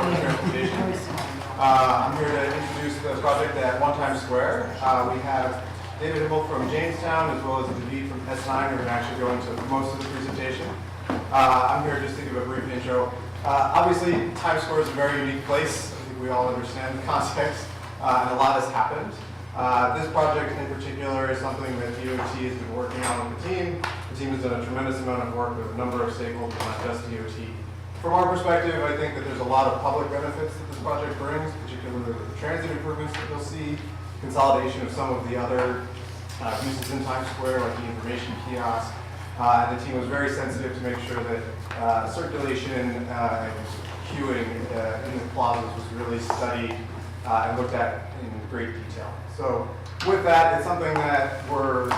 Department of Transportation. I'm here to introduce the project at One Times Square. We have David Himmel from Jamestown as well as David from S9 who are going to actually go into most of the presentation. I'm here just to give a brief intro. Obviously, Times Square is a very unique place. I think we all understand the context, and a lot has happened. This project in particular is something that DOT has been working on with the team. The team has done a tremendous amount of work with a number of stakeholders, not just DOT. From our perspective, I think that there's a lot of public benefits that this project brings, particularly with the transit improvements that you'll see, consolidation of some of the other uses in Times Square, like the information kiosk. And the team was very sensitive to make sure that circulation and queuing in the plazas was really studied and looked at in great detail. So with that, it's something that we're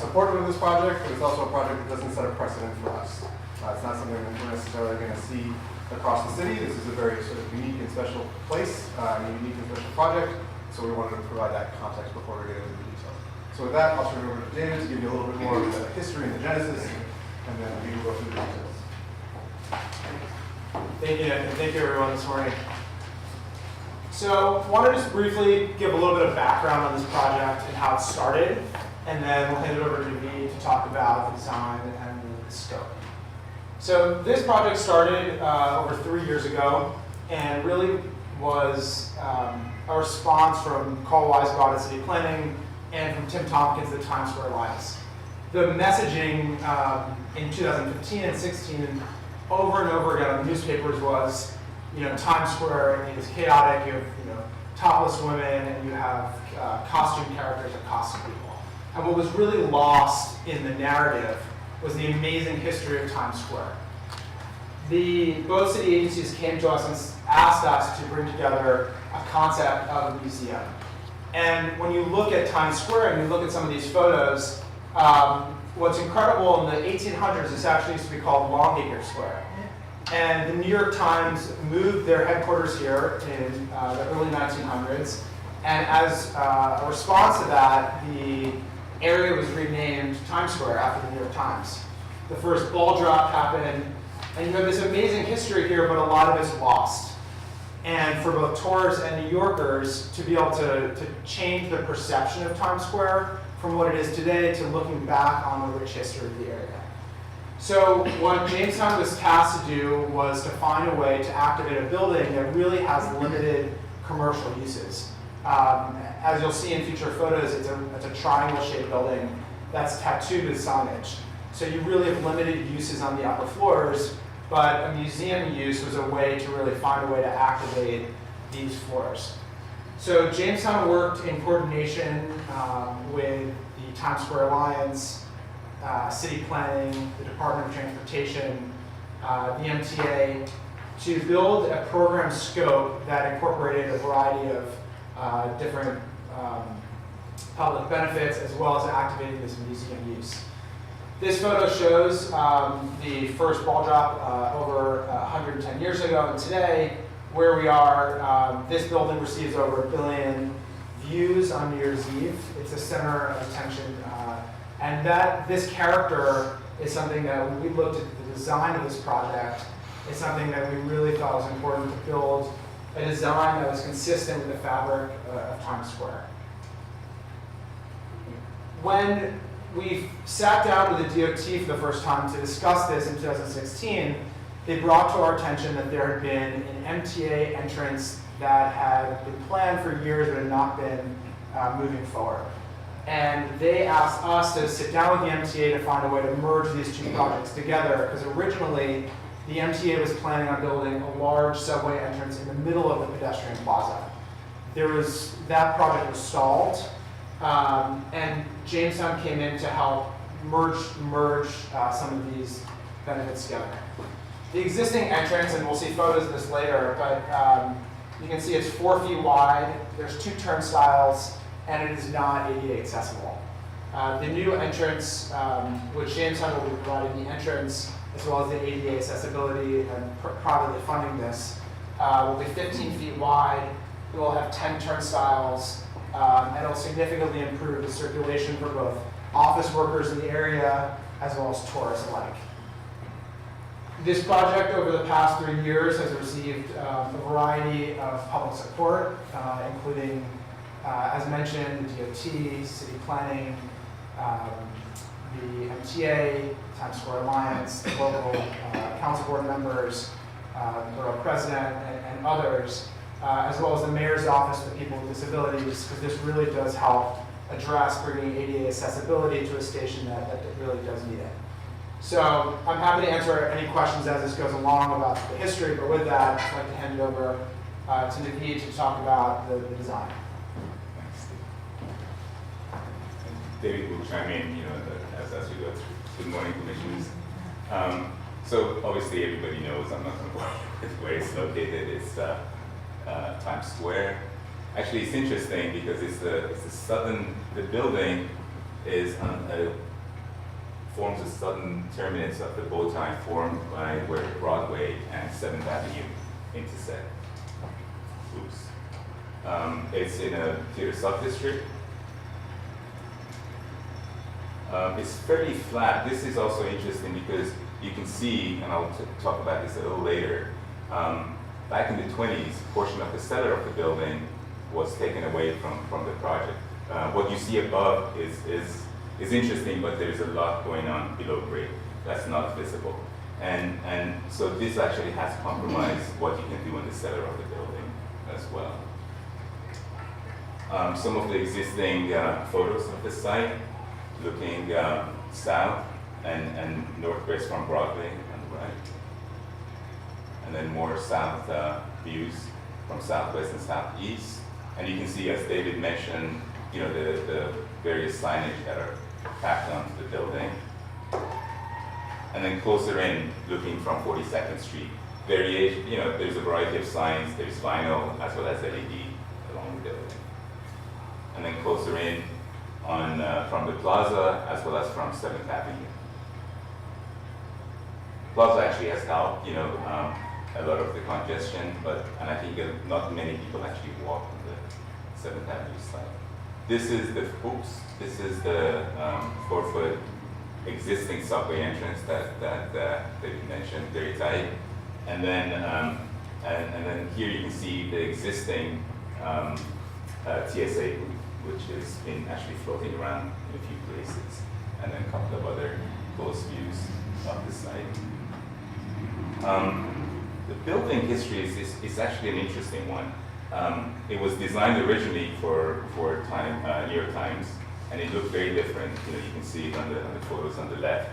supportive of this project, but it's also a project that doesn't set a precedent for us. It's not something that we're necessarily going to see across the city. This is a very sort of unique and special place, and a unique and special project, so we wanted to provide that context before we get into the details. So with that, I'll turn it over to David to give you a little bit more of the history and the genesis, and then we will go through the details. Thank you everyone this morning. So I want to just briefly give a little bit of background on this project and how it started, and then we'll hand it over to me to talk about the design and the scope. So this project started over 3 years ago, and really was a response from Carl Weisbrod at City Planning and from Tim Tompkins at Times Square Alliance. The messaging in 2015 and 16 over and over again on the newspapers was, Times Square is chaotic, you have topless women, and you have costume characters that costume people. And what was really lost in the narrative was the amazing history of Times Square. Both city agencies came to us and asked us to bring together a concept of a museum. And when you look at Times Square and you look at some of these photos, what's incredible in the 1800s, this actually used to be called Longacre Square. And the New York Times moved their headquarters here in the early 1900s. And as a response to that, the area was renamed Times Square after the New York Times. The first ball drop happened, and you have this amazing history here, but a lot of it's lost. And for both tourists and New Yorkers to be able to change the perception of Times Square from what it is today to looking back on the rich history of the area. So what Jamestown was tasked to do was to find a way to activate a building that really has limited commercial uses. As you'll see in future photos, it's a triangle-shaped building that's tattooed with signage. So you really have limited uses on the upper floors, but a museum use was a way to really find a way to activate these floors. So Jamestown worked in coordination with the Times Square Alliance, City Planning, the Department of Transportation, the MTA, to build a program scope that incorporated a variety of different public benefits, as well as activating this museum use. This photo shows the first ball drop over 110 years ago, and today, where we are, this building receives over 1 billion views on New Year's Eve. It's a center of attention, and this character is something that when we looked at the design of this project, it's something that we really thought was important to build a design that was consistent with the fabric of Times Square. When we sat down with the DOT for the first time to discuss this in 2016, they brought to our attention that there had been an MTA entrance that had been planned for years but had not been moving forward. And they asked us to sit down with the MTA to find a way to merge these two projects together, because originally the MTA was planning on building a large subway entrance in the middle of the pedestrian plaza. That project was stalled, and Jamestown came in to help merge some of these benefits together. The existing entrance, and we'll see photos of this later, but you can see it's 4 feet wide, there's 2 turnstiles, and it is not ADA accessible. The new entrance, which Jamestown will be providing the entrance, as well as the ADA accessibility and privately funding this, will be 15 feet wide. It will have 10 turnstiles, and it will significantly improve the circulation for both office workers in the area as well as tourists alike. This project over the past 3 years has received a variety of public support, including, as mentioned, the DOT, city planning, the MTA, Times Square Alliance, the local council board members, borough president, and others, as well as the mayor's office for people with disabilities, because this really does help address bringing ADA accessibility to a station that really does need it. So I'm happy to answer any questions as this goes along about the history, but with that, I'd like to hand it over to Naveed to talk about the design. Thanks. David will chime in, as we go through. Good morning, commissioners. So obviously everybody knows, I'm not going to worry with where it's located. It's Times Square. Actually, it's interesting because it's the building is forms a southern terminus of the bow tie formed by where Broadway and 7th Avenue intersect. Oops. It's in a theater sub-district. It's fairly flat. This is also interesting because you can see, and I'll talk about this a little later, back in the 20s, a portion of the cellar of the building was taken away from the project. What you see above is interesting, but there's a lot going on below grade that's not visible. And so this actually has compromised what you can do in the cellar of the building as well. Some of the existing photos of the site looking south and northwest from Broadway on the right. And then more south views from southwest and southeast. And you can see, as David mentioned, the various signage that are tacked onto the building. And then closer in, looking from 42nd Street, variation, there's a variety of signs. There's vinyl as well as LED along the building. And then closer in on from the plaza as well as from 7th Avenue. Plaza actually has helped, a lot of the congestion, and I think not many people actually walk on the 7th Avenue side. This is the 4-foot existing subway entrance that you mentioned, very tight. And then and then here you can see the existing TSA booth, which has been actually floating around in a few places, and then a couple of other close views of the site. The building history is actually an interesting one. It was designed originally for New York Times, and it looked very different. You can see it on the photos on the left.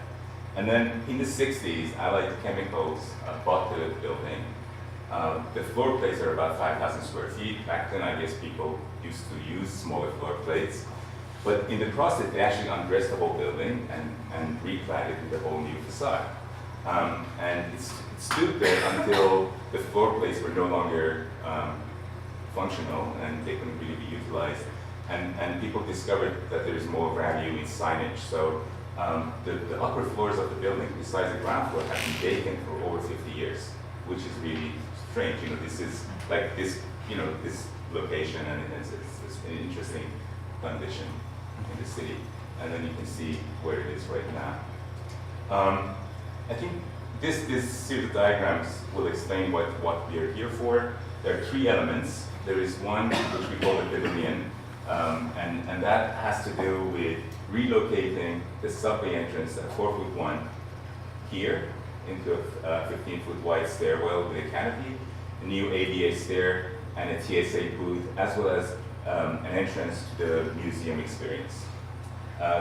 And then in the 60s, Allied Chemicals bought the building. The floor plates are about 5,000 square feet. Back then, I guess people used to use smaller floor plates. But in the process, they actually undressed the whole building and reclad it with a whole new facade. And it stood there until the floor plates were no longer functional and they couldn't really be utilized. And people discovered that there's more value in signage. So the upper floors of the building, besides the ground floor, have been vacant for over 50 years, which is really strange. This is like this location, and it's an interesting condition in the city. And then you can see where it is right now. I think this series of diagrams will explain what we are here for. There are 3 elements. There is one which we call the pavilion, and that has to do with relocating the subway entrance at 4-foot 1 here into a 15-foot wide stairwell with a canopy, a new ADA stair, and a TSA booth, as well as an entrance to the museum experience.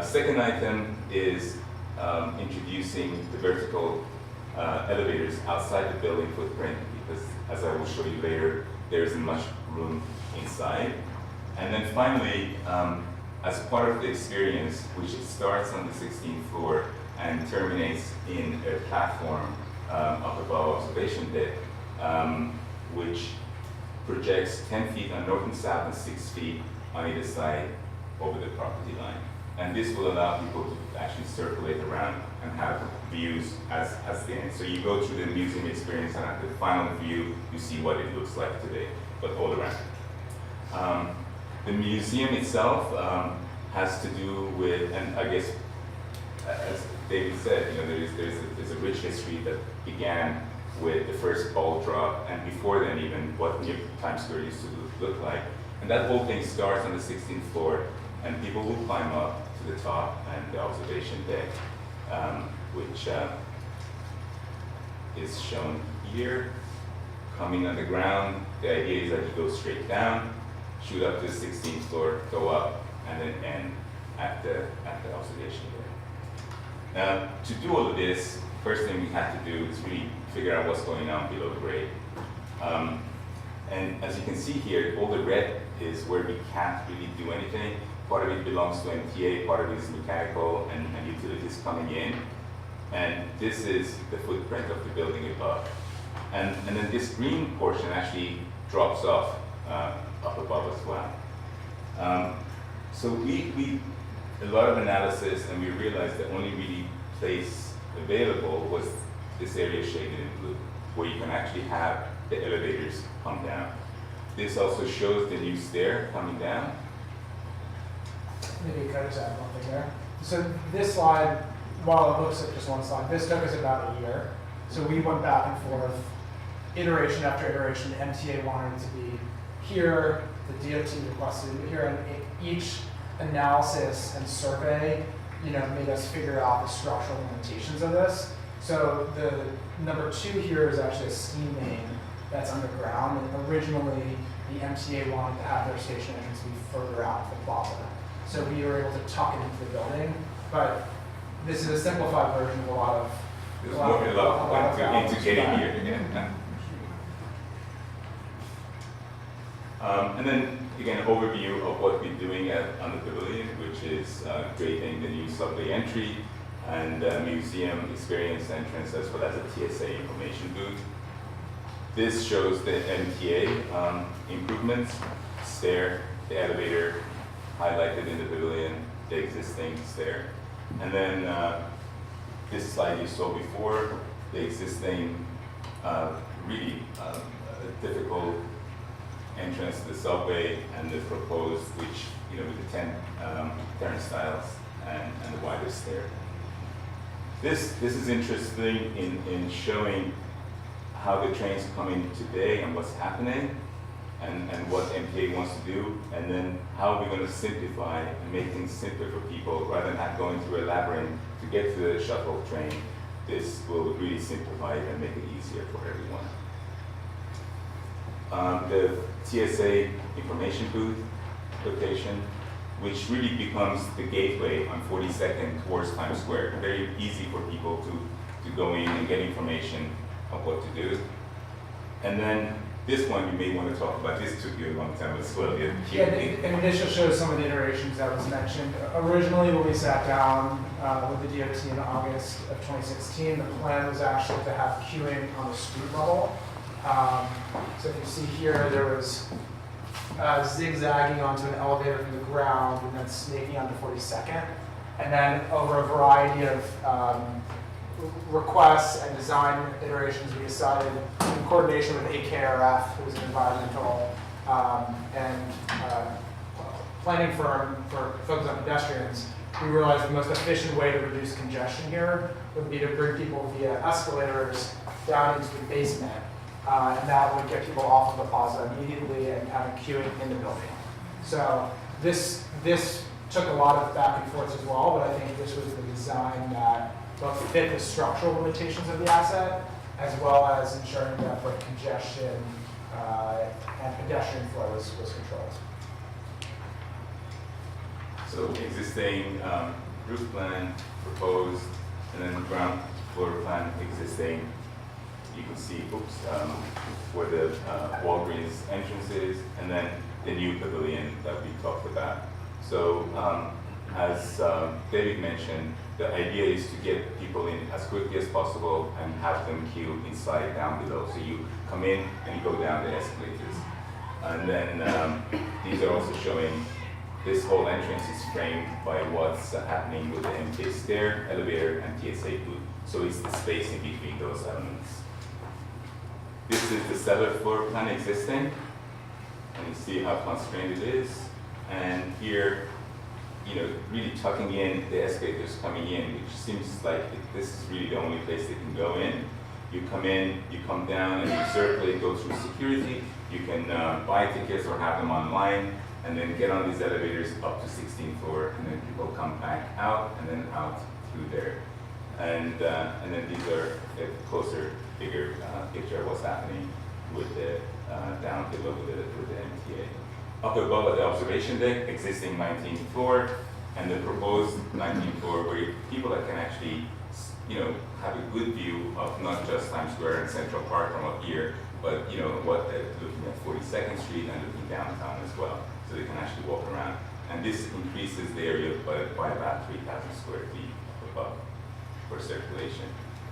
Second item is introducing the vertical elevators outside the building footprint, because as I will show you later, there isn't much room inside. And then finally, as part of the experience, which starts on the 16th floor and terminates in a platform up above observation deck, which projects 10 feet on north and south and 6 feet on either side over the property line. And this will allow people to actually circulate around and have views as the end. So you go through the museum experience, and at the final view, you see what it looks like today, but all around. The museum itself has to do with, and I guess David said, there's a rich history that began with the first ball drop, and before then even what New Times Square used to look like. And that whole thing starts on the 16th floor, and people will climb up to the top and the observation deck, which is shown here. Coming on the ground, the idea is that you go straight down, shoot up to the 16th floor, go up, and then end at the observation deck. Now, to do all of this, first thing we had to do is really figure out what's going on below grade. And as you can see here, all the red is where we can't really do anything. Part of it belongs to MTA, part of it is mechanical and utilities coming in. And this is the footprint of the building above. And then this green portion actually drops off up above as well. So we a lot of analysis, and we realized the only really place available was this area shaded in blue, where you can actually have the elevators come down. This also shows the new stair coming down. Maybe I just add one thing there. So this slide, while it looks like just one slide, this took us about a year. So we went back and forth, iteration after iteration. The MTA wanted it to be here, the DOT requested it here, and each analysis and survey, made us figure out the structural limitations of this. So the number 2 here is actually a ski main that's underground, and originally the MTA wanted to have their station entrance be further out of the plaza. So we were able to tuck it into the building, but this is a simplified version of a lot of. There's more into getting here again. And then again, an overview of what we're doing on the pavilion, which is creating the new subway entry and museum experience entrance, as well as a TSA information booth. This shows the MTA improvements, stair, the elevator highlighted in the pavilion, the existing stair. And then this slide you saw before, the existing really difficult entrance to the subway, and the proposed, which, with the 10 turnstiles and the wider stair. This is interesting in showing how the trains come in today and what's happening, and what MTA wants to do, and then how we're going to simplify and make things simpler for people rather than going through a labyrinth to get to the shuttle train. This will really simplify it and make it easier for everyone. The TSA information booth location, which really becomes the gateway on 42nd towards Times Square. Very easy for people to go in and get information of what to do. And then this one you may want to talk about. This took you a long time as well. And this just shows some of the iterations that was mentioned. Originally, when we sat down with the DOT in August of 2016, the plan was actually to have queuing on the street level. So if you see here, there was zigzagging onto an elevator from the ground and then snaking onto 42nd. And then over a variety of requests and design iterations, we decided, in coordination with AKRF, who's an environmental and planning firm for focus on pedestrians, we realized the most efficient way to reduce congestion here would be to bring people via escalators down into the basement. And that would get people off of the plaza immediately and having queuing in the building. So this took a lot of back and forth as well, but I think this was the design that both fit the structural limitations of the asset, as well as ensuring that both congestion and pedestrian flow was controlled. So existing roof plan proposed, and then ground floor plan existing. You can see, where the Walgreens entrance is, and then the new pavilion that we talked about. So as David mentioned, the idea is to get people in as quickly as possible and have them queue inside down below. So you come in and you go down the escalators. And then these are also showing this whole entrance is framed by what's happening with the MTA stair, elevator, and TSA booth. So it's the space in between those elements. This is the cellar floor plan existing, and you see how constrained it is. And here, really tucking in the escalators coming in, which seems like this is really the only place they can go in. You come in, you come down, and you circulate, go through security. You can buy tickets or have them online, and then get on these elevators up to 16th floor, and then people come back out, and then out through there. And then these are a closer, bigger picture of what's happening with the down below with the MTA. Up above at the observation deck, existing 19th floor, and the proposed 19th floor where people that can actually, have a good view of not just Times Square and Central Park from up here, but what they're looking at 42nd Street and looking downtown as well, so they can actually walk around. And this increases the area by about 3,000 square feet above for circulation.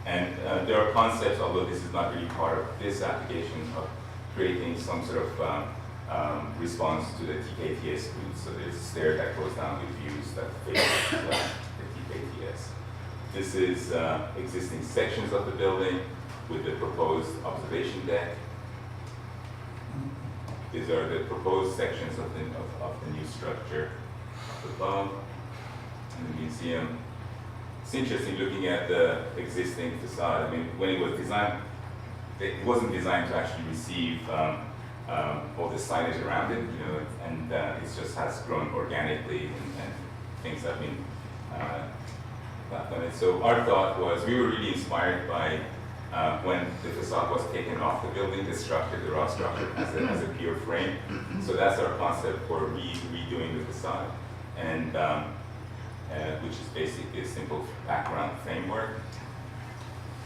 And there are concepts, although this is not really part of this application, of creating some sort of response to the TKTS route. So there's a stair that goes down with views that face the TKTS. This is existing sections of the building with the proposed observation deck. These are the proposed sections of the new structure up above in the museum. It's interesting looking at the existing facade. I mean, when it was designed, it wasn't designed to actually receive all the signage around it, and it just has grown organically, and things have been left on it. So our thought was, we were really inspired by when the facade was taken off the building, the structure, the raw structure, as a pure frame. So that's our concept for redoing the facade, and which is basically a simple background framework.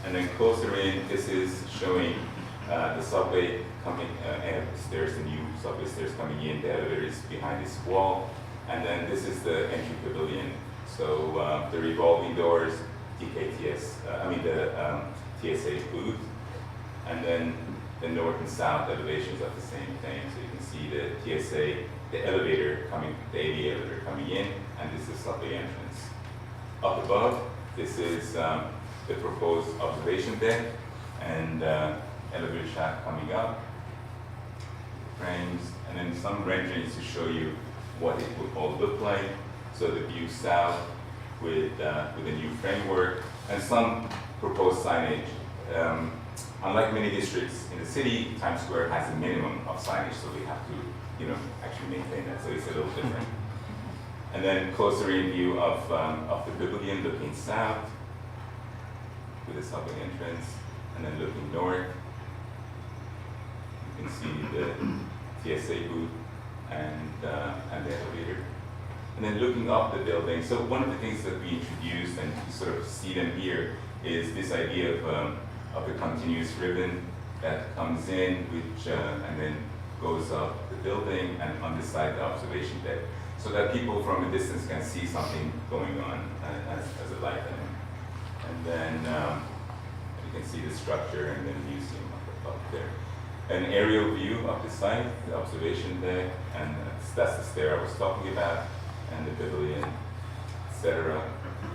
And then closer in, this is showing the subway coming, stairs, the new subway stairs coming in, the elevators behind this wall. And then this is the entry pavilion. So the revolving doors, the TSA booth, and then the north and south elevations of the same thing. So you can see the TSA, the elevator coming, the AV elevator coming in, and this is subway entrance. Up above, this is the proposed observation deck and elevator shaft coming up, frames, and then some renderings to show you what it would all look like. So the view south with a new framework and some proposed signage. Unlike many districts in the city, Times Square has a minimum of signage, so we have to, actually maintain that. So it's a little different. And then closer in view of the pavilion looking south with the subway entrance, and then looking north. You can see the TSA booth and the elevator. And then looking up the building, so one of the things that we introduced, and you sort of see them here, is this idea of a continuous ribbon that comes in, which and then goes up the building and on the side the observation deck, so that people from a distance can see something going on as a light. And then you can see the structure and the museum up there. An aerial view of the site, the observation deck, and that's the stair I was talking about, and the pavilion, etc.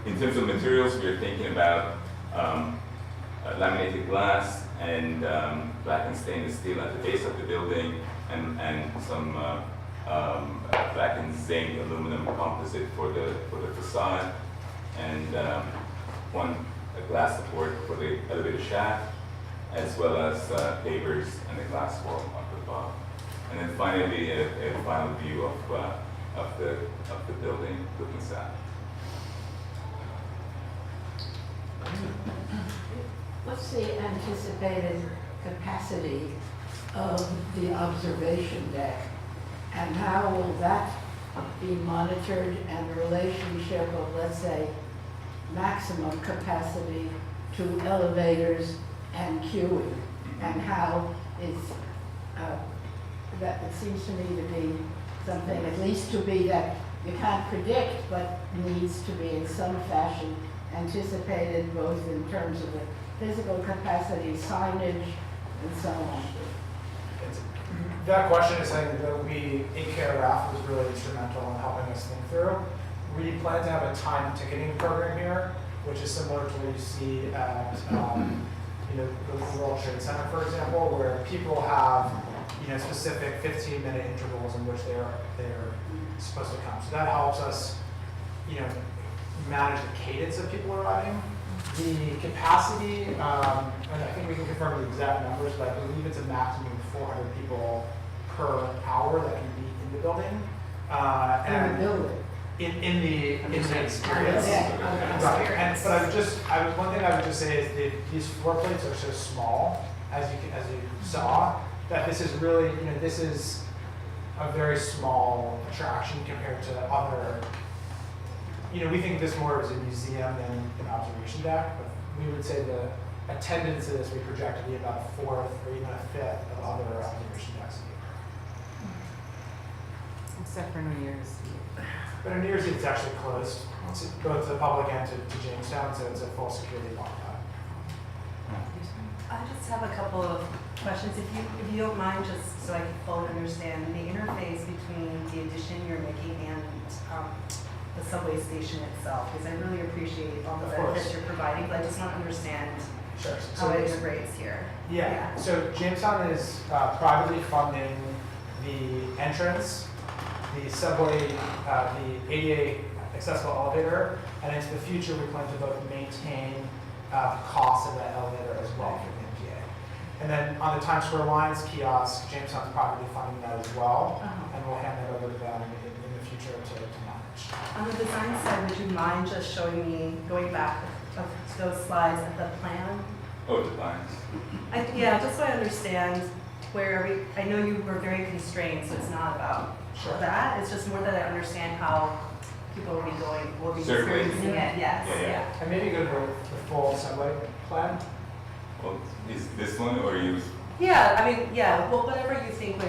In terms of materials, we're thinking about laminated glass and black and stainless steel at the base of the building, and some black and zinc aluminum composite for the facade, and a glass support for the elevator shaft, as well as pavers and a glass wall up above. And then finally, a final view of the building looking south. What's the anticipated capacity of the observation deck, and how will that be monitored, and the relationship of, let's say, maximum capacity to elevators and queuing, and how is that? It seems to me to be something, at least to be, that you can't predict, but needs to be in some fashion anticipated, both in terms of the physical capacity, signage, and so on. That question is something that we, in KRF, was really instrumental in helping us think through. We plan to have a time ticketing program here, which is similar to what you see at the World Trade Center, for example, where people have specific 15-minute intervals in which they're supposed to come. So that helps us manage the cadence of people arriving. The capacity, and I think we can confirm the exact numbers, but I believe it's a maximum of 400 people per hour that can be in the building. In the building. In the experience. Yeah. Right. But one thing I would just say is these floor plates are so small, as you saw, that this is really, this is a very small attraction compared to other. We think this more as a museum than an observation deck, but we would say the attendance of this we project to be about a fourth or even a fifth of other observation decks. Except for New Year's Eve. But on New Year's Eve, it's actually closed, both to the public and to Jamestown, so it's a full security lockdown. I just have a couple of questions, if you don't mind, just so I can fully understand the interface between the addition you're making and the subway station itself, because I really appreciate all the Of course. benefits you're providing, but I just want to understand Sure. how it integrates here. Yeah, so Jamestown is privately funding the entrance, the subway, the ADA accessible elevator, and into the future we plan to both maintain the cost of that elevator as well for the MTA. And then on the Times Square Lines kiosk, Jamestown's privately funding that as well, and we'll hand that over to them in the future to manage. On the design side, would you mind just showing me, going back to those slides at the plan? Oh, the lines. Yeah, just so I understand where I know you were very constrained, so it's not about Sure. that, it's just more that I understand how people will be Certainly. experiencing it, yes, Yeah, yeah. yeah. And maybe go to the full subway plan. Well, is this one or you? Yeah, I mean, yeah, well, whatever you think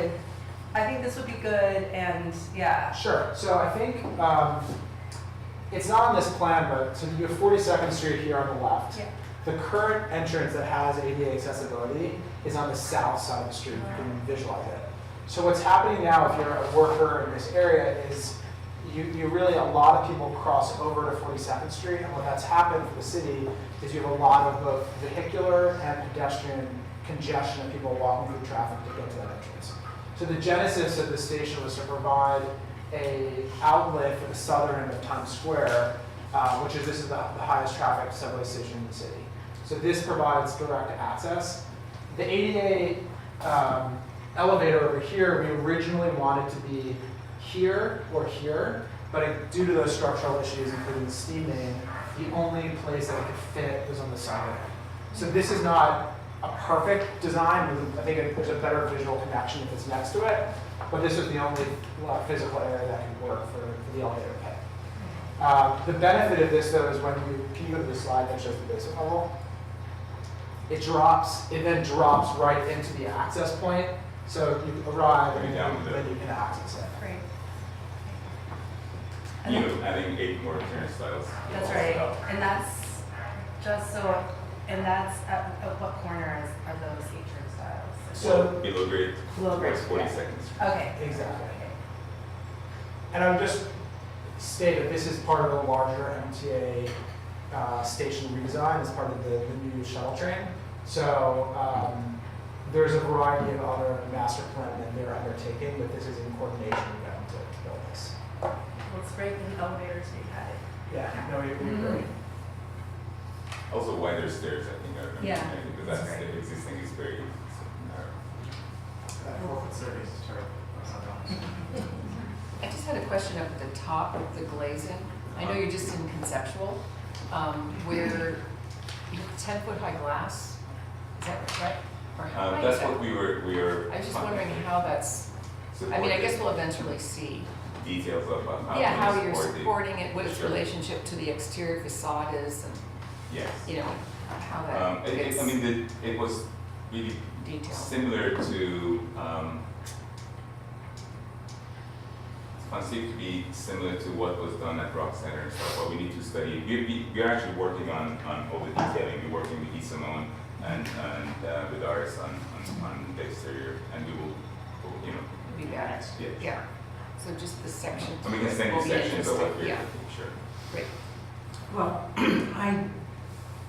I think this would be good, and yeah. Sure. So I think it's not on this plan, but so you have 42nd Street here on the left. Yeah. The current entrance that has ADA accessibility is on the south side of the street. You can visualize it. So what's happening now, if you're a worker in this area, is you really, a lot of people cross over to 42nd Street, and what that's happened for the city is you have a lot of both vehicular and pedestrian congestion of people walking through traffic to get to that entrance. So the genesis of the station was to provide a outlet for the southern end of Times Square, this is the highest traffic subway station in the city. So this provides direct access. The ADA elevator over here, we originally wanted to be here or here, but due to those structural issues, including the steam main, the only place that it could fit was on the side. So this is not a perfect design. I think there's a better visual connection if it's next to it, but this is the only physical area that can work for the elevator pit. The benefit of this, though, is can you go to the slide that shows the basic level? It then drops right into the access point. So you arrive and then you can access it. Great. Adding 8 more turnstiles. That's right, and that's just so, and that's at what corner are those 8 turnstiles? So below grade. Below grade, towards 40 seconds. Okay. exactly. And I would just state that this is part of a larger MTA station redesign as part of the new shuttle train. So there's a variety of other master plan that they're undertaking, but this is in coordination with them to build this. Well, it's great in the elevators we've had it. Yeah, no, we agree. Also wider stairs, I think, are Yeah. because that's That's the existing is very narrow. I just had a question up at the top of the glazing. I know you're just in Conceptual, where 10-foot high glass, is that right? Or how high is That's that? what we were. I was just wondering how that's, I mean, I guess we'll eventually see. Details of how. Yeah, we how you're support the- supporting it, what its Sure. relationship to the exterior facade is, and, Yes. how that gets It was really detailed. similar to, it's conceived to be similar to what was done at Rock Center and stuff, but we need to study. We're actually working on all the detailing. We're working with Simone and with ours on the exterior, and we will, Be that, yeah. So just the section. And we can send you will be sections of what interesting. we're Yeah, looking, sure. great. Well, I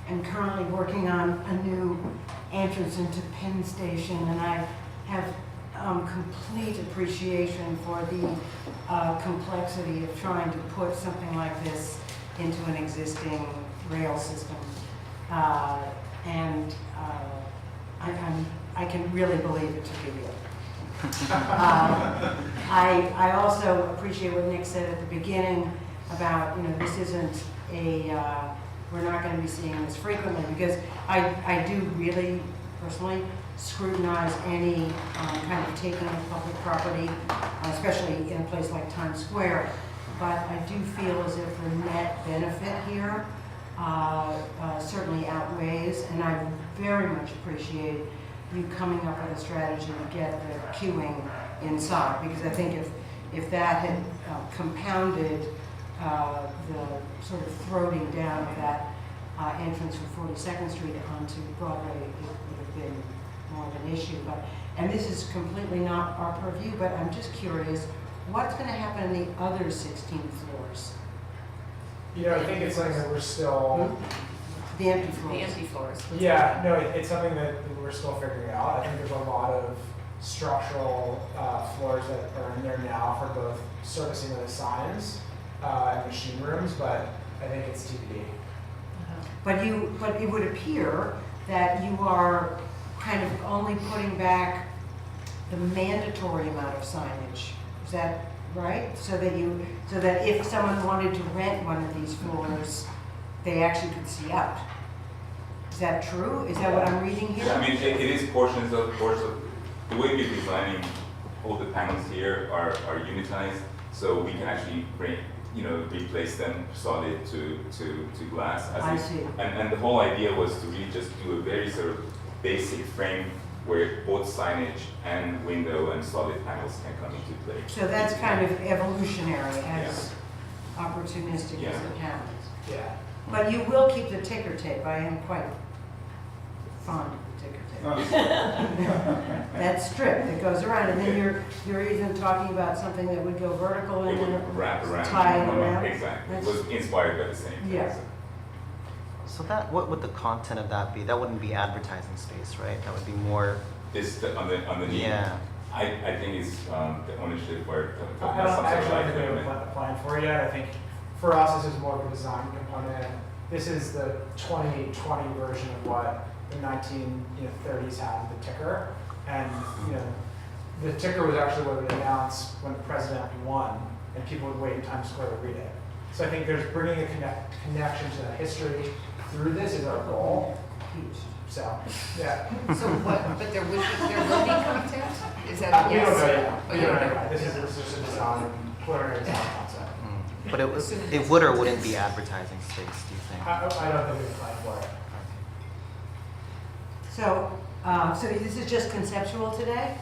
am currently working on a new entrance into Penn Station, and I have complete appreciation for the complexity of trying to put something like this into an existing rail system. And I can really believe it took a year. I also appreciate what Nick said at the beginning about, this isn't we're not going to be seeing this frequently, because I do really personally scrutinize any kind of taking of public property, especially in a place like Times Square. But I do feel as if the net benefit here certainly outweighs, and I very much appreciate you coming up with a strategy to get the queuing inside, because I think if that had compounded the sort of throating down of that entrance from 42nd Street onto Broadway, it would have been more of an issue. And this is completely not our purview, but I'm just curious, what's going to happen in the other 16 floors? I think it's something that we're still. The empty floors. The empty floors. Yeah, no, it's something that we're still figuring out. I think there's a lot of structural floors that are in there now for both servicing of the signs and machine rooms, but I think it's TBD. But it would appear that you are kind of only putting back the mandatory amount of signage. Is that right? So that if someone wanted to rent one of these floors, they actually could see out. Is that true? Is that what I'm reading here? Yeah, I mean, it is portions of the way we're designing all the panels here are unitized, so we can actually replace them solid to glass. I see. And the whole idea was to really just do a very sort of basic frame where both signage and window and solid panels can come into play. So that's kind of evolutionary, as opportunistic as Yeah. it happens. Yeah. But you will keep the ticker tape. I am quite fond of the ticker tape. That strip that goes around, and then you're even talking about something that would go vertical It and then would wrap around. tie it around. Exactly. It That's- was inspired by the same thing. Yeah. So what would the content of that be? That wouldn't be advertising space, right? That would be more. Underneath. Yeah. I think it's the ownership or I don't some sort of actually like have a commitment. plan for it yet. I think for us, this is more of a design component. This is the 2020 version of what the 1930s had, the ticker. And the ticker was actually what would announce when the president won, and people would wait in Times Square to read it. So I think there's bringing a connection to the history through this is our goal. So, yeah. So what, but there will be content? Is that a We don't yes? know yet. Oh, We you don't don't know know. yet. This is just a design, preliminary design concept. But it would or wouldn't be advertising space, do you think? I don't think we applied for it. So, so this is just conceptual today?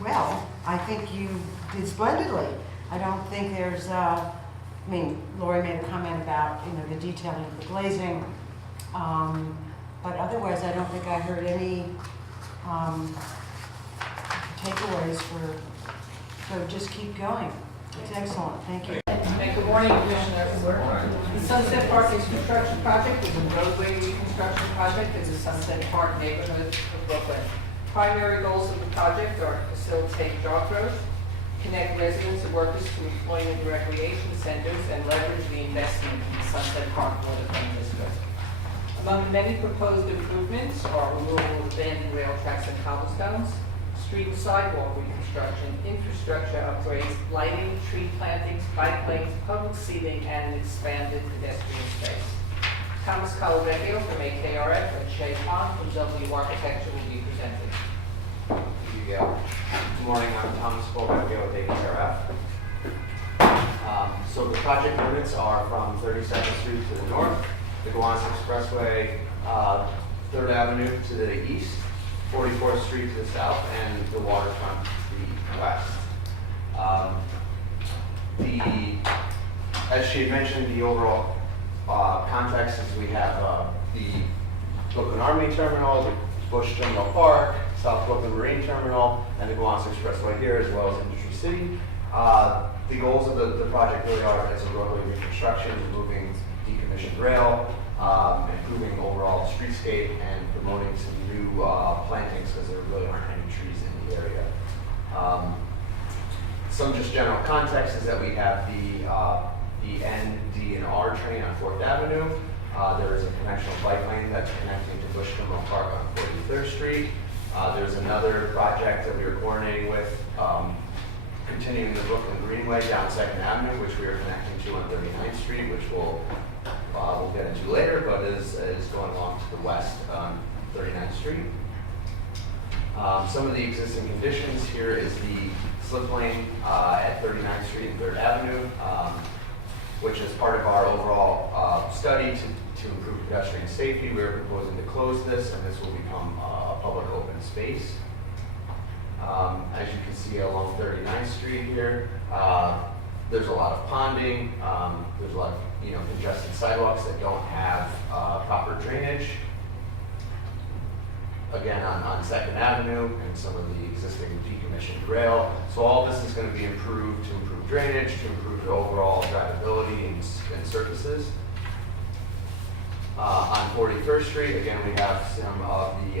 Well, I think you did splendidly. I don't think there's, Lori made a comment about, the detailing of the glazing. But otherwise, I don't think I heard any takeaways so just keep going. It's excellent, thank you. And good morning, Commissioners. The Sunset Park Construction Project is a roadway reconstruction project in the Sunset Park neighborhood of Brooklyn. Primary goals of the project are to facilitate job growth, connect residents and workers to employment and recreation centers, and leverage the investment in the Sunset Park waterfront district. Among the many proposed improvements are removal of abandoned rail tracks and cobblestones, street and sidewalk reconstruction, infrastructure upgrades, lighting, tree plantings, bike lanes, public seating, and an expanded pedestrian space. Thomas Calavecchio from AKRF and Shay Pond from W Architecture will be presented. Good morning, I'm Thomas Calavecchio with AKRF. So the project limits are from 32nd Street to the north, the Gowanus Expressway, 3rd Avenue to the east, 44th Street to the south, and the waterfront to the west. As she had mentioned, the overall context is we have the Brooklyn Army Terminal, the Bush Terminal Park, South Brooklyn Marine Terminal, and the Gowanus Expressway here, as well as Industry City. The goals of the project really are as a roadway reconstruction, removing decommissioned rail, improving overall streetscape and promoting some new plantings because there really aren't any trees in the area. Some just general context is that we have the N, D, and R train on 4th Avenue. There is a conventional bike lane that's connecting to Bush Terminal Park on 43rd Street. There's another project that we are coordinating with, continuing the Brooklyn Greenway down 2nd Avenue, which we are connecting to on 39th Street, which we'll get into later, but is going along to the west on 39th Street. Some of the existing conditions here is the slip lane at 39th Street and 3rd Avenue, which is part of our overall study to improve pedestrian safety. We are proposing to close this, and this will become a public open space. As you can see along 39th Street here, there's a lot of ponding. There's a lot of congested sidewalks that don't have proper drainage. Again, on 2nd Avenue and some of the existing decommissioned rail. So all this is going to be improved to improve drainage, to improve the overall drivability and surfaces. On 41st Street, again, we have some of the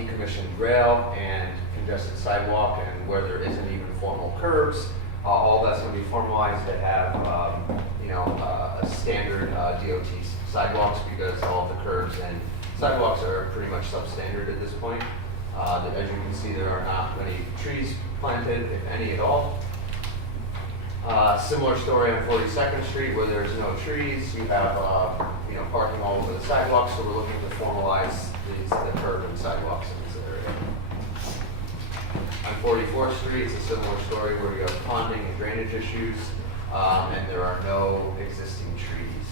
decommissioned rail and congested sidewalk, and where there isn't even formal curbs, all that's going to be formalized to have a standard DOT sidewalks, because all of the curbs and sidewalks are pretty much substandard at this point. As you can see, there are not many trees planted, if any at all. Similar story on 42nd Street, where there's no trees. You have parking all over the sidewalks, so we're looking to formalize the curb and sidewalks in this area. On 44th Street, it's a similar story where you have ponding and drainage issues, and there are no existing trees.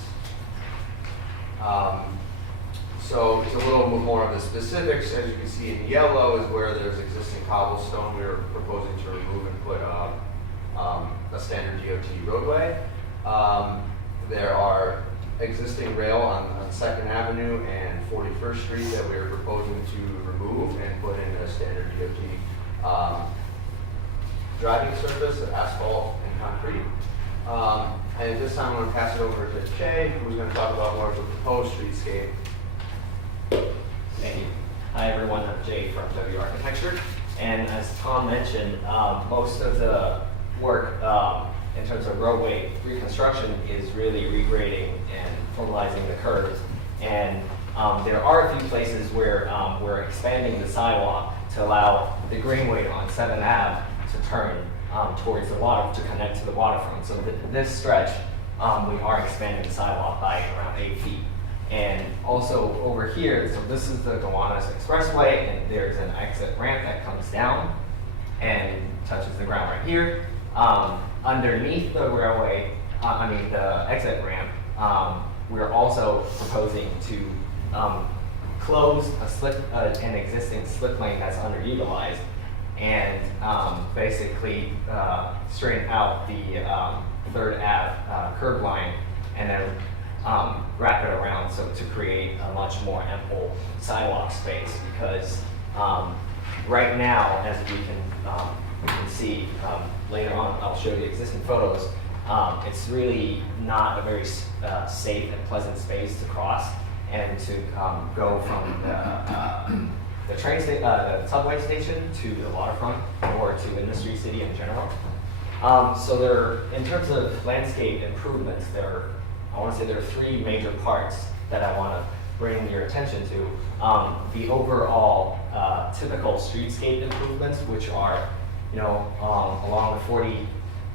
So it's a little bit more of the specifics. As you can see in yellow is where there's existing cobblestone. We're proposing to remove and put a standard DOT roadway. There are existing rail on 2nd Avenue and 41st Street that we are proposing to remove and put in a standard DOT driving surface, asphalt and concrete. And at this time, I'm going to pass it over to Jay, who's going to talk about more of the proposed streetscape. Thank you. Hi everyone, I'm Jay from W Architecture, and as Tom mentioned, most of the work in terms of roadway reconstruction is really regrading and formalizing the curves. And there are a few places where we're expanding the sidewalk to allow the greenway on 7th Ave to turn towards the water, to connect to the waterfront. So this stretch, we are expanding the sidewalk by around 8 feet. And also over here, so this is the Gowanus Expressway, and there's an exit ramp that comes down and touches the ground right here. Underneath the railway, the exit ramp, we're also proposing to close an existing slip lane that's underutilized, and basically straighten out the 3rd Ave curb line, and then wrap it around so to create a much more ample sidewalk space. Because right now, as we can see later on, I'll show you existing photos, it's really not a very safe and pleasant space to cross and to go from the train station, the subway station to the waterfront, or to Industry City in general. So in terms of landscape improvements, I want to say there are 3 major parts that I want to bring your attention to. The overall typical streetscape improvements, which are along the 41st,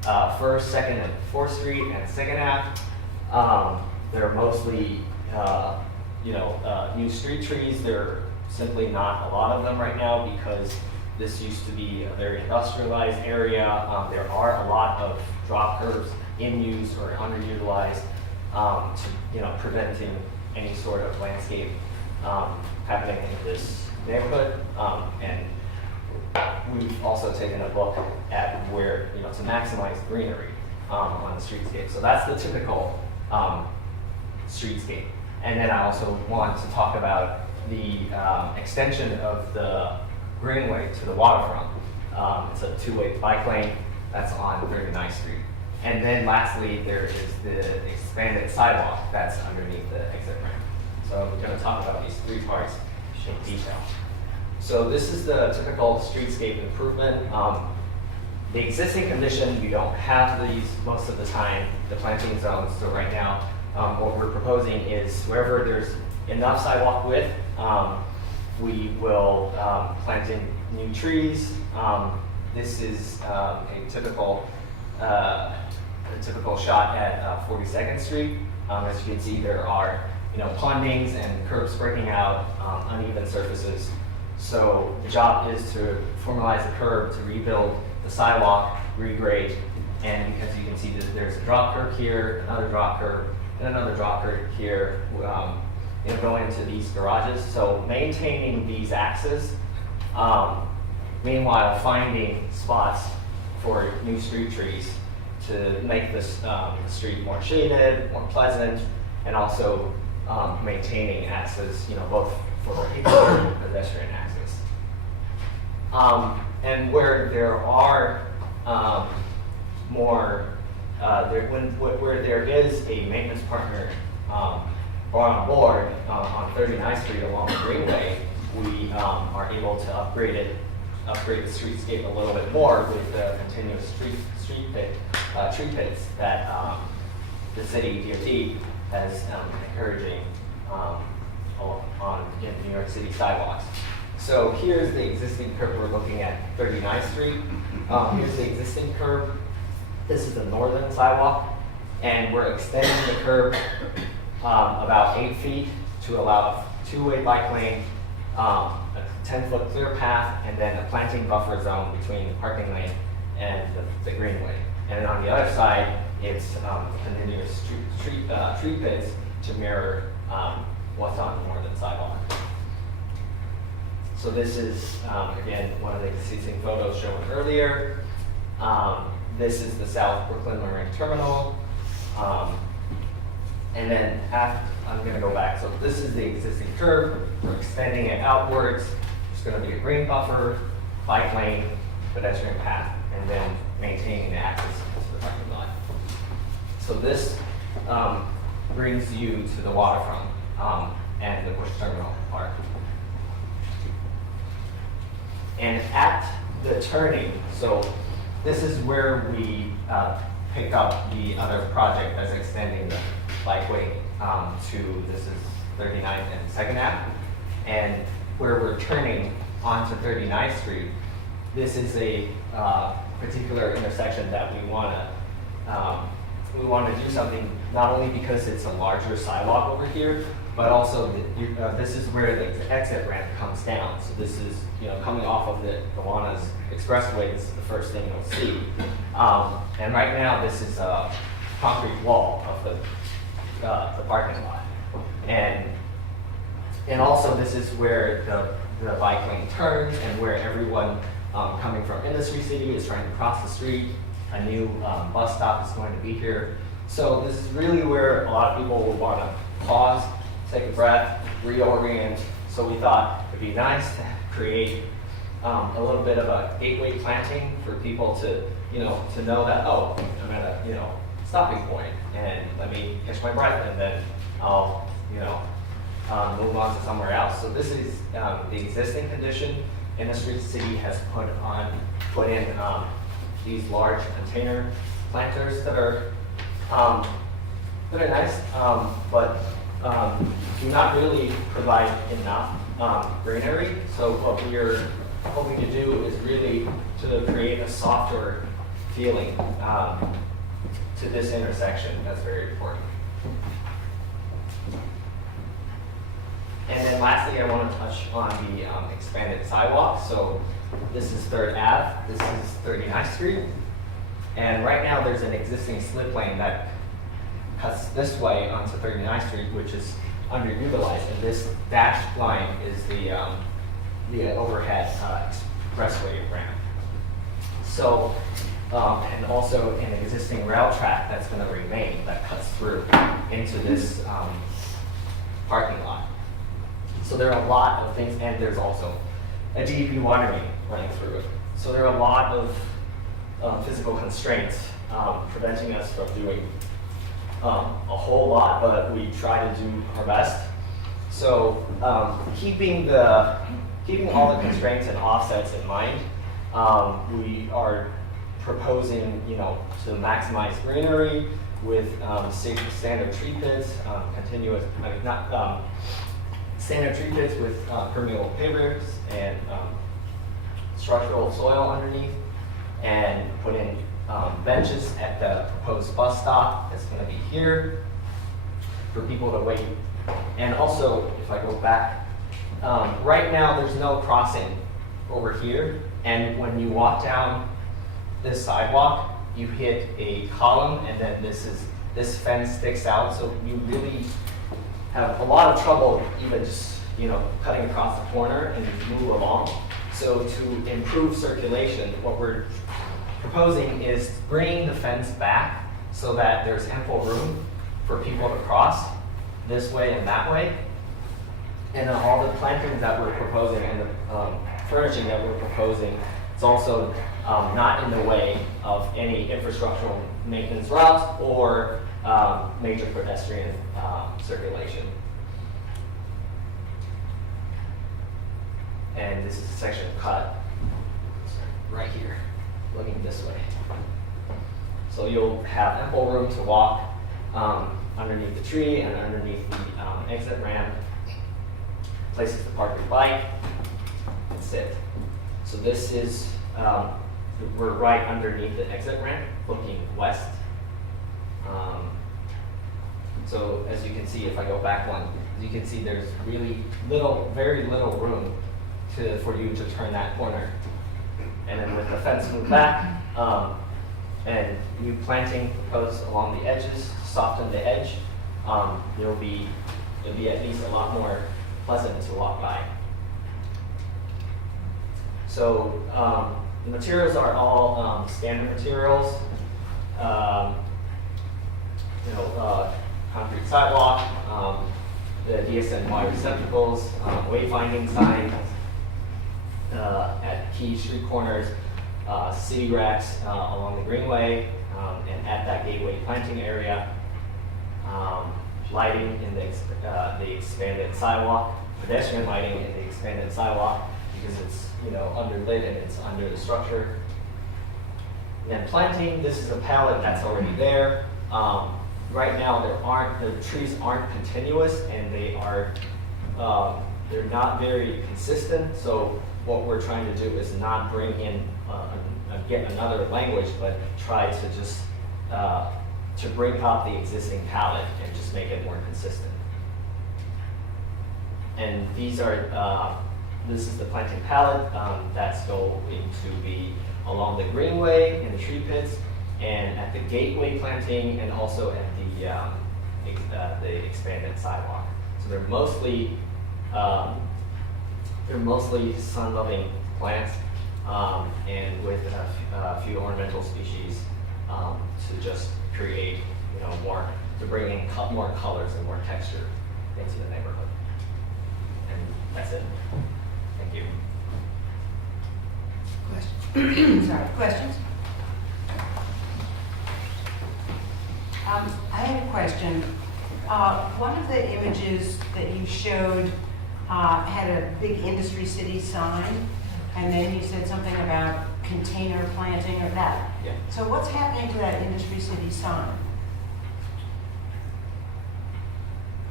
2nd, and 4th Street and 2nd Ave. They're mostly new street trees. There are simply not a lot of them right now because this used to be a very industrialized area. There are a lot of drop curves in use or underutilized, preventing any sort of landscape happening in this neighborhood. And we've also taken a look at where, to maximize greenery on the streetscape. So that's the typical streetscape. And then I also want to talk about the extension of the greenway to the waterfront. It's a 2-way bike lane that's on 39th Street. And then lastly, there is the expanded sidewalk that's underneath the exit ramp. So we're going to talk about these three parts in detail. So this is the typical streetscape improvement. The existing condition, we don't have these most of the time, the planting zones. So right now, what we're proposing is wherever there's enough sidewalk width, we will plant in new trees. This is a typical shot at 42nd Street. As you can see, there are pondings and curbs breaking out, uneven surfaces. So the job is to formalize the curb, to rebuild the sidewalk, regrade, and as you can see, there's a drop curb here, another drop curb, and another drop curb here, going into these garages. So maintaining these axes, meanwhile finding spots for new street trees to make this street more shaded, more pleasant, and also maintaining access, both for vehicular and pedestrian access. And where there are where there is a maintenance partner brought on board on 39th Street along the Greenway, we are able to upgrade the streetscape a little bit more with the continuous tree pits that the city DOT has encouraging in New York City sidewalks. So here's the existing curb. We're looking at 39th Street. Here's the existing curb. This is the northern sidewalk, and we're extending the curb about 8 feet to allow a two-way bike lane, a 10-foot clear path, and then a planting buffer zone between the parking lane and the greenway. And then on the other side, it's continuous tree pits to mirror what's on the northern sidewalk. So this is, again, one of the existing photos shown earlier. This is the South Brooklyn Marine Terminal. And then I'm going to go back. So this is the existing curb. We're extending it outwards. There's going to be a green buffer, bike lane, pedestrian path, and then maintaining the access to the parking lot. So this brings you to the waterfront and the Bush Terminal Park. And at the turning, so this is where we pick up the other project that's extending the bikeway to, this is 39th and 2nd Ave. And where we're turning onto 39th Street, this is a particular intersection that we want to do something, not only because it's a larger sidewalk over here, but also this is where the exit ramp comes down. So this is, coming off of the Gowanus Expressway, this is the first thing you'll see. And right now, this is a concrete wall of the parking lot. And also, this is where the bike lane turns and where everyone coming from Industry City is trying to cross the street. A new bus stop is going to be here. So this is really where a lot of people will want to pause, take a breath, reorient. So we thought it'd be nice to create a little bit of a gateway planting for people to, to know that, oh, I'm at a, stopping point, and let me catch my breath, and then I'll, move on to somewhere else. So this is the existing condition. Industry City has put in these large container planters that are nice, but do not really provide enough greenery. So what we're hoping to do is really to create a softer feeling to this intersection. That's very important. And then lastly, I want to touch on the expanded sidewalk. So this is 3rd Ave, this is 39th Street. And right now there's an existing slip lane that cuts this way onto 39th Street, which is underutilized. And this dashed line is the overhead expressway ramp. So, and also an existing rail track that's going to remain that cuts through into this parking lot. So there are a lot of things, and there's also a DEP water main running through it. So there are a lot of physical constraints preventing us from doing a whole lot, but we try to do our best. So keeping all the constraints and offsets in mind, we are proposing, to maximize greenery with standard tree pits, standard tree pits with permeable pavers and structural soil underneath, and put in benches at the proposed bus stop that's going to be here for people to wait. And also, if I go back, right now there's no crossing over here, and when you walk down this sidewalk, you hit a column, and then this fence sticks out, so you really have a lot of trouble even just cutting across the corner and move along. So to improve circulation, what we're proposing is bringing the fence back so that there's ample room for people to cross this way and that way. And then all the plantings that we're proposing and the furnishing that we're proposing, it's also not in the way of any infrastructural maintenance routes or major pedestrian circulation. And this is a section cut right here, looking this way. So you'll have ample room to walk underneath the tree and underneath the exit ramp, places to park your bike and sit. So this is, we're right underneath the exit ramp, looking west. So as you can see, if I go back one, you can see there's really very little room for you to turn that corner. And then with the fence moved back, and new planting proposed along the edges to soften the edge, it'll be at least a lot more pleasant to walk by. So the materials are all standard materials. Concrete sidewalk, the DSNY receptacles, wayfinding signs at key street corners, city racks along the greenway, and at that gateway planting area, lighting in the expanded sidewalk, pedestrian lighting in the expanded sidewalk because it's underlit and it's under the structure. And planting, this is a palette that's already there. Right now, the trees aren't continuous, and they're not very consistent. So what we're trying to do is not bring in get another language, but try to just to bring up the existing palette and just make it more consistent. And these are this is the planting palette that's going to be along the greenway in the tree pits, and at the gateway planting, and also at the expanded sidewalk. So they're mostly sun-loving plants, and with a few ornamental species to just create, more, to bring in more colors and more texture into the neighborhood. And that's it. Thank you. Questions? Sorry, questions? I had a question. One of the images that you showed had a big industry city sign, and then you said something about container planting or that. Yeah. So what's happening to that industry city sign?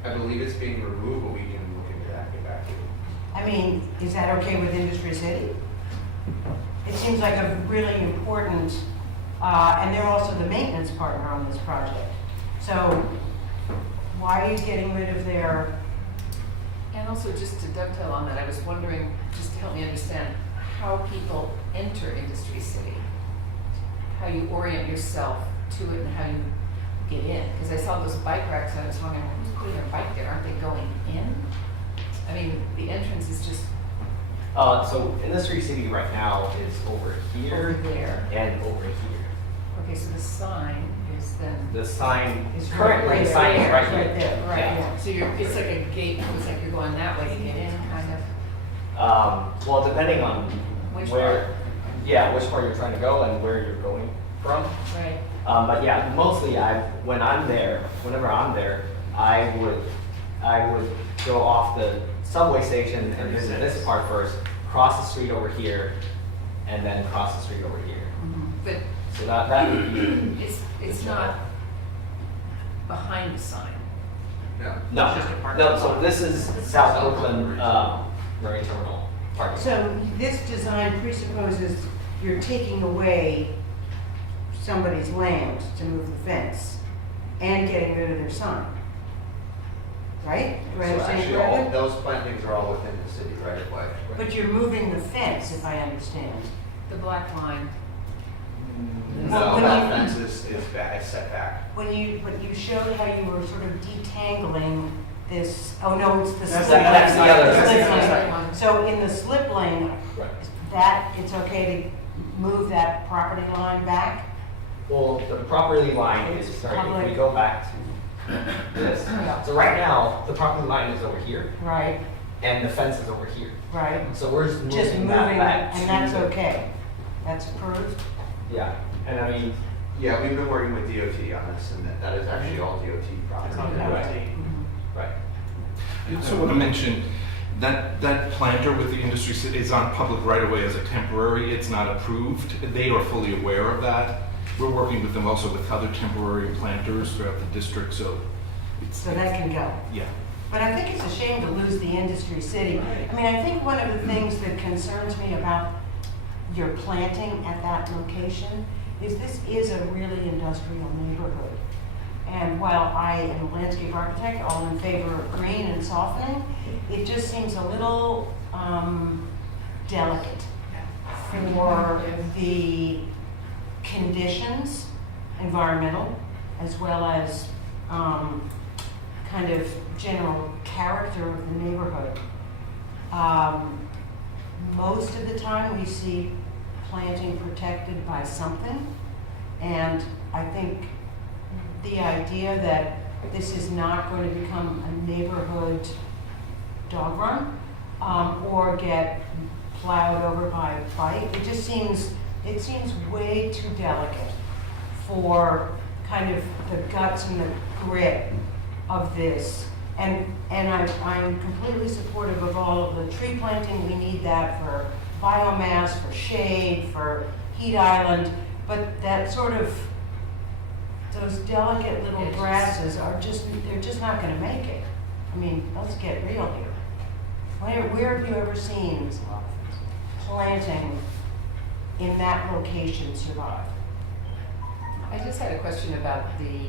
I believe it's being removed, but we can look into that, get back to you. I mean, is that okay with industry city? It seems like a really important, and they're also the maintenance partner on this project. So why are you getting rid of their? And also, just to dovetail on that, I was wondering, just to help me understand how people enter Industry City, how you orient yourself to it and how you get in. Because I saw those bike racks and I was wondering, who's putting their bike there? Aren't they going in? I mean, the entrance is just So Industry City right now is over here over there. and over here. Okay, so the sign is then. The sign Is currently right the sign is there, right right here. there, Right, Yeah. so it's like a gate, it's like you're going that way to get in, kind of. Well, depending on Which where, part? yeah, which part you're trying to go and where you're going from. Right. But yeah, mostly whenever I'm there, I would go off the subway station and visit this part first, cross the street over here, and then cross the street over here. But So that would be, it's not behind the sign. Yeah. no, so this is South Brooklyn, Marine Terminal parking. So this design presupposes you're taking away somebody's land to move the fence and getting rid of their sign. Right? Do I So understand actually, correctly? all, those plantings are all within the city right of way. But you're moving the fence, if I understand. The black line. Well, No, when that you- fence is back, is set back. But you showed how you were sort of detangling this, oh no, it's the slip lane. That's the other- The that's slip the lane. other one. So in the slip lane, Right. that, it's okay to move that property line back? Well, the property line is, sorry, if we Public. go back to this. So right now, the property line is over here, Right, and the fence is over here. right. So we're just Just moving moving, that back. and to that's the- okay. That's approved? Yeah, and I mean, Yeah, we've been working with DOT on this, and that is actually all DOT property. right. I also want to mention that planter with the industry is on public right of way as a temporary. It's not approved. They are fully aware of that. We're working with them also with other temporary planters throughout the district, so it's, So that can go. yeah. But I think it's a shame to lose the industry city. I mean, I think one of the things that concerns me about your planting at that location is this is a really industrial neighborhood. And while I am a landscape architect, all in favor of green and softening, it just seems a little delicate for the conditions, environmental, as well as kind of general character of the neighborhood. Most of the time, we see planting protected by something, and I think the idea that this is not going to become a neighborhood dog run or get plowed over by a bike, it seems way too delicate for kind of the guts and the grit of this. And I'm completely supportive of all of the tree planting. We need that for biomass, for shade, for heat island, but that sort of, those delicate little grasses are just, they're just not gonna make it. I mean, let's get real here. Where have you ever seen planting in that location survive? I just had a question about the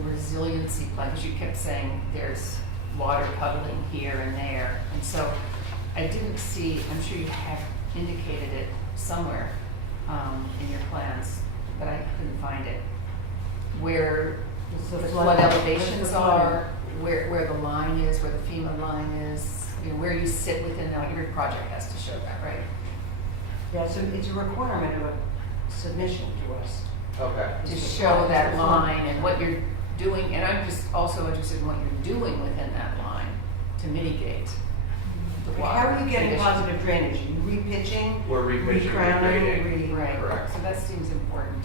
resiliency plan, because you kept saying there's water puddling here and there. And so I didn't see, I'm sure you have indicated it somewhere in your plans, but I couldn't find it. Where the flood elevations are, where the line is, where the FEMA line is, you know, where you sit within that. Your project has to show that, right? Yeah, so it's a requirement of a submission to us. Okay. To show that line and what you're doing, and I'm just also interested in what you're doing within that line to mitigate the water. How are you getting condition. positive drainage? Are you repitching? We're repitching, Regrounding? regrading. Right, Correct. so that seems important.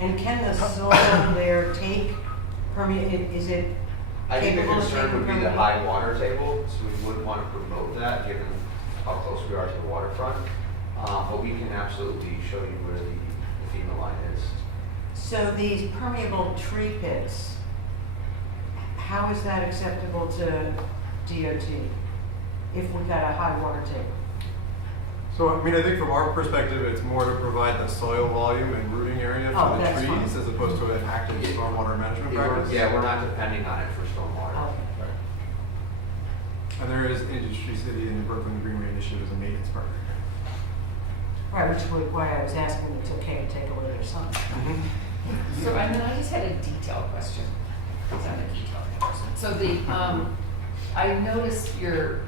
And can the soil there take permeate, is it I think the capable of concern taking would be the permeate? high water table, so we wouldn't want to promote that, given how close we are to the waterfront. But we can absolutely show you where the FEMA line is. So these permeable tree pits, how is that acceptable to DOT if we got a high water table? So, I mean, I think from our perspective, it's more to provide the soil volume and rooting area Oh, for the that's fine. trees as opposed to an active stormwater management practice. Yeah, we're not depending on it for stormwater. Okay. And there is Industry City and the Brooklyn Greenway Initiative as a maintenance partner. Right, which is why I was asking if it's okay to take away their sign. So, I mean, I just had a detail question, because I'm a detail person. So I noticed your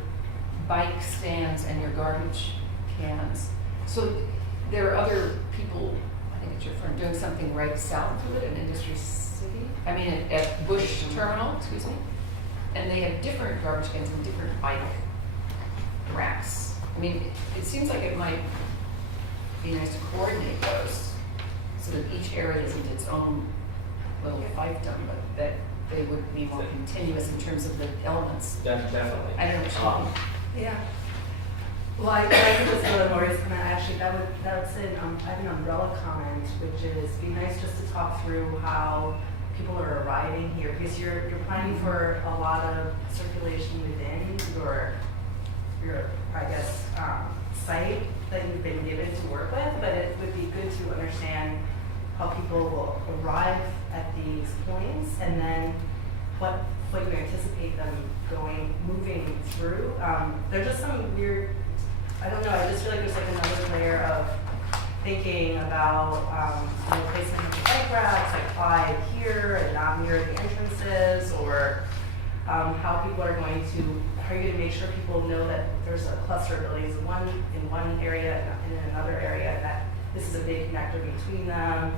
bike stands and your garbage cans. So there are other people, I think it's your firm, doing something right south of it in Industry City? I mean, at Bush Terminal, excuse me? And they have different garbage cans and different bike racks. I mean, it seems like it might be nice to coordinate those so that each area isn't its own little fiefdom, but that they would be more continuous in terms of the elements. Definitely. I don't know. Yeah. Well, I think this is Lori's comment, actually, that would sit in, I have an umbrella comment, which is, be nice just to talk through how people are arriving here, because you're planning for a lot of circulation within your I guess, site that you've been given to work with, but it would be good to understand how people will arrive at these points, and then what you anticipate them moving through. There's just some weird, I don't know, I just feel like there's like another layer of thinking about placement of the bike racks, like why here and not near the entrances, or how people are going to, how are you going to make sure people know that there's a cluster of buildings in one area and in another area, and that this is a big connector between them.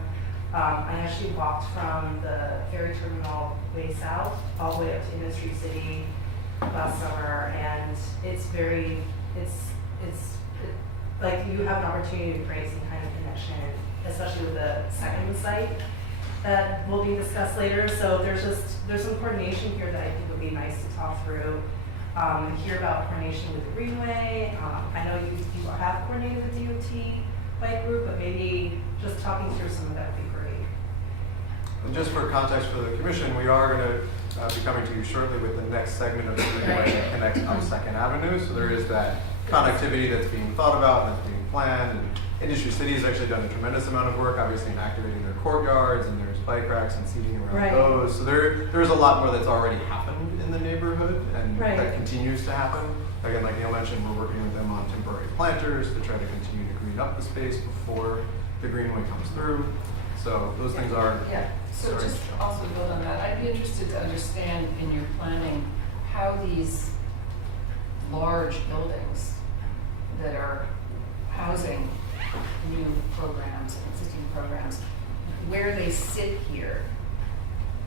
I actually walked from the ferry terminal way south all the way up to Industry City last summer, and it's like you have an opportunity to create some kind of connection, especially with the second site that will be discussed later. So there's some coordination here that I think would be nice to talk through. Hear about coordination with the Greenway. I know you have coordinated with DOT bike group, but maybe just talking through some of that would be great. And just for context for the commission, we are going to be coming to you shortly with the next segment of the Greenway that connects up 2nd Avenue. So there is that connectivity that's being thought about and that's being planned. And Industry City has actually done a tremendous amount of work, obviously, in activating their courtyards, and there's bike racks and seating around those. So there's a lot more that's already happened in the neighborhood, and that continues to happen. Again, like Neil mentioned, we're working with them on temporary planters to try to continue to green up the space before the Greenway comes through. So those things are. Yeah, so just also build on that, I'd be interested to understand in your planning how these large buildings that are housing new programs and existing programs, where they sit here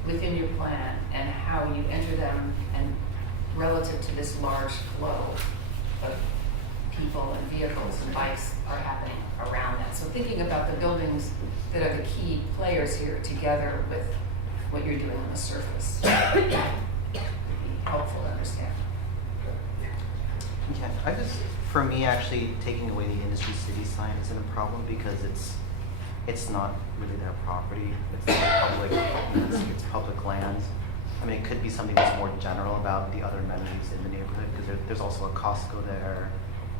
within your plan and how you enter them and relative to this large flow of people and vehicles and bikes are happening around that. So thinking about the buildings that are the key players here together with what you're doing on the surface would be helpful to understand. Yeah, for me, actually, taking away the Industry City sign isn't a problem because it's not really their property. It's not public. It's public lands. I mean, it could be something that's more general about the other amenities in the neighborhood because there's also a Costco there,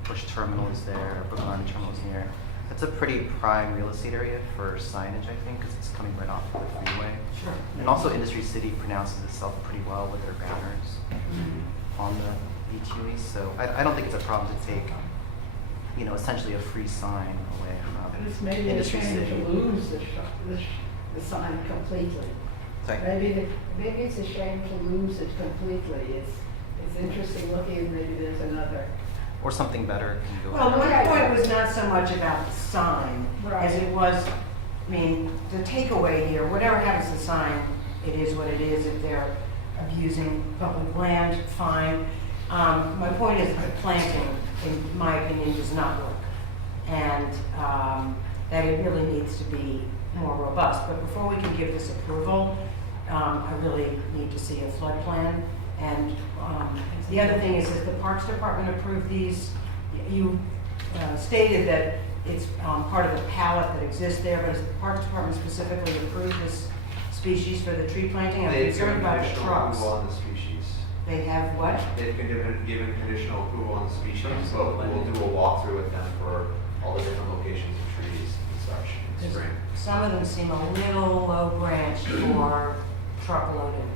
Bush Terminal is there, Brooklyn Army Terminal is near. It's a pretty prime real estate area for signage, I think, because it's coming right off of the freeway. Sure. And also, Industry City pronounces itself pretty well with their banners on the E2E, so I don't think it's a problem to take, essentially a free sign away But it's from maybe a Industry shame City. to lose the sign completely. Sorry? Maybe it's a shame to lose it completely. It's interesting looking at maybe there's another. Or something better can go. Well, on. my point was not so much about the sign as it was, the takeaway here, whatever happens to the sign, it is what it is. If they're abusing public land, fine. My point is that planting, in my opinion, does not work. And that it really needs to be more robust. But before we can give this approval, I really need to see a flood plan. And the other thing is that the Parks Department approved these. You stated that it's part of the palette that exists there, but has the Parks Department specifically approved this species for the tree planting? I'm They've concerned given about the conditional trucks. approval on the species. They have what? They've been given conditional approval on the species, but we'll do a walkthrough with them for all the different locations of trees and such in spring. Some of them seem a little low branch for truck loading.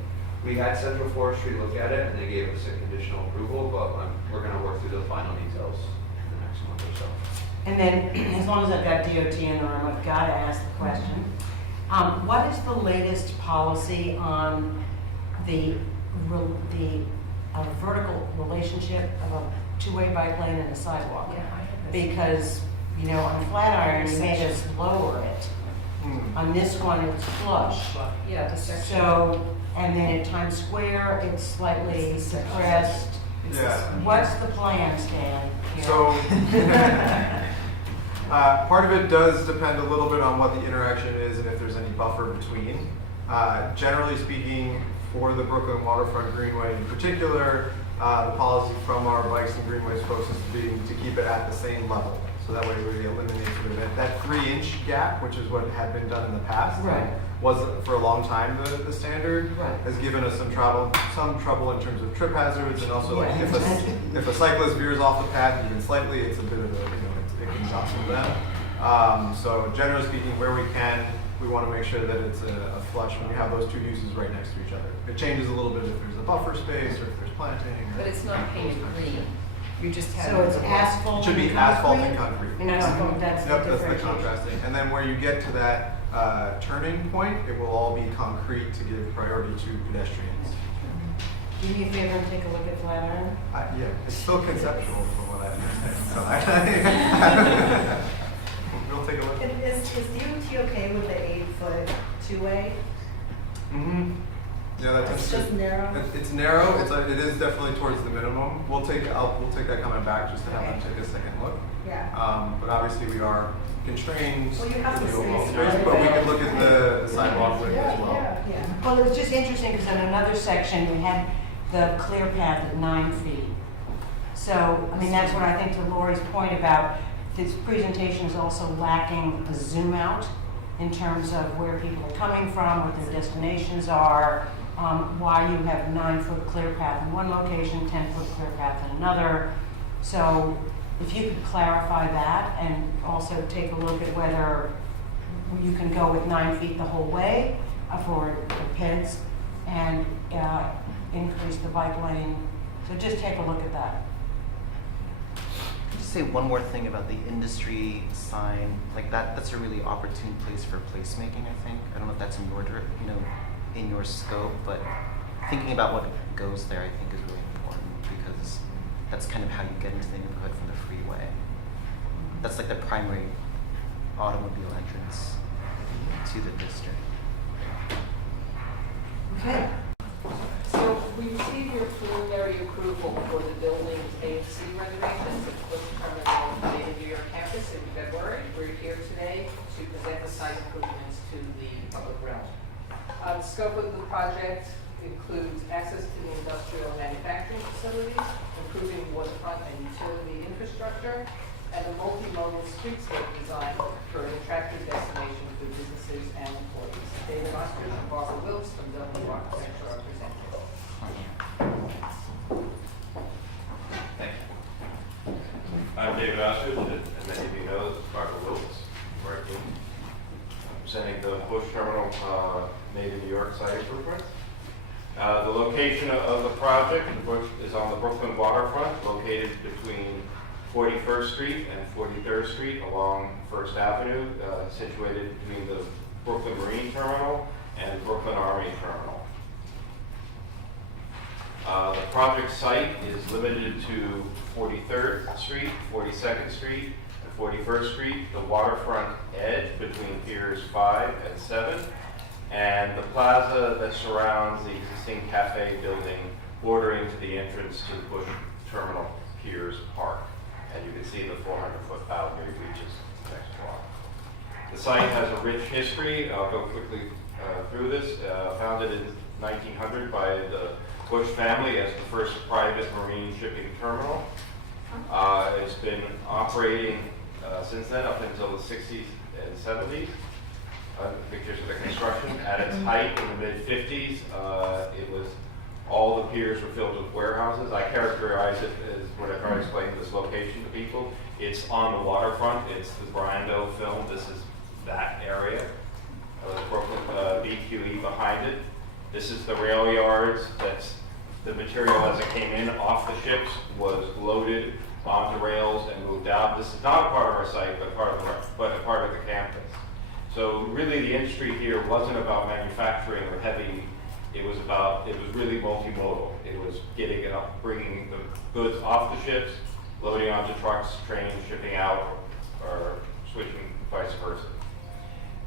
We had Central Forestry look at it, and they gave us a conditional approval, but we're gonna work through the final details in the next month or so. And then, as long as I've got DOT in the room, I've got to ask the question. What is the latest policy on the vertical relationship of a two-way bike lane and a sidewalk? Because, on Flatiron, you made us lower it. On this one, it's flush. Yeah, the section. So, and then at Times Square, it's slightly suppressed. Yeah. What's the plan, Stan? here? So Part of it does depend a little bit on what the interaction is and if there's any buffer between. Generally speaking, for the Brooklyn Waterfront Greenway in particular, the policy from our Bikes and Greenways folks is to keep it at the same level. So that way we eliminate sort of that 3-inch gap, which is what had been done in the past. Right. Was for a long time the standard. Right. Has given us some trouble in terms of trip hazards, and also like Yeah. if a cyclist veers off the path even slightly, it's a bit of it can jostle them. So generally speaking, where we can, we want to make sure that it's a flush when we have those two uses right next to each other. It changes a little bit if there's a buffer space or if there's planting. But it's not painted green. You just have. So it's asphalt. It should be and asphalt concrete? and concrete. And asphalt, that's the Yep, that's the differentiation. contrasting. And then where you get to that turning point, it will all be concrete to give priority to pedestrians. Do me a favor and take a look at Flatiron. Yeah, it's still conceptual from what I understand. So we'll take a look. Is DOT okay with the 8-foot two-way? Mm-hmm. Yeah, that tends It's to. just narrow? It's narrow. It is definitely towards the minimum. We'll take that coming back just to have them take a second look. Yeah. But obviously we are constrained. Well, you have with the the overall space, space, right? but we can look at the sidewalk width as well. Yeah. Well, it was just interesting because in another section, we had the clear path at 9 feet. So, I mean, that's what I think to Lori's point about this presentation is also lacking a zoom out in terms of where people are coming from, what their destinations are, why you have 9-foot clear path in one location, 10-foot clear path in another. So if you could clarify that and also take a look at whether you can go with 9 feet the whole way for PEDs and increase the bike lane. So just take a look at that. Just say one more thing about the industry sign, like that's a really opportune place for placemaking, I think. I don't know if that's in your, in your scope, but thinking about what goes there, I think is really important because that's kind of how you get into the neighborhood from the freeway. That's like the primary automobile entrance to the district. Okay. So we received your preliminary approval for the building's A and C renovations at the terminal of the New York campus in February. We're here today to present the site improvements to the public realm. The scope of the project includes access to the industrial and manufacturing facilities, improving waterfront and utility infrastructure, and a multimodal streetscape design for an attractive destination for businesses and employees. David Ostrich and Barbara Wilkes from W Architecture are presenting. Thank you. I'm David Ostrich, and many of you know this is Barbara Wilkes, working, presenting the Bush Terminal made in New York site improvements. The location of the project is on the Brooklyn waterfront, located between 41st Street and 43rd Street along First Avenue, situated between the Brooklyn Marine Terminal and Brooklyn Army Terminal. The project site is limited to 43rd Street, 42nd Street, and 41st Street, the waterfront edge between Piers 5 and 7, and the plaza that surrounds the existing cafe building bordering to the entrance to the Bush Terminal Piers Park. And you can see the 400-foot boundary reaches the next block. The site has a rich history. I'll go quickly through this. Founded in 1900 by the Bush family as the first private marine shipping terminal. It's been operating since then up until the 60s and 70s. Pictures of the construction. At its height in the mid-50s, it was all the piers were filled with warehouses. I characterize it as, when I try to explain this location to people, it's on the waterfront. It's the Brando film. This is that area. Brooklyn BQE behind it. This is the rail yards. That's the material as it came in off the ships was loaded onto rails and moved out. This is not a part of our site, but a part of the campus. So really, the industry here wasn't about manufacturing or heavy. It was really multimodal. It was getting it up, bringing the goods off the ships, loading onto trucks, trains, shipping out, or switching vice versa.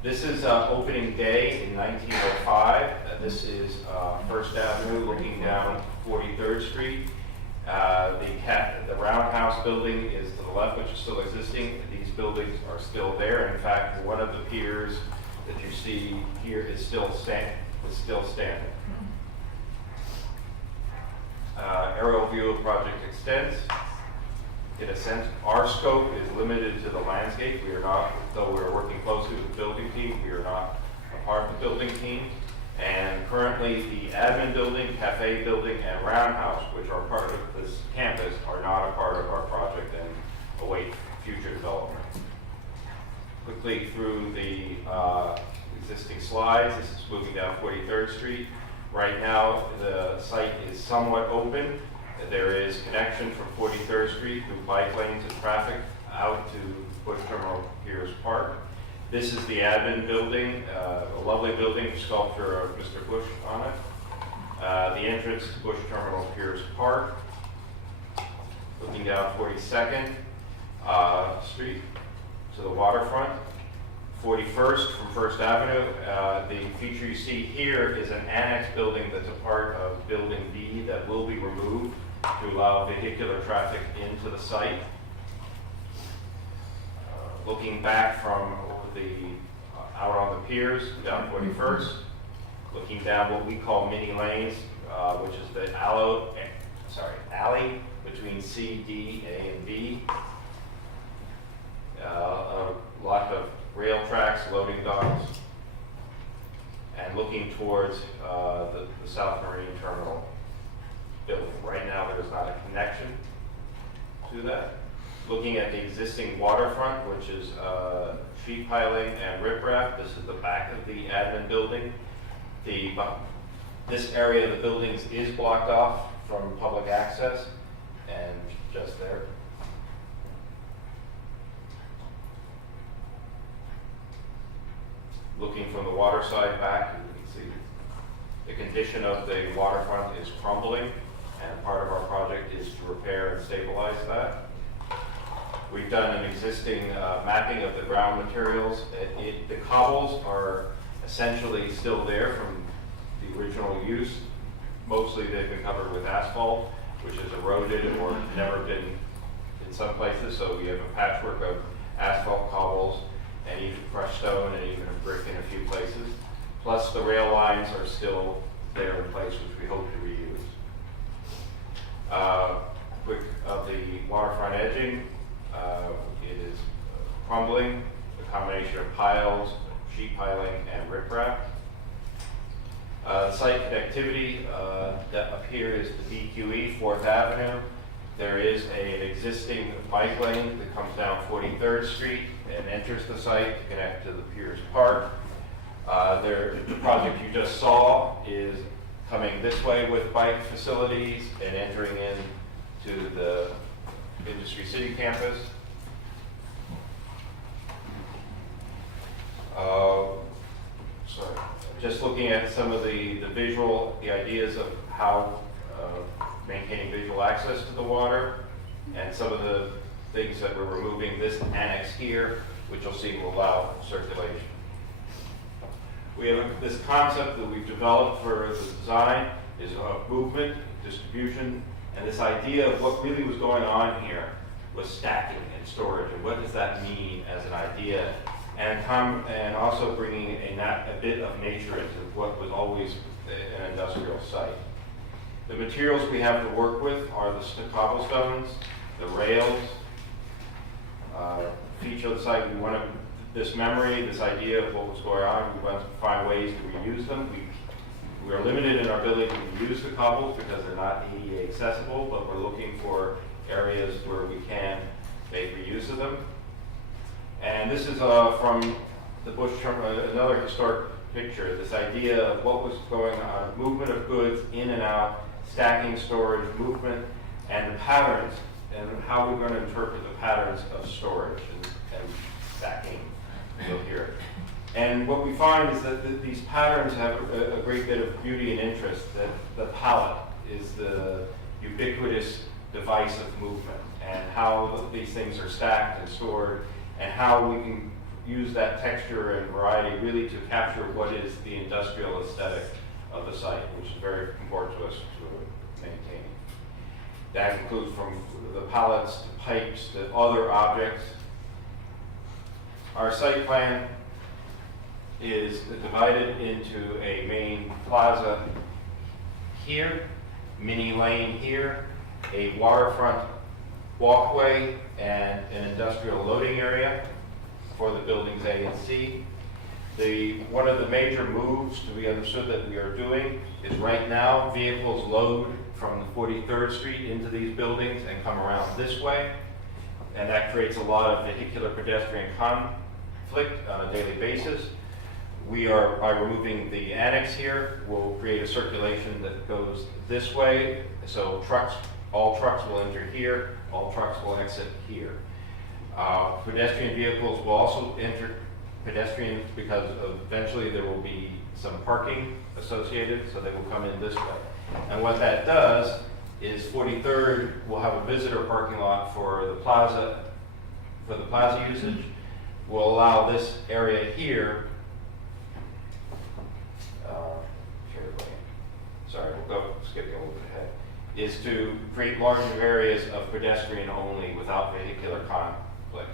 This is opening day in 1905. This is First Avenue looking down 43rd Street. The the roundhouse building is to the left, which is still existing. These buildings are still there. In fact, one of the piers that you see here is still standing. Aerial view of project extends. In a sense, our scope is limited to the landscape. We are not, though we're working closely with the building team, we are not a part of the building team. And currently, the admin building, cafe building, and roundhouse, which are part of this campus, are not a part of our project and await future development. Quickly through the existing slides, this is moving down 43rd Street. Right now, the site is somewhat open. There is connection from 43rd Street through bike lanes and traffic out to Bush Terminal Piers Park. This is the admin building, a lovely building, sculpture of Mr. Bush on it. The entrance to Bush Terminal Piers Park. Looking down 42nd Street to the waterfront. 41st from First Avenue. The feature you see here is an annex building that's a part of Building B that will be removed to allow vehicular traffic into the site. Looking back from out on the piers down 41st, looking down what we call mini lanes, which is the alley between C, D, A, and B. A lot of rail tracks, loading docks, and looking towards the South Marine Terminal building. Right now, there is not a connection to that. Looking at the existing waterfront, which is sheet piling and riprap. This is the back of the admin building. This area of the buildings is blocked off from public access, and just there. Looking from the water side back, you can see the condition of the waterfront is crumbling, and part of our project is to repair and stabilize that. We've done an existing mapping of the ground materials. The cobbles are essentially still there from the original use. Mostly they've been covered with asphalt, which has eroded or never been in some places. So we have a patchwork of asphalt, cobbles, and even crushed stone, and even a brick in a few places. Plus the rail lines are still there in place, which we hope to reuse. Quick of the waterfront edging. It is crumbling, a combination of piles, sheet piling, and riprap. Site connectivity, that up here is the BQE, 4th Avenue. There is an existing bike lane that comes down 43rd Street and enters the site to connect to the Piers Park. The project you just saw is coming this way with bike facilities and entering into the Industry City campus. Just looking at some of the ideas of how maintaining visual access to the water, and some of the things that we're removing. This annex here, which you'll see will allow circulation. We have this concept that we've developed for the design is movement, distribution, and this idea of what really was going on here was stacking and storage, and what does that mean as an idea, and also bringing a bit of nature into what was always an industrial site. The materials we have to work with are the cobblestones, the rails. Feature of the site, we want to, this memory, this idea of what was going on, we want to find ways to reuse them. We are limited in our ability to use the cobbles because they're not ADA accessible, but we're looking for areas where we can make reuse of them. And this is from the Bush Terminal, another historic picture, this idea of what was going on, movement of goods in and out, stacking, storage, movement, and the patterns, and how we're going to interpret the patterns of storage and stacking here. And what we find is that these patterns have a great bit of beauty and interest, that the palette is the ubiquitous device of movement, and how these things are stacked and stored, and how we can use that texture and variety really to capture what is the industrial aesthetic of the site, which is very important to us to maintain. That includes from the pallets to pipes to other objects. Our site plan is divided into a main plaza here, mini lane here, a waterfront walkway, and an industrial loading area for the buildings A and C. One of the major moves to be understood that we are doing is right now vehicles load from the 43rd Street into these buildings and come around this way. And that creates a lot of vehicular pedestrian conflict on a daily basis. We are, by removing the annex here, will create a circulation that goes this way. So all trucks will enter here, all trucks will exit here. Pedestrian vehicles will also enter pedestrians because eventually there will be some parking associated, so they will come in this way. And what that does is 43rd will have a visitor parking lot for the plaza usage. Will allow this area here. Sorry, we'll go skipping a little bit ahead. Is to create larger areas of pedestrian only without vehicular conflict.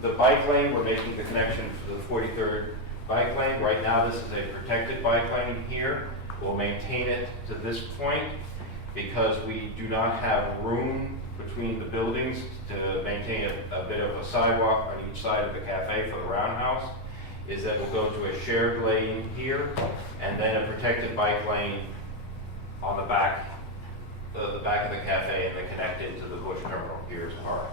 The bike lane, we're making the connection for the 43rd bike lane. Right now, this is a protected bike lane here. We'll maintain it to this point because we do not have room between the buildings to maintain a bit of a sidewalk on each side of the cafe for the roundhouse. Is that we'll go to a shared lane here and then a protected bike lane on the back of the cafe and then connect into the Bush Terminal Piers Park.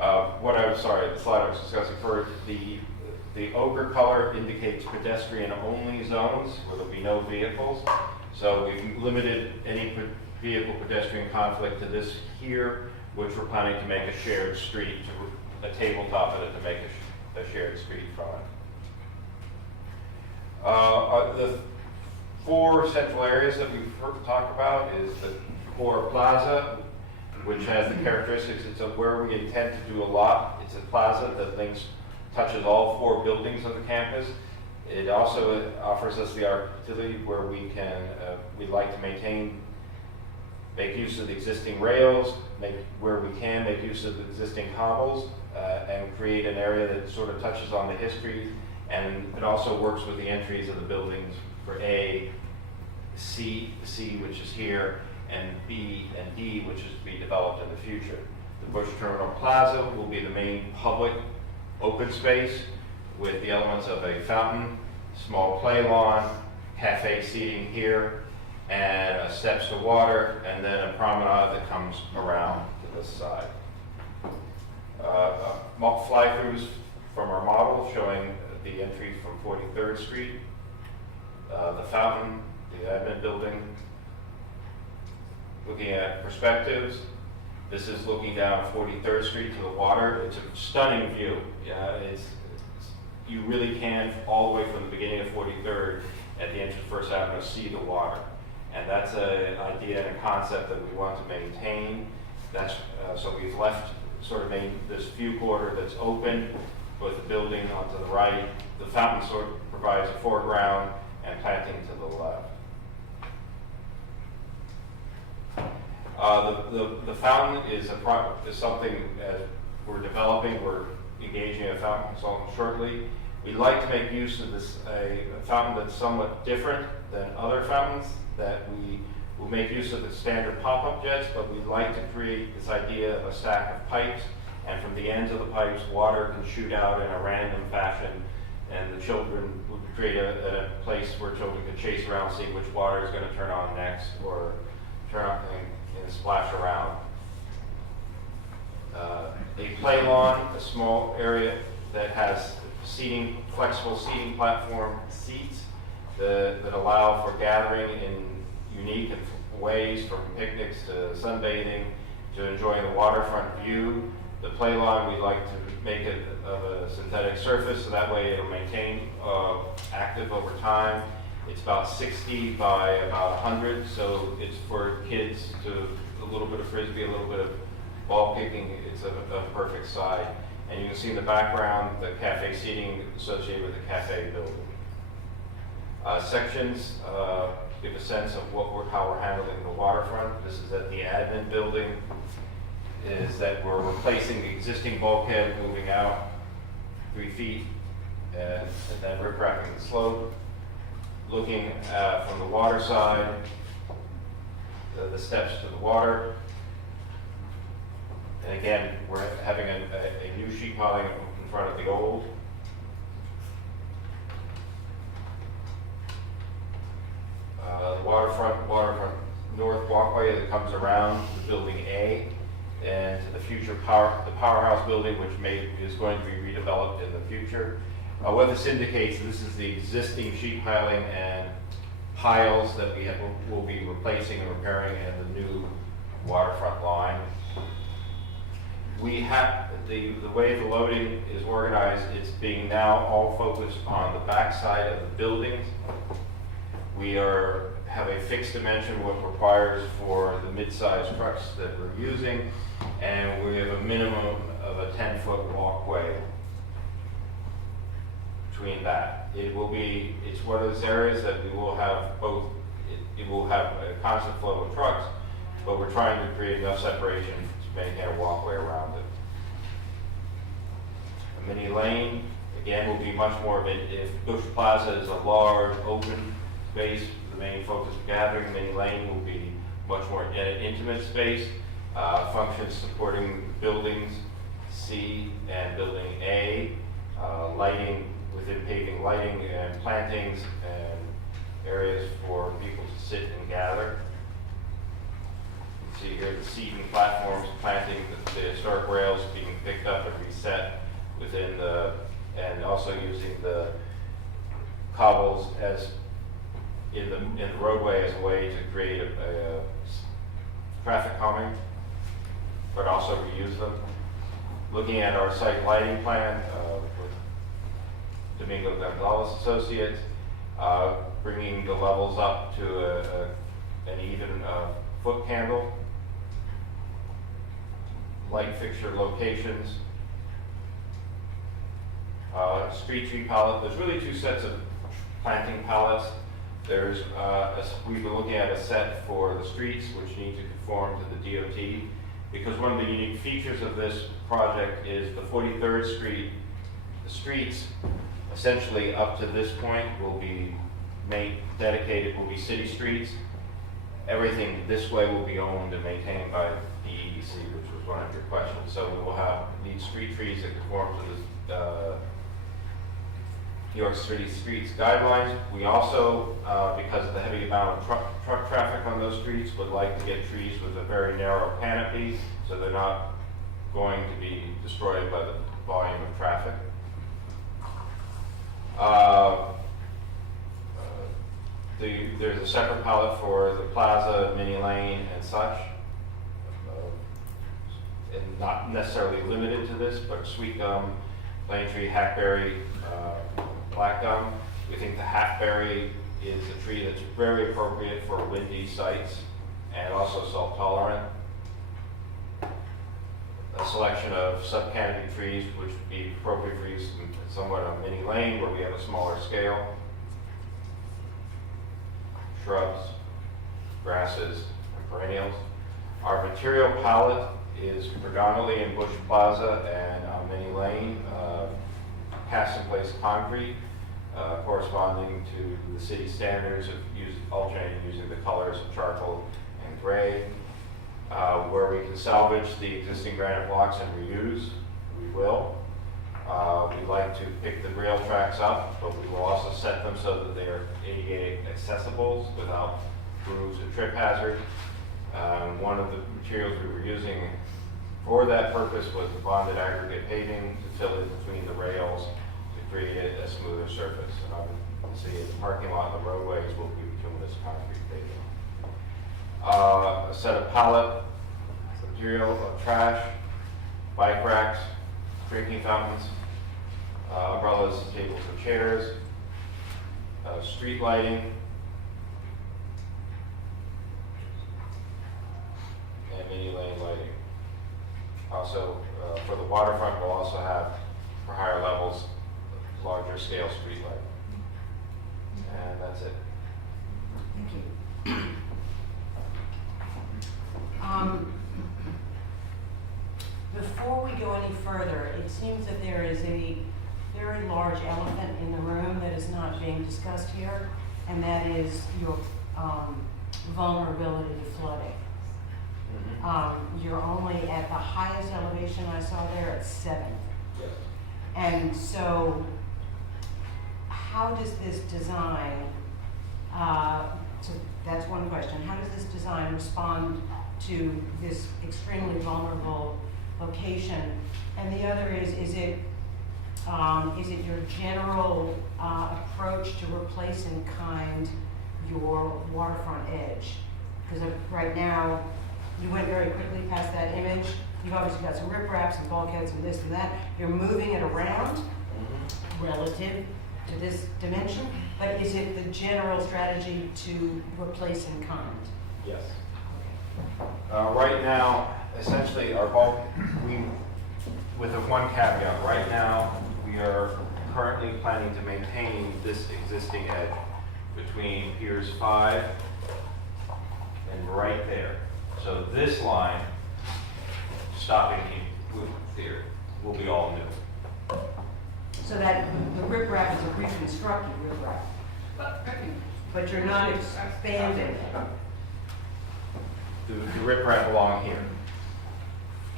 The slide I was discussing first, the ochre color indicates pedestrian-only zones where there'll be no vehicles. So we've limited any vehicle pedestrian conflict to this here, which we're planning to make a shared street, a tabletop in it to make a shared street from it. The four central areas that we've talked about is the core plaza, which has the characteristics. It's where we intend to do a lot. It's a plaza that touches all four buildings of the campus. It also offers us the opportunity where we'd like to make use of the existing rails, where we can make use of the existing cobbles, and create an area that sort of touches on the history, and it also works with the entries of the buildings for A, C, which is here, and B and D, which is to be developed in the future. The Bush Terminal Plaza will be the main public open space with the elements of a fountain, small play lawn, cafe seating here, and steps to water, and then a promenade that comes around to this side. Fly-throughs from our model showing the entry from 43rd Street, the fountain, the admin building. Looking at perspectives, this is looking down 43rd Street to the water. It's a stunning view. You really can, all the way from the beginning of 43rd at the entrance of First Avenue, see the water. And that's an idea and a concept that we want to maintain. So we've left this view corridor that's open with the building onto the right. The fountain sort of provides a foreground and planting to the left. The fountain is something as we're developing. We're engaging a fountain consultant shortly. We'd like to make use of a fountain that's somewhat different than other fountains, that we will make use of the standard pop-up jets, but we'd like to create this idea of a stack of pipes, and from the ends of the pipes, water can shoot out in a random fashion, and the children would create a place where children could chase around, see which water is going to turn on next, or turn on and splash around. A play lawn, a small area that has flexible seating platform seats that allow for gathering in unique ways, from picnics to sunbathing to enjoying the waterfront view. The play lawn, we like to make it of a synthetic surface, so that way it'll maintain active over time. It's about 60 by about 100, so it's for kids to a little bit of frisbee, a little bit of ball kicking. It's a perfect side. And you can see in the background the cafe seating associated with the cafe building. Sections give a sense of how we're handling the waterfront. This is at the admin building, is that we're replacing the existing bulkhead, moving out 3 feet, and then riprapping the slope. Looking from the water side, the steps to the water. And again, we're having a new sheet piling in front of the old. The waterfront north walkway that comes around the building A and to the future the powerhouse building, which is going to be redeveloped in the future. What this indicates, this is the existing sheet piling and piles that will be replacing and repairing and the new waterfront line. We have the way the loading is organized, it's being now all focused on the back side of the buildings. We have a fixed dimension, what requires for the mid-sized trucks that we're using, and we have a minimum of a 10-foot walkway between that. It's one of those areas that we will have both, it will have a constant flow of trucks, but we're trying to create enough separation to maintain a walkway around it. A mini lane, again, will be much more of it. If Bush Plaza is a large, open space, the main focus of gathering, mini lane will be much more intimate space, functions supporting buildings C and building A, lighting within paving lighting and plantings and areas for people to sit and gather. You can see here the seating platforms, planting, the historic rails being picked up and reset within and also using the cobbles as in the roadway as a way to create a traffic calming, but also reuse them. Looking at our site lighting plan with Domingo Gonzalez Associates, bringing the levels up to an even foot candle, light fixture locations, street tree palette. There's really 2 sets of planting palettes. There's we've been looking at a set for the streets, which need to conform to the DOT, because one of the unique features of this project is the 43rd Street, the streets, essentially up to this point will be dedicated, will be city streets. Everything this way will be owned and maintained by the EDC, which was one of your questions. So we will have these street trees that conform to the New York City streets guidelines. We also, because of the heavy amount of truck traffic on those streets, would like to get trees with a very narrow canopy so they're not going to be destroyed by the volume of traffic. There's a separate palette for the plaza, mini lane, and such. And not necessarily limited to this, but sweet gum, plane tree, hackberry, black gum. We think the hackberry is a tree that's very appropriate for windy sites and also salt tolerant. A selection of sub-canopy trees which would be appropriate for use in somewhat of a mini lane where we have a smaller scale. Shrubs, grasses, and perennials. Our material palette is predominantly in Bush Plaza and Mini Lane, cast-in-place concrete, corresponding to the city standards of alternating using the colors of charcoal and gray. Where we can salvage the existing granite blocks and reuse, we will. We'd like to pick the rail tracks up, but we will also set them so that they are ADA accessible without grooves and trip hazard. One of the materials we were using for that purpose was the bonded aggregate paving to fill in between the rails to create a smoother surface. And obviously the parking lot and the roadways will be bituminous concrete paving. A set of pallet material of trash, bike racks, drinking fountains, umbrellas, tables, and chairs, street lighting, and mini lane lighting. Also, for the waterfront, we'll also have, for higher levels, larger scale street lighting. And that's it. Thank you. Before we go any further, it seems that there is a very large elephant in the room that is not being discussed here, and that is your vulnerability to flooding. You're only at the highest elevation I saw there at 7. Yes. And so, how does this design, so that's one question, how does this design respond to this extremely vulnerable location? And the other is it your general approach to replace in kind your waterfront edge? Because right now, you went very quickly past that image. You've obviously got some ripraps and bulkheads and this and that. You're moving it around relative to this dimension, but is it the general strategy to replace in kind? Yes. Right now, essentially, our bulk, with the one caveat, right now, we are currently planning to maintain this existing edge between Piers 5 and right there. So this line, stopping here, will be all new. So that the riprap is a reconstructed riprap, but you're not expanding. The riprap along here,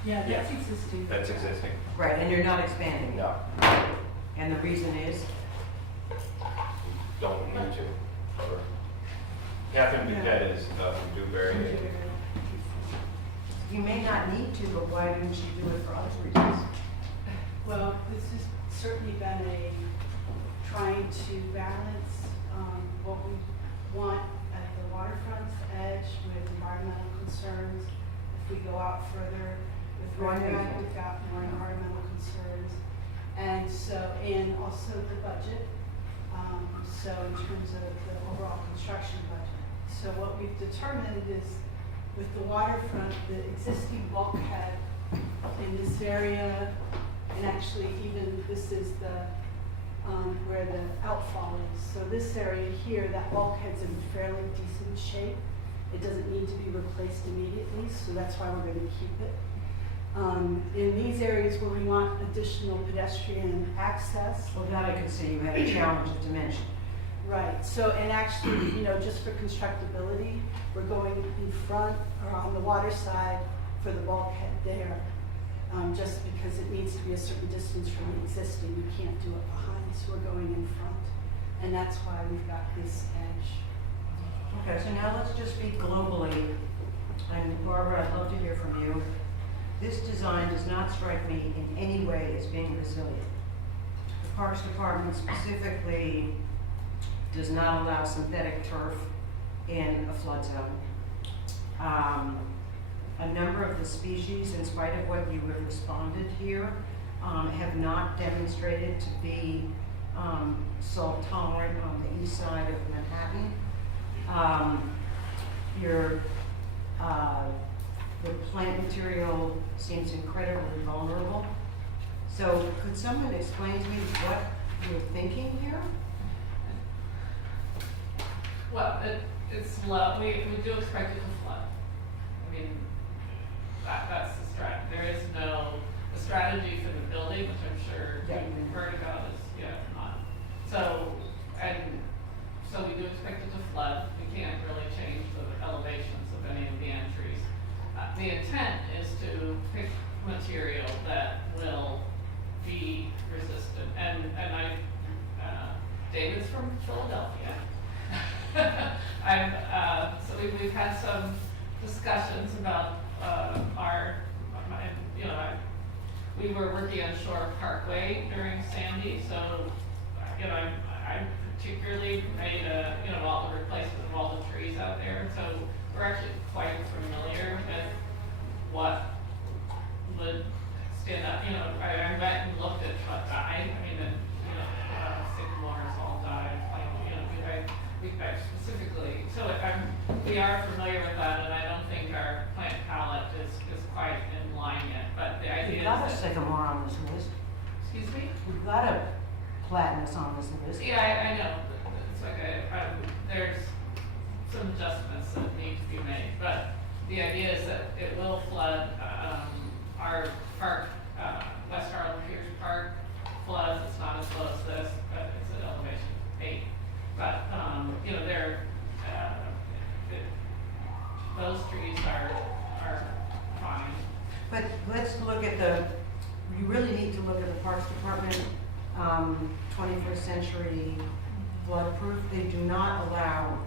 Yeah, that's existing. that's existing. Right, and you're not expanding. No, And the reason is? don't need to. Catherine Duquette is Dewberry. You may not need to, but why didn't you do it for other reasons? Well, this has certainly been trying to balance what we want at the waterfront edge with environmental concerns. If we go out further with riprap, we've got more environmental concerns. And so, and also the budget. So in terms of the overall construction budget. So what we've determined is with the waterfront, the existing bulkhead in this area, and actually even this is the where the outfall is. So this area here, that bulkhead's in fairly decent shape. It doesn't need to be replaced immediately, so that's why we're going to keep it. In these areas where we want additional pedestrian access. Well, that I could see you had a challenge of dimension. Right, so, and actually, you know, just for constructability, we're going in front or on the water side for the bulkhead there, just because it needs to be a certain distance from the existing, you can't do it behind, so we're going in front. And that's why we've got this edge. Okay, so now let's just speak globally. And Barbara, I'd love to hear from you. This design does not strike me in any way as being resilient. The Parks Department specifically does not allow synthetic turf in a flood zone. A number of the species, in spite of what you have responded here, have not demonstrated to be salt tolerant on the east side of Manhattan. The plant material seems incredibly vulnerable. So could someone explain to me what you're thinking here? Well, it's low, we do expect it to flood. I mean, that's the strategy. There is no, the strategy for the building, which I'm sure you've heard about, is, not. So we do expect it to flood. We can't really change the elevations of any of the entries. The intent is to pick material that will be resistant. And David's from Philadelphia. So we've had some discussions about we were working on Shore Parkway during Sandy, so I particularly made all the replacement of all the trees out there. So we're actually quite familiar with what would stand up. I went and looked at what died. Sycamores all died. I specifically, so we are familiar with that, and I don't think our plant palette is quite in line yet. But the idea We've got a is that, sycamore on this list. excuse me. We've got a platanus on this list. Yeah, I know. It's like there's some adjustments that need to be made, but the idea is that it will flood, our park, West Harlem Piers Park floods, it's not as low as this, but it's at elevation 8. But, you know, those trees are fine. But let's look at you really need to look at the Parks Department, 21st century flood-proof. They do not allow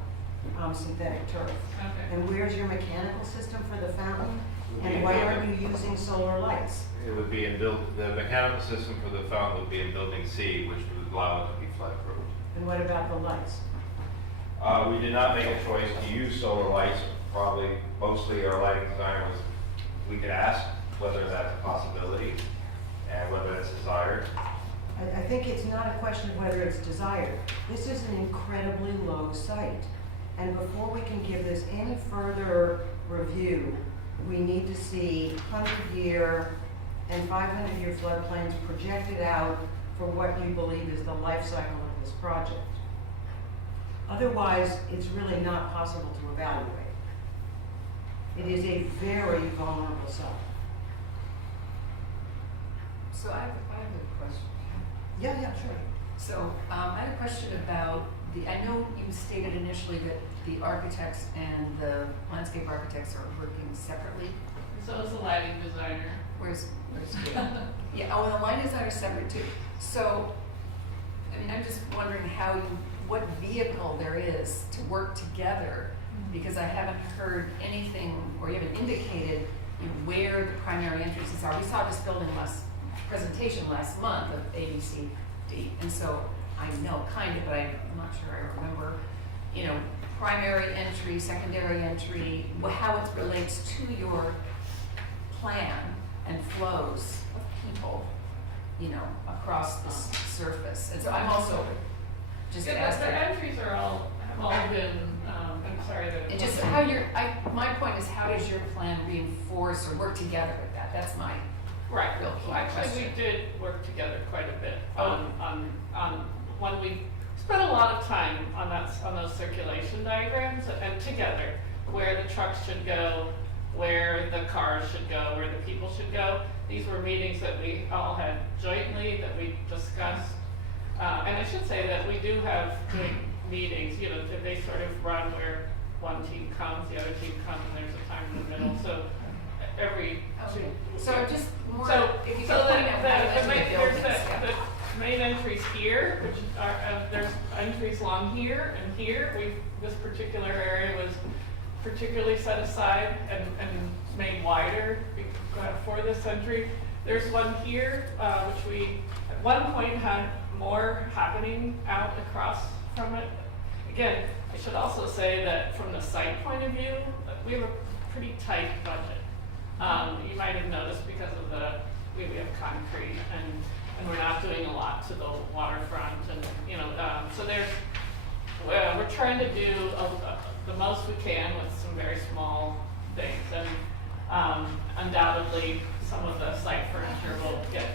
synthetic turf. Okay. And where's your mechanical system for the fountain? And why aren't you using solar lights? It would be the mechanical system for the fountain would be in building C, which would allow it to be flood-proof. And what about the lights? We did not make a choice to use solar lights. Probably mostly our lighting designer was, we could ask whether that's a possibility and whether it's desired. I think it's not a question of whether it's desired. This is an incredibly low site. And before we can give this any further review, we need to see 100-year and 500-year floodplains projected out for what you believe is the life cycle of this project. Otherwise, it's really not possible to evaluate. It is a very vulnerable site. So I have a question. Yeah, sure. So I had a question about I know you stated initially that the architects and the landscape architects are working separately. So is the lighting designer. Where's yeah, oh, and the lighting designer is separate too. So, I mean, I'm just wondering what vehicle there is to work together, because I haven't heard anything, or you haven't indicated where the primary entrances are. We saw this building presentation last month of ABCD, and so I know kind of, but I'm not sure I remember, primary entry, secondary entry, how it relates to your plan and flows of people, across this surface. And so I'm also just asking. The entries have all been, I'm sorry that. And just my point is, how does your plan reinforce or work together with that? That's my real key Actually, question. we did work together quite a bit on when we spent a lot of time on those circulation diagrams and together, where the trucks should go, where the cars should go, where the people should go. These were meetings that we all had jointly, that we discussed. And I should say that we do have joint meetings, they sort of run where one team comes, the other team comes, and there's a time in the middle. So every Okay. So just more, so if you so could point out how the you main, build there's this, the main entries here, which are there's entries along here and here. This particular area was particularly set aside and made wider for this entry. There's one here, which we at one point had more happening out across from it. Again, I should also say that from the site point of view, we have a pretty tight budget. You might have noticed because of we have concrete and we're not doing a lot to the waterfront, and so we're trying to do the most we can with some very small things, and undoubtedly some of the site furniture will get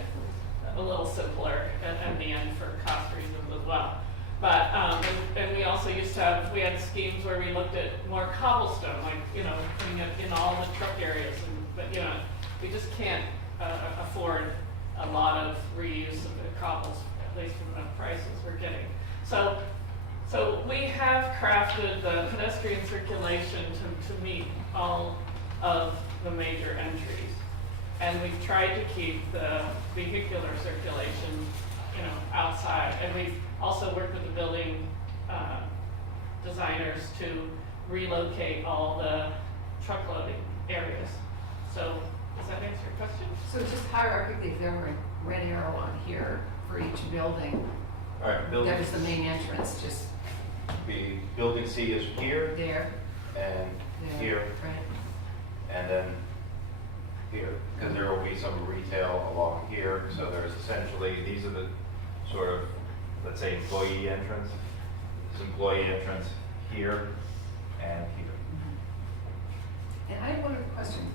a little simpler at the end for cost reasons as well. But and we also we had schemes where we looked at more cobblestone, like putting it in all the truck areas, but we just can't afford a lot of reuse of the cobbles, at least from the prices we're getting. So we have crafted the pedestrian circulation to meet all of the major entries, and we've tried to keep the vehicular circulation, outside, and we've also worked with the building designers to relocate all the truck loading areas. So does that answer your question? So just hierarchically, if there were a red arrow on here for each building, All right, that was the main entrance, just building C is here there, and there, here, right? and then here, because there will be some retail along here. So there's essentially, these are the sort of, let's say, employee entrance. This employee entrance here and here. And I have one other question.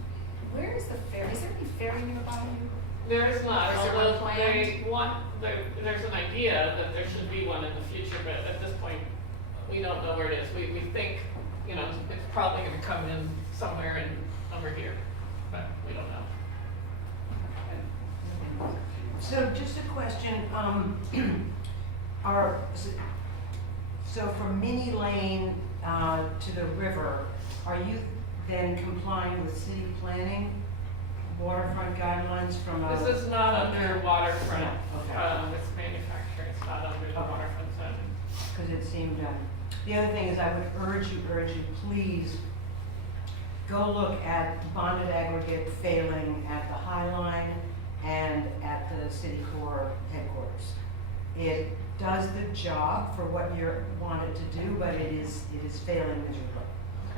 Where is the ferry? Is there any ferry nearby you? There is not, Is there one although planned? there's an idea that there should be one in the future, but at this point, we don't know where it is. We think you know, it's probably gonna come in somewhere in, over here, but we don't know. So just a question, so from Mini Lane to the river, are you then complying with city planning, waterfront guidelines from a? This is not under waterfront, Okay. it's manufacturing, it's not under the Okay. waterfront zone. Because it seemed, the other thing is I would urge you, please go look at bonded aggregate failing at the High Line and at the city core headquarters. It does the job for what you're wanted to do, but it is failing miserably.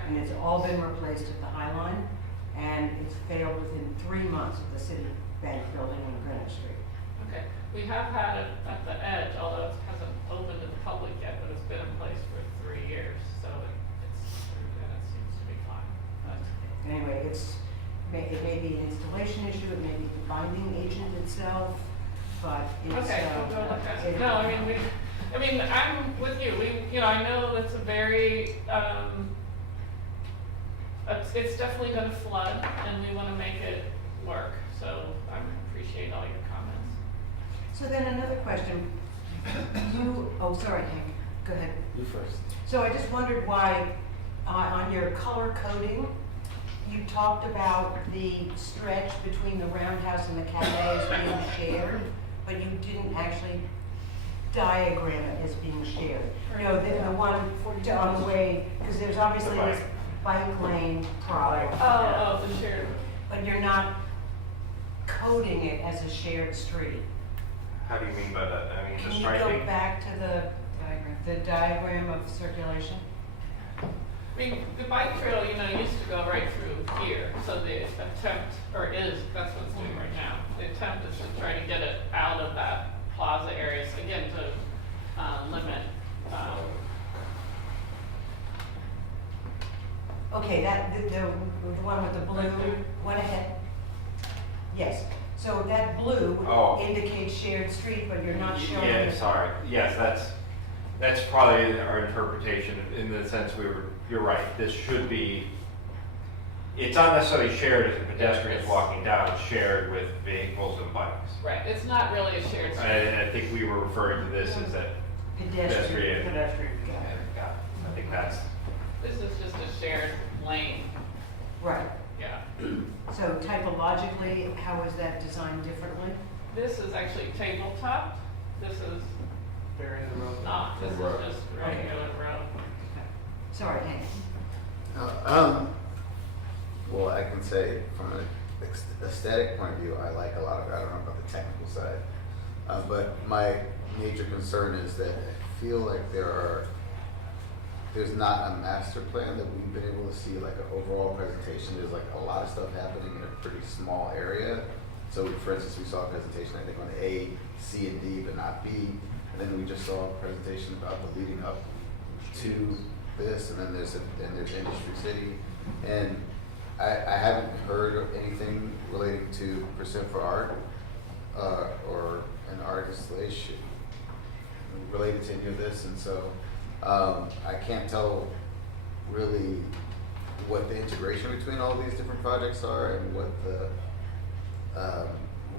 And it's all been replaced at the High Line, and it's failed within 3 months of the city bank building on Greenwich Street. Okay, we have had it at the edge, although it hasn't opened to the public yet, but it's been in place for 3 years, so it seems to be fine. Anyway, it may be an installation issue, it may be the binding agent itself, but it's. Okay, we'll go look at it. No, I mean, I'm with you. I know that's a very, it's definitely gonna flood, and we wanna make it work, so I appreciate all your comments. So then another question, sorry, Hank, go ahead. You first. So I just wondered why, on your color coding, you talked about the stretch between the roundhouse and the cafe as being shared, but you didn't actually diagram it as being shared. You know, the one on the way, because there's obviously this bike lane problem. Oh, the shared. But you're not coding it as a shared street. How do you mean by that? I mean, the Can you striping? go back to the diagram of circulation? I mean, the bike trail, used to go right through here, so the attempt, that's what it's doing right now. The attempt is to try to get it out of that plaza area, so again, to limit, Okay, the one with the blue, went ahead. Yes, so that blue Oh. indicates shared street, but you're not showing. Yeah, it. sorry. Yes, that's probably our interpretation in the sense you're right. This should be, it's not necessarily shared as a pedestrian's walking down, it's shared with vehicles and bikes. right, it's not really a shared street. I think we were referring to this as a pedestrian. Got it. Yeah, I think that's, This is just a shared lane, Right, yeah. so typologically, how is that designed differently? This is actually tabletop, this is Bury the road. not, this is just regular road. Sorry, Hank. Well, I can say from an aesthetic point of view, I like a lot of it. I don't know about the technical side. But my major concern is that I feel like there's not a master plan that we've been able to see, like an overall presentation. There's like a lot of stuff happening in a pretty small area. So for instance, we saw a presentation, I think, on A, C, and D, but not B. And then we just saw a presentation about the leading up to this, and then there's Industry City. And I haven't heard anything relating to Percent for Art or an art installation related to any of this, and so I can't tell really what the integration between all these different projects are and what the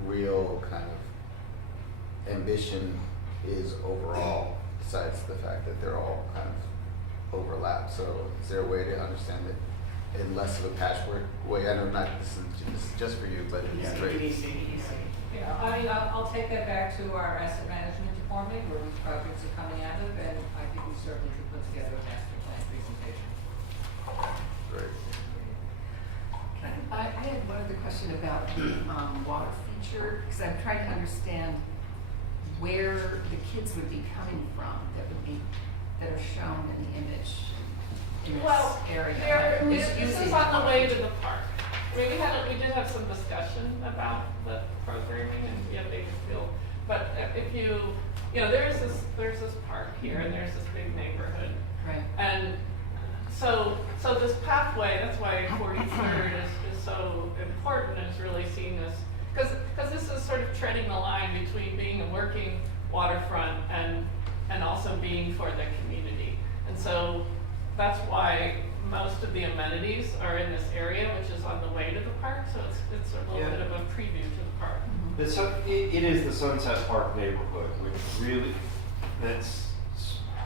real kind of ambition is overall, besides the fact that they're all kind of overlap. So is there a way to understand it in less of a patchwork way? I know this is just for you, but it's great. Yeah, I'll take that back to our asset management department where these projects are coming out of, and I think we certainly could put together a master plan presentation. Great. I had one other question about the water feature, because I'm trying to understand where the kids would be coming from that are shown in the image in this Well, area. this is on the way to the park. I mean, we did have some discussion about the programming and they could feel, but if there's this park here and there's this big neighborhood. Right. And so this pathway, that's why 43rd is so important, is really seeing this, because this is sort of treading the line between being a working waterfront and also being for the community. And so that's why most of the amenities are in this area, which is on the way to the park, so it's a little Yeah. bit of a preview to the park. It is the Sunset Park neighborhood, which really,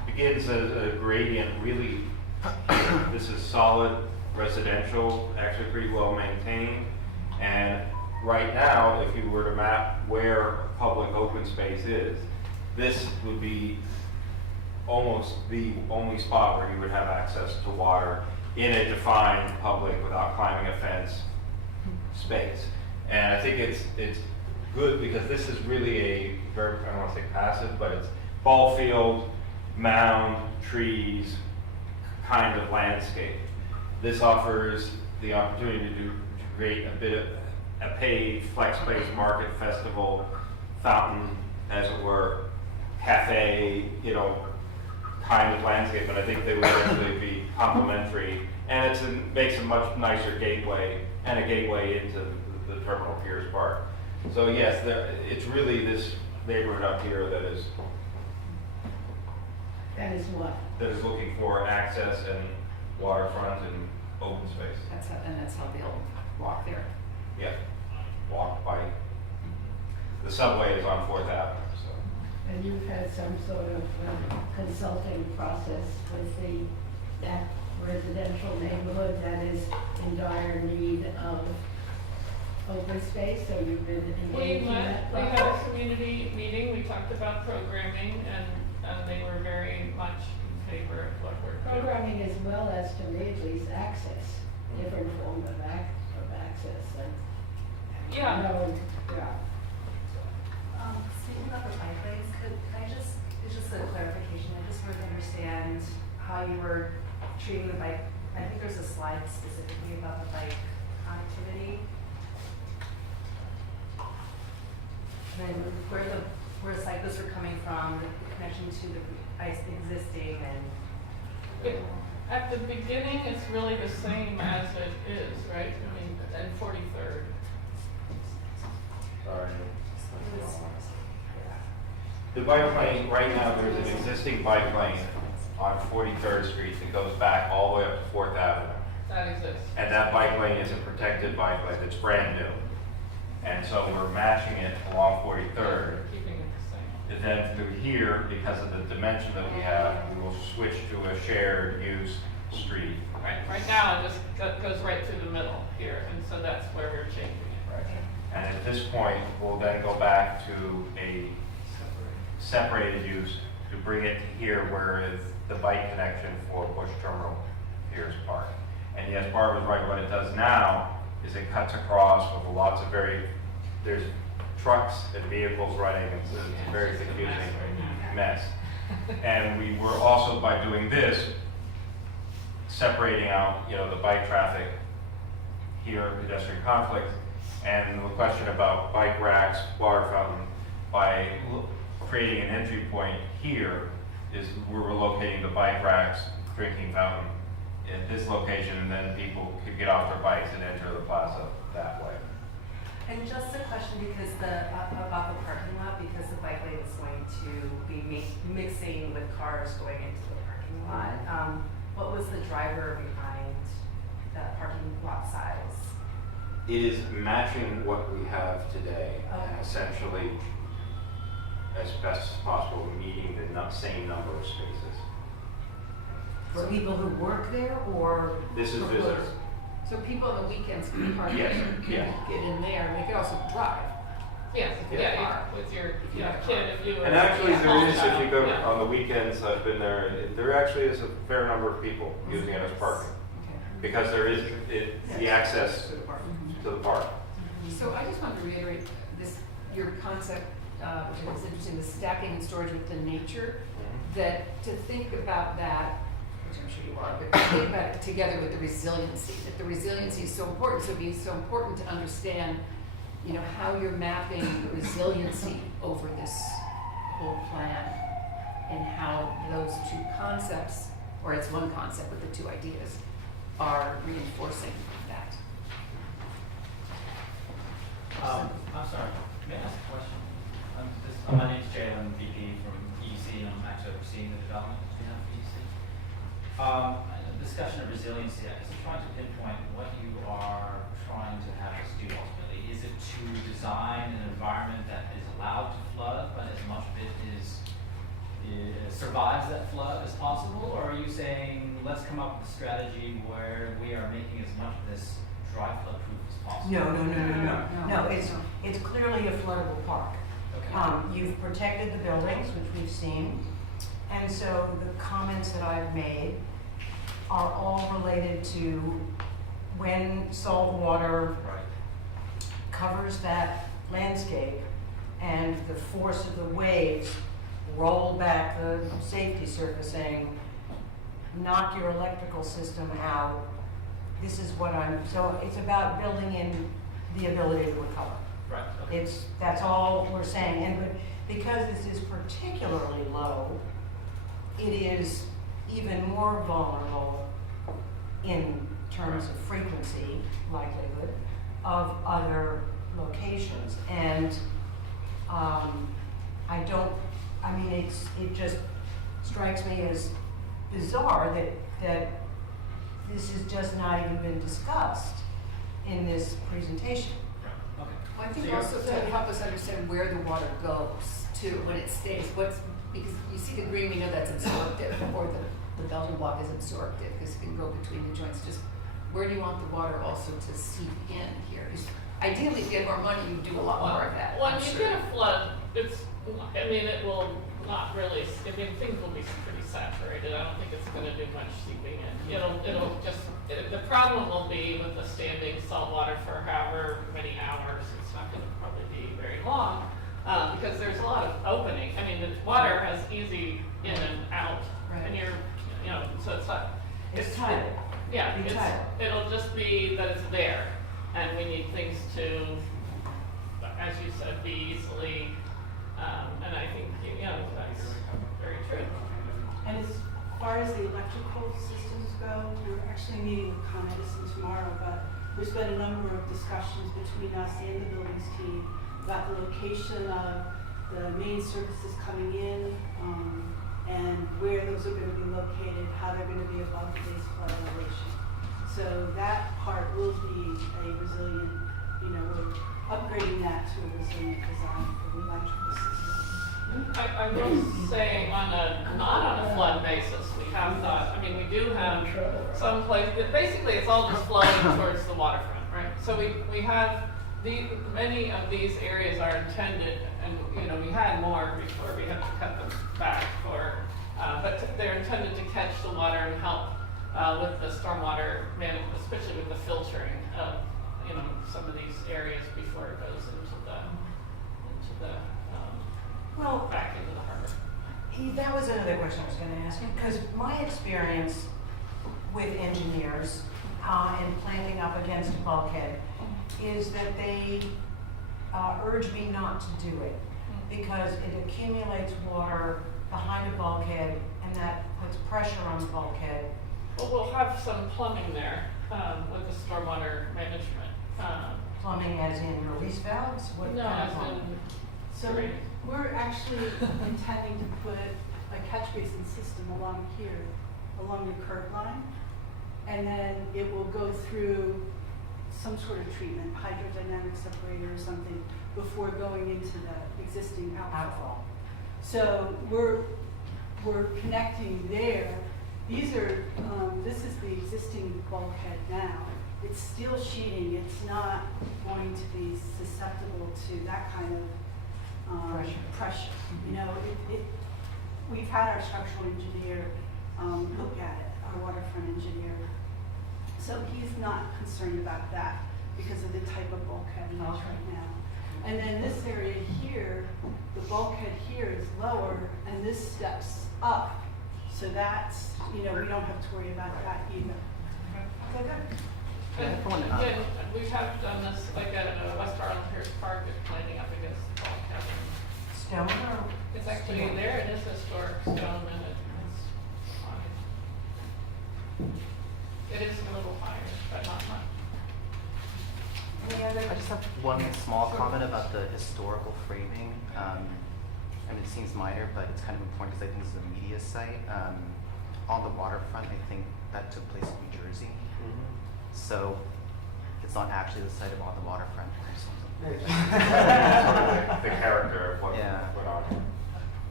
begins as a gradient, really. This is solid residential, actually pretty well maintained. And right now, if you were to map where public open space is, this would be almost the only spot where you would have access to water in a defined public without climbing a fence space. And I think it's good because this is really a very, I don't want to say passive, but it's ball field, mound, trees kind of landscape. This offers the opportunity to create a bit of a paved flex space market festival fountain, as it were, cafe, kind of landscape, and I think they would actually be complementary. And makes a much nicer gateway and a gateway into the Terminal Piers Park. So yes, it's really this neighborhood up here that is what? that is looking for access and waterfront and open space. That's how they'll walk there. Yeah, walk, bike. The subway is on 4th Avenue, so. And you've had some sort of consulting process with that residential neighborhood that is in dire need of open space, so you've been engaged in that We had process? a community meeting, we talked about programming, and they were very much in favor of what we're doing. Programming as well as, to me at least, access, different form of access, and. Yeah. Speaking about the bike lanes, it's just a clarification, I just wanted to understand how you were treating the bike. I think there's a slide specifically about the bike connectivity. And then where the cyclists are coming from, the connection to the existing and. At the beginning, it's really the same as it is, right? I mean, and 43rd. Sorry. The bike lane, right now, there's an existing bike lane on 43rd Street that goes back all the way up to 4th Avenue. That exists. And that bike lane is a protected bike lane, it's brand new. And so we're matching it along 43rd. Keeping it the same. And then through here, because of the dimension that we have, we will switch to a shared use street. Right now, it just goes right through the middle here, and so that's where we're changing it. Right. And at this point, we'll then go back to a separated use to bring it to here where is the bike connection for Bush Terminal Piers Park. And yes, Barbara's right, what it does now is it cuts across with lots of there's trucks and vehicles running, it's a very confusing mess. And we were also, by doing this, separating out, the bike traffic here, pedestrian conflict, and the question about bike racks, water fountain, by creating an entry point here, is we're locating the bike racks, drinking fountain in this location, and then people could get off their bikes and enter the plaza that way. And just a question because about the parking lot, because the bike lane is going to be mixing with cars going into the parking lot. What was the driver behind that parking lot size? It is matching what we have today, Okay. essentially, as best as possible, meeting the same number of spaces. For people who work there or? This is for visitors. close? So people on the weekends can park Yes, there, yes. get in there, and they could also drive. Yes, Yeah. yeah, with your kid, if you. And actually, yeah, there is, small if you go child, on the weekends, I've been there actually is a fair number of people using it as parking. Okay. Because there is the access To the park. to the park. So I just wanted to reiterate your concept, which was interesting, the stacking and storage with the nature, that to think about that, which I'm sure you are, but to think about it together with the resiliency, that the resiliency is so important, so it'd be so important to understand, how you're mapping the resiliency over this whole plan, and how those two concepts, or it's one concept with the two ideas, are reinforcing that. I'm sorry, may I ask a question? My name is Jalen, VP from EC, and I'm actually overseeing the development on behalf of EC. discussion of resiliency, I guess I'm trying to pinpoint what you are trying to have us do ultimately. Is it to design an environment that is allowed to flood, but as much of it survives that flood as possible? Or are you saying, let's come up with a strategy where we are making as much of this dry flood proof as possible? No, it's clearly a floodable park. Okay. You've protected the buildings, which we've seen, and so the comments that I've made are all related to when salt water Right. covers that landscape and the force of the waves roll back the safety surfacing, knock your electrical system out. This is what so it's about building in the ability to recover. Right. Okay. That's all we're saying, but because this is particularly low, it is even more vulnerable in terms of frequency, likelihood, of other locations. And it just strikes me as bizarre that this has just not even been discussed in this presentation. Right. Okay. Well, I think So also to help us understand where the water goes to when it stays, because you see the green, we know that's absorptive, or the Belgian block is absorptive, because it can go between the joints. Just where do you want the water also to seep in here? Ideally, if you had more money, you'd do a lot more of that. When you get a flood, it will not really, things will be pretty saturated. I don't think it's gonna do much seeping in. The problem will be with the standing salt water for however many hours. It's not gonna probably be very long, because there's a lot of opening. The water has easy in and out, and so it's not. It's tidal. Yeah, Be tidal. it'll just be that it's there, and we need things to, as you said, be easily, and I think, that's very true. And as far as the electrical systems go, we're actually meeting with Con Edison tomorrow, but there's been a number of discussions between us and the buildings team about the location of the main services coming in, and where those are going to be located, how they're going to be above the base flood elevation. So that part will be a resilient, we're upgrading that to a resilient design for the electrical system. I will say not on a flood basis, we have thought, we do have some place, basically it's all just flowing towards the waterfront, right? So we have, many of these areas are intended, and we had more before, we had to cut them back but they're intended to catch the water and help with the stormwater management, especially with the filtering of, some of these areas before it goes back into the harbor. That was another question I was going to ask you, because my experience with engineers and planting up against a bulkhead is that they urge me not to do it because it accumulates water behind a bulkhead and that puts pressure on the bulkhead. Well, we'll have some plumbing there with the stormwater management. Plumbing as in release valves? What No, kind of as plumbing? in So we're actually intending to put a catch basin system along here, along the curb line, and then it will go through some sort of treatment, hydrodynamic separator or something, before going into the existing outfall. So we're connecting there. These are, this is the existing bulkhead now. It's steel sheeting. It's not going to be susceptible to that kind of pressure. We've had our structural engineer look at it, our waterfront engineer. So he's not concerned about that because of the type of bulkhead it is right now. And then this area here, the bulkhead here is lower and this steps up. So that's, we don't have to worry about that either. Okay, good. And again, we have done this like at West Arlen Pierce Park, it's planting up against the bulkhead. Stone or? It's actually there, it is historic stone and it's fine. It is a little higher, but not much. I just have one small comment about the historical framing. It seems minor, but it's kind of important because I think this is a media site. on the waterfront, I think that took place in New Jersey. So it's not actually the site of on the waterfront or something. Sort of like the character of what Yeah. went on.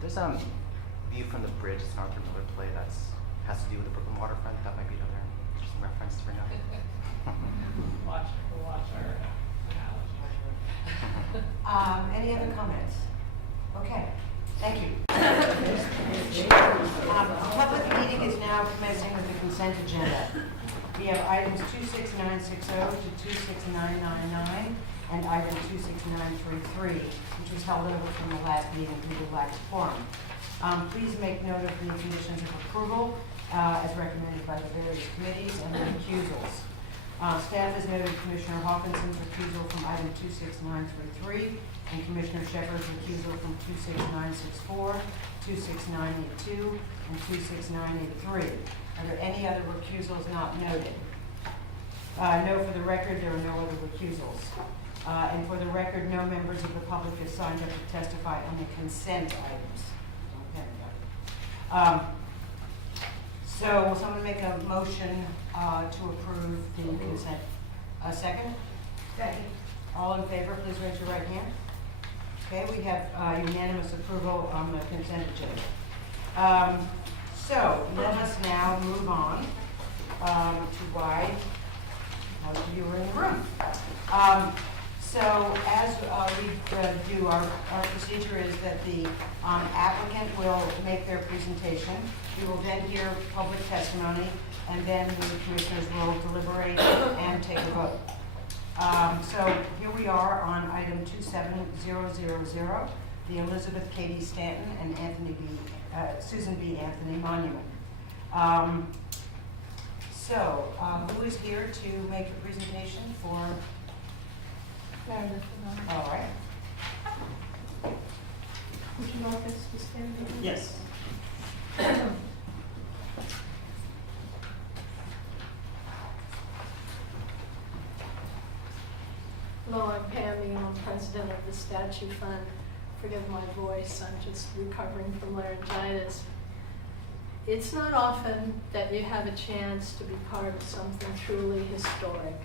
There's View from the Bridge, it's an Arthur Miller play that's has to do with the Brooklyn waterfront. That might be another interesting reference to bring up. We'll watch our analogy. Any other comments? Okay, thank you. Public meeting is now commencing with the consent agenda. We have items 26960 to 26999 and item 26933, which was held over from the last meeting due to lack of quorum. Please make note of the conditions of approval as recommended by the various committees and the recusals. Staff has noted Commissioner Hawkinson's recusal from item 26933 and Commissioner Shepherd's recusal from 26964, 26982, and 26983. Are there any other recusals not noted? No, for the record, there are no other recusals. And for the record, no members of the public have signed up to testify on the consent items. So will someone make a motion to approve the consent? A second? Second. All in favor, please raise your right hand. Okay, we have unanimous approval on the consent agenda. So let us now move on to why most of you are in the room. So as we do, our procedure is that the applicant will make their presentation. We will then hear public testimony, and then the commissioners will deliberate and take a vote. So here we are on item 27000, the Elizabeth Cady Stanton and Susan B. Anthony Monument. Who is here to make the presentation for? Meredith. All right. Would you like us to stand here? Yes. Hello, I'm Pammy. I'm president of the Statue Fund. Forgive my voice, I'm just recovering from laryngitis. It's not often that you have a chance to be part of something truly historic.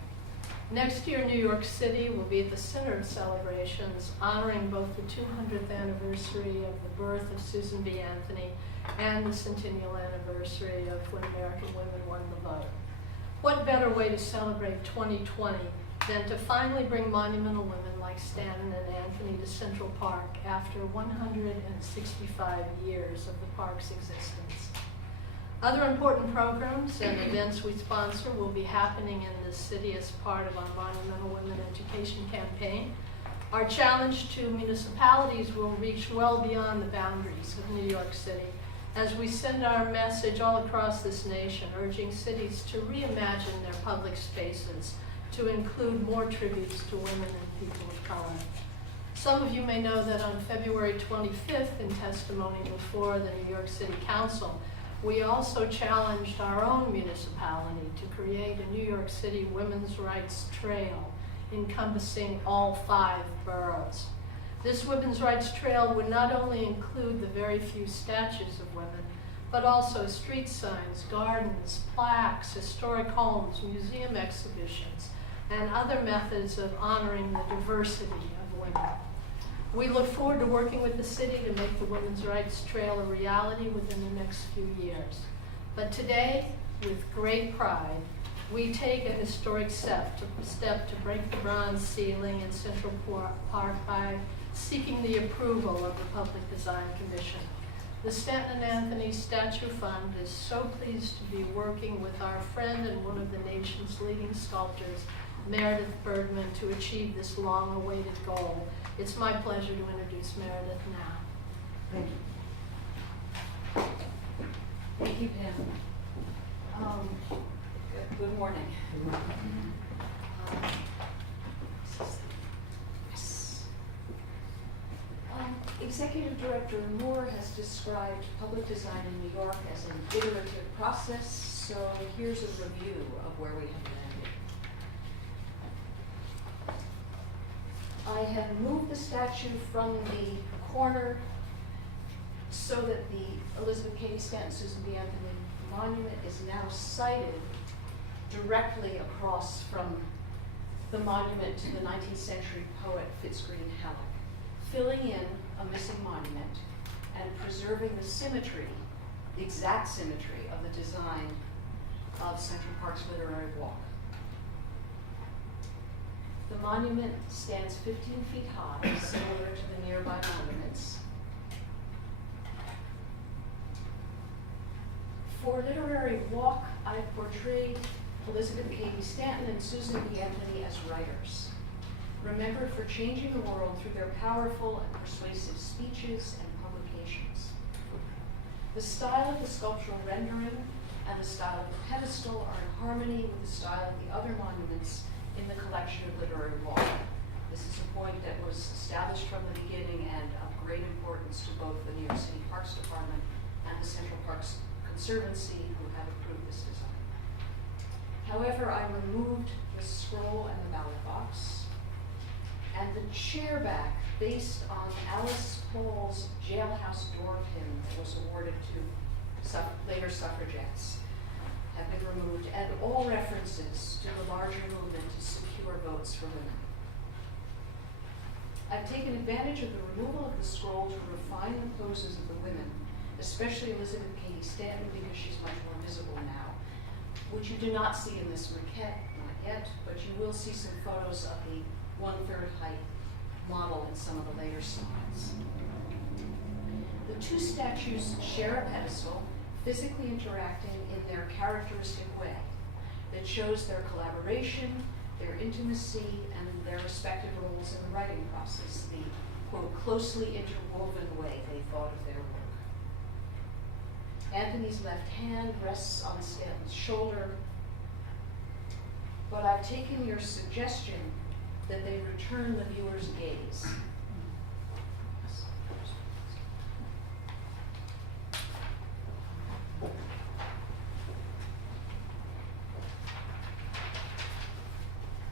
Next year, New York City will be at the center of celebrations, honoring both the 200th anniversary of the birth of Susan B. Anthony and the centennial anniversary of when American women won the vote. What better way to celebrate 2020 than to finally bring monumental women like Stanton and Anthony to Central Park after 165 years of the park's existence. Other important programs and events we sponsor will be happening in the city as part of our Monumental Women Education campaign. Our challenge to municipalities will reach well beyond the boundaries of New York City as we send our message all across this nation, urging cities to reimagine their public spaces to include more tributes to women and people of color. Some of you may know that on February 25th, in testimony before the New York City Council, we also challenged our own municipality to create a New York City women's rights trail encompassing all 5 boroughs. This women's rights trail would not only include the very few statues of women, but also street signs, gardens, plaques, historic homes, museum exhibitions, and other methods of honoring the diversity of women. We look forward to working with the city to make the Women's Rights Trail a reality within the next few years. But today, with great pride, we take a historic step to break the bronze ceiling in Central Park by seeking the approval of the Public Design Commission. The Stanton and Anthony Statue Fund is so pleased to be working with our friend and one of the nation's leading sculptors, Meredith Bergman, to achieve this long-awaited goal. It's my pleasure to introduce Meredith now. Thank you. Thank you, Pam. Good morning. Executive Director Moore has described public design in New York as an iterative process, so here's a review of where we have landed. I have moved the statue from the corner so that the Elizabeth Cady Stanton Susan B. Anthony monument is now sited directly across from the monument to the 19th century poet Fitzgreen Halleck, filling in a missing monument and preserving the symmetry, the exact symmetry of the design of Central Park's Literary Walk. The monument stands 15 feet high, similar to the nearby monuments. For Literary Walk, I portrayed Elizabeth Cady Stanton and Susan B. Anthony as writers, remembered for changing the world through their powerful and persuasive speeches and publications. The style of the sculptural rendering and the style of the pedestal are in harmony with the style of the other monuments in the collection of Literary Walk. This is a point that was established from the beginning and of great importance to both the New York City Parks Department and the Central Parks Conservancy, who have approved this design. However, I removed the scroll and the ballot box, and the chair back based on Alice Paul's jailhouse door pin that was awarded to later suffragettes have been removed, and all references to the larger movement to secure votes for women. I've taken advantage of the removal of the scroll to refine the poses of the women, especially Elizabeth Cady Stanton, because she's much more visible now, which you do not see in this maquette, not yet, but you will see some photos of the 1/3 height model in some of the later slides. The two statues share a pedestal, physically interacting in their characteristic way that shows their collaboration, their intimacy, and their respective roles in the writing process, the, quote, closely interwoven way they thought of their work. Anthony's left hand rests on Stanton's shoulder, but I've taken your suggestion that they return the viewer's gaze.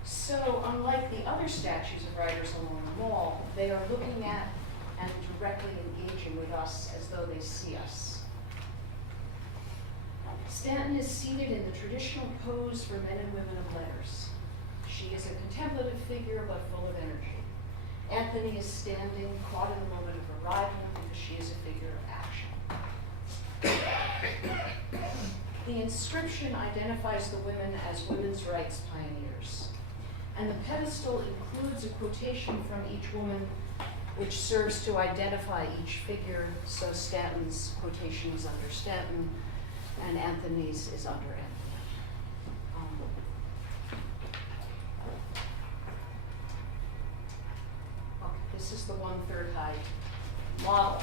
So, unlike the other statues of writers along the wall, they are looking at and directly engaging with us as though they see us. Stanton is seated in the traditional pose for men and women of letters. She is a contemplative figure, but full of energy. Anthony is standing, caught in the moment of arrival, because she is a figure of action. The inscription identifies the women as women's rights pioneers, and the pedestal includes a quotation from each woman, which serves to identify each figure. So Stanton's quotation is under Stanton, and Anthony's is under Anthony. Okay, this is the 1/3 height model,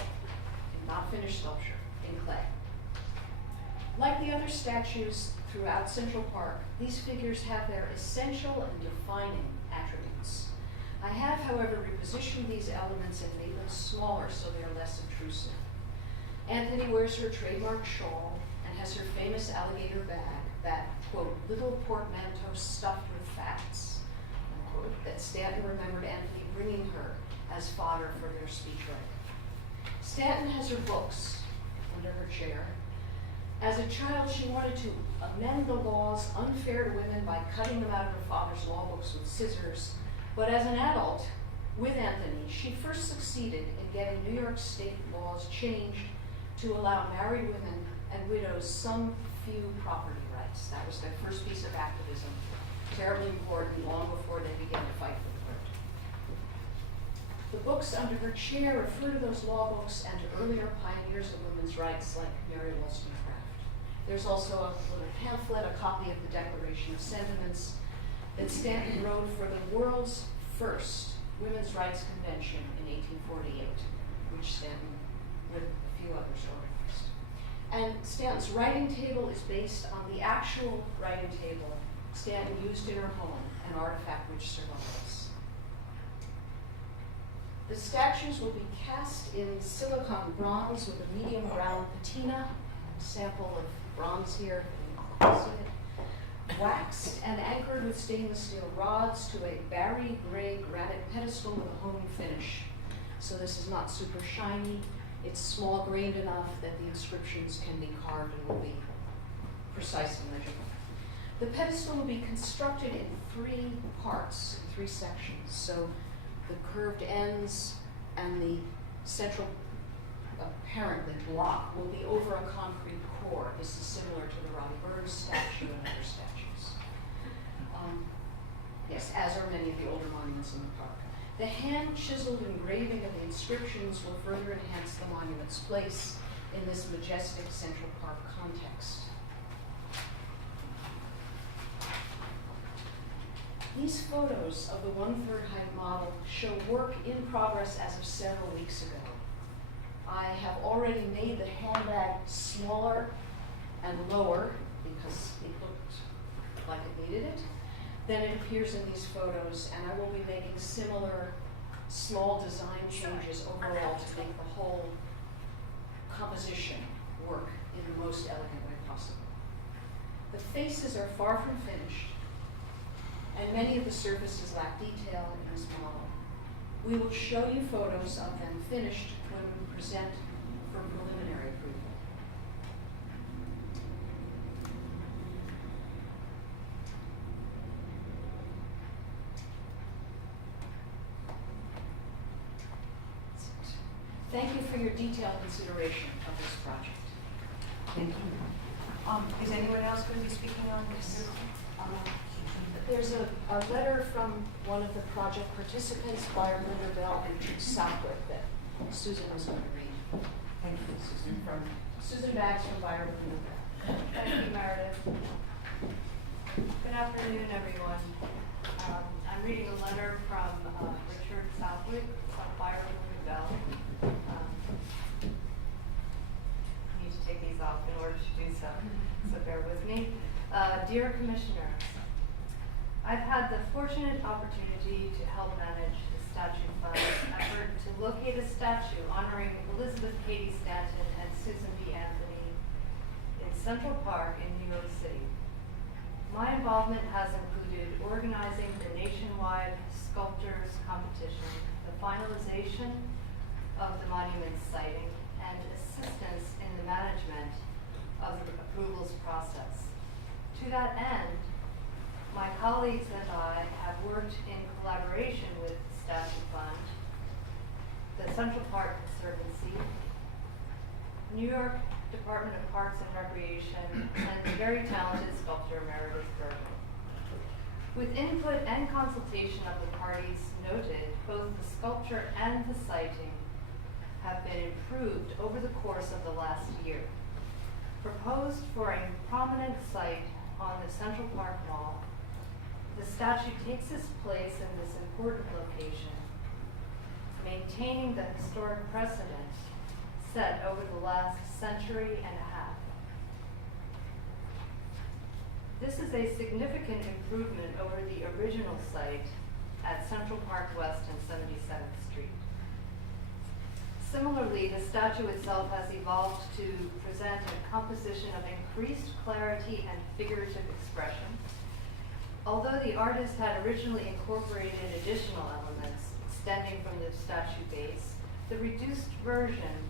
not finished sculpture, in clay. Like the other statues throughout Central Park, these figures have their essential and defining attributes. I have, however, repositioned these elements and made them smaller so they are less obtrusive. Anthony wears her trademark shawl and has her famous alligator bag, that, quote, little portmanteau stuffed with facts, unquote, that Stanton remembered Anthony bringing her as fodder for their speechwriting. Stanton has her books under her chair. As a child, she wanted to amend the laws unfair to women by cutting them out of her father's law books with scissors. But as an adult, with Anthony, she first succeeded in getting New York state laws changed to allow married women and widows some few property rights. That was their first piece of activism, terribly important long before they began to fight for the vote. The books under her chair refer to those law books and to earlier pioneers of women's rights like Mary Wollstonecraft. There's also a little pamphlet, a copy of the Declaration of Sentiments that Stanton wrote for the world's first Women's Rights Convention in 1848, which Stanton, with a few others, organized. And Stanton's writing table is based on the actual writing table Stanton used in her home, an artifact which survives. The statues will be cast in silicon bronze with a medium brown patina, a sample of bronze here, you can see it, waxed and anchored with stainless steel rods to a berry gray granite pedestal with a home finish. So this is not super shiny. It's small grained enough that the inscriptions can be carved and will be precise and legible. The pedestal will be constructed in 3 parts, in 3 sections. So the curved ends and the central apparently block will be over a concrete core. This is similar to the Roddy Burns statue and other statues. Yes, as are many of the older monuments in the park. The hand-chiseled engraving of the inscriptions will further enhance the monument's place in this majestic Central Park context. These photos of the 1/3 height model show work in progress as of several weeks ago. I have already made the handbag smaller and lower because it looked like it needed it than it appears in these photos, and I will be making similar small design changes overall to make the whole composition work in the most elegant way possible. The faces are far from finished, and many of the surfaces lack detail in this model. We will show you photos of them finished when we present for preliminary approval. Thank you for your detailed consideration of this project. Thank you. Is anyone else going to be speaking on this? There's a letter from one of the project participants, Byron Linderveld, in Southwick, that Susan was going to read. Thank you. Susan Baggs from Byron Linderveld. Thank you, Meredith. Good afternoon, everyone. I'm reading a letter from Richard Southwick from Byron Linderveld. I need to take these off in order to do so bear with me. Dear Commissioners, I've had the fortunate opportunity to help manage the Statue Fund's effort to locate a statue honoring Elizabeth Cady Stanton and Susan B. Anthony in Central Park in New York City. My involvement has included organizing the nationwide sculptors competition, the finalization of the monument's siting, and assistance in the management of the approvals process. To that end, my colleagues and I have worked in collaboration with the Statue Fund, the Central Park Conservancy, New York Department of Parks and Recreation, and the very talented sculptor Meredith Berger. With input and consultation of the parties noted, both the sculpture and the siting have been improved over the course of the last year. Proposed for a prominent site on the Central Park Mall, the statue takes its place in this important location, maintaining the historic precedent set over the last century and a half. This is a significant improvement over the original site at Central Park West and 77th Street. Similarly, the statue itself has evolved to present a composition of increased clarity and figurative expression. Although the artist had originally incorporated additional elements extending from the statue base, the reduced version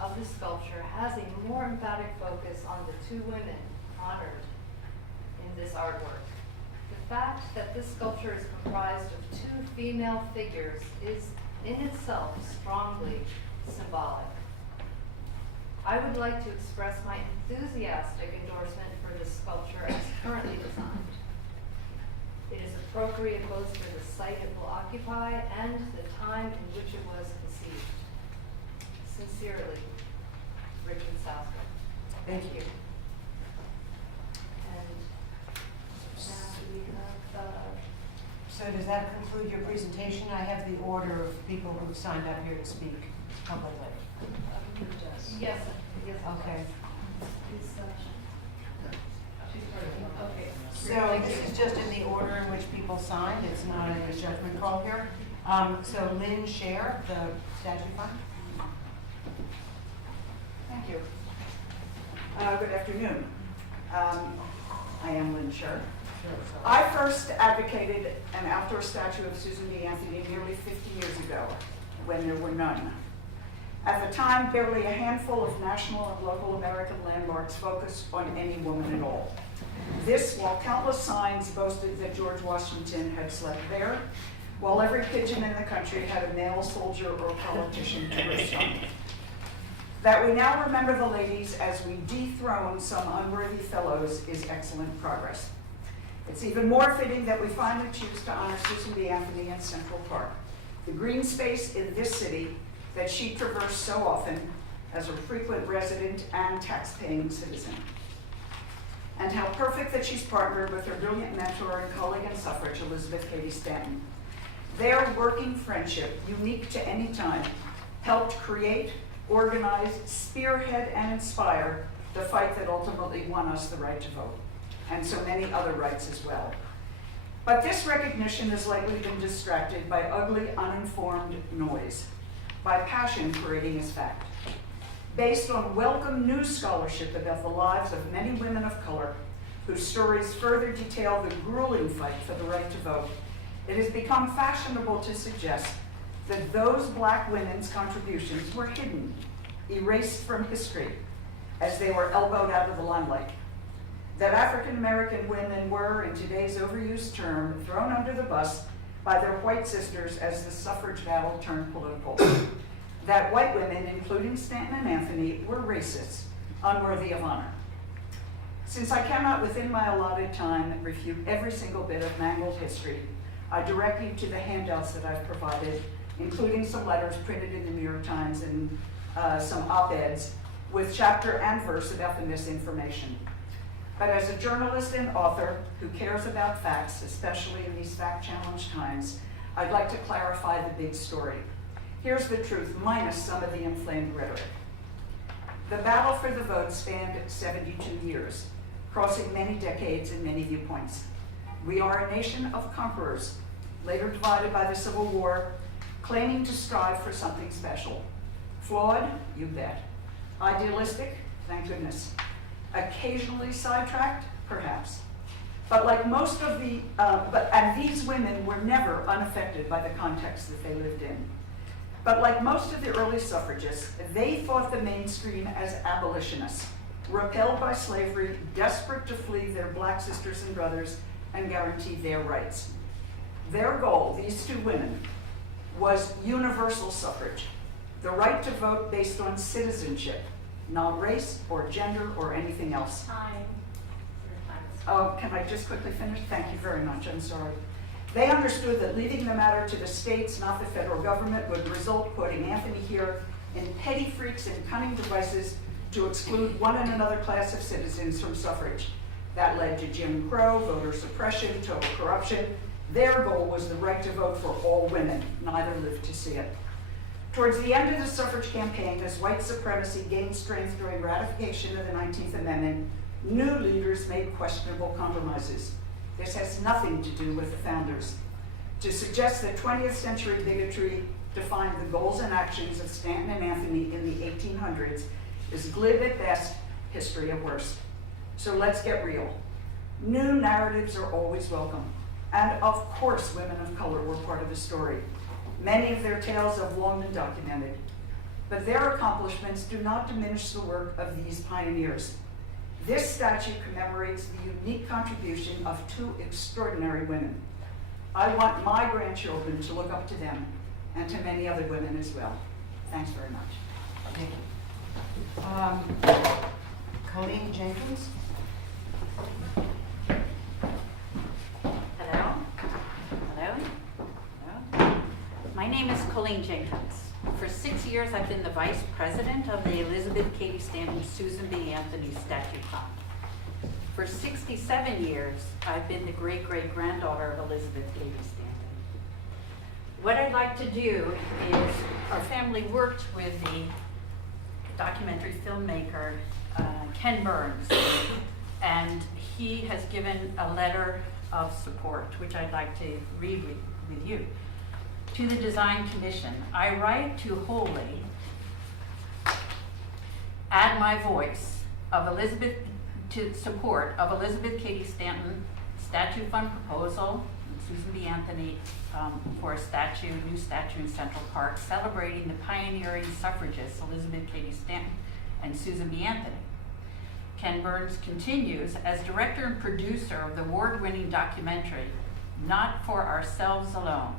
of the sculpture has a more emphatic focus on the 2 women honored in this artwork. The fact that this sculpture is comprised of 2 female figures is in itself strongly symbolic. I would like to express my enthusiastic endorsement for this sculpture as currently designed. It is appropriate both for the site it will occupy and the time in which it was conceived. Sincerely, Richard Southwick. Thank you. And now we have, So does that conclude your presentation? I have the order of people who've signed up here to speak publicly. yes, yes. Okay. Okay. So this is just in the order in which people signed. It's not a judgment call here. So Lynn Scher, the Statue Fund. Thank you. Good afternoon. I am Lynn Scher. I first advocated an outdoor statue of Susan B. Anthony nearly 50 years ago when there were none. At the time, barely a handful of national and local American landmarks focused on any woman at all. This, while countless signs boasted that George Washington had slept there, while every pigeon in the country had a male soldier or politician to rest on. That we now remember the ladies as we dethrone some unworthy fellows is excellent progress. It's even more fitting that we finally choose to honor Susan B. Anthony in Central Park, the green space in this city that she traversed so often as a frequent resident and tax-paying citizen. And how perfect that she's partnered with her brilliant mentor and colleague in Suffrage, Elizabeth Cady Stanton. Their working friendship, unique to any time, helped create, organize, spearhead, and inspire the fight that ultimately won us the right to vote, and so many other rights as well. But this recognition has likely been distracted by ugly, uninformed noise, by passion parading as fact. Based on welcome new scholarship about the lives of many women of color, whose stories further detail the grueling fight for the right to vote, it has become fashionable to suggest that those black women's contributions were hidden, erased from history, as they were elbowed out of the limelight. That African American women were, in today's overused term, thrown under the bus by their white sisters as the suffrage battle turned political. That white women, including Stanton and Anthony, were racists, unworthy of honor. Since I cannot, within my allotted time, refute every single bit of mangled history, I direct you to the handouts that I've provided, including some letters printed in the New York Times and some op-eds with chapter and verse about the misinformation. But as a journalist and author who cares about facts, especially in these fact-challenged times, I'd like to clarify the big story. Here's the truth, minus some of the inflamed rhetoric. The battle for the vote spanned 72 years, crossing many decades and many viewpoints. We are a nation of conquerors, later divided by the Civil War, claiming to strive for something special. Flawed? You bet. Idealistic? Thank goodness. Occasionally sidetracked? Perhaps. But like most of the, and these women were never unaffected by the context that they lived in. But like most of the early suffragists, they fought the mainstream as abolitionists, repelled by slavery, desperate to flee their black sisters and brothers and guarantee their rights. Their goal, these two women, was universal suffrage, the right to vote based on citizenship, not race or gender or anything else. Time. Oh, can I just quickly finish? Thank you very much, I'm sorry. They understood that leaving the matter to the states, not the federal government, would result, quoting Anthony here, in petty freaks and cunning devices to exclude one and another class of citizens from suffrage. That led to Jim Crow, voter suppression, total corruption. Their goal was the right to vote for all women. Neither lived to see it. Towards the end of the suffrage campaign, as white supremacy gained strength during ratification of the 19th Amendment, new leaders made questionable compromises. This has nothing to do with the founders. To suggest that 20th century bigotry defined the goals and actions of Stanton and Anthony in the 1800s is glib at best, history at worst. So let's get real. New narratives are always welcome. And of course, women of color were part of the story. Many of their tales have long been documented. But their accomplishments do not diminish the work of these pioneers. This statue commemorates the unique contribution of two extraordinary women. I want my grandchildren to look up to them and to many other women as well. Thanks very much. Thank you. Colleen Jenkins? Hello? Hello? Hello? My name is Colleen Jenkins. For 6 years, I've been the vice president of the Elizabeth Cady Stanton Susan B. Anthony Statue Fund. For 67 years, I've been the great-great-granddaughter of Elizabeth Cady Stanton. What I'd like to do is, our family worked with the documentary filmmaker, Ken Burns, and he has given a letter of support, which I'd like to read with you. To the Design Commission, I write to wholly add my voice to support of Elizabeth Cady Stanton Statue Fund proposal, Susan B. Anthony, for a new statue in Central Park celebrating the pioneering suffragists Elizabeth Cady Stanton and Susan B. Anthony. Ken Burns continues, as director and producer of the award-winning documentary, Not for Ourselves Alone,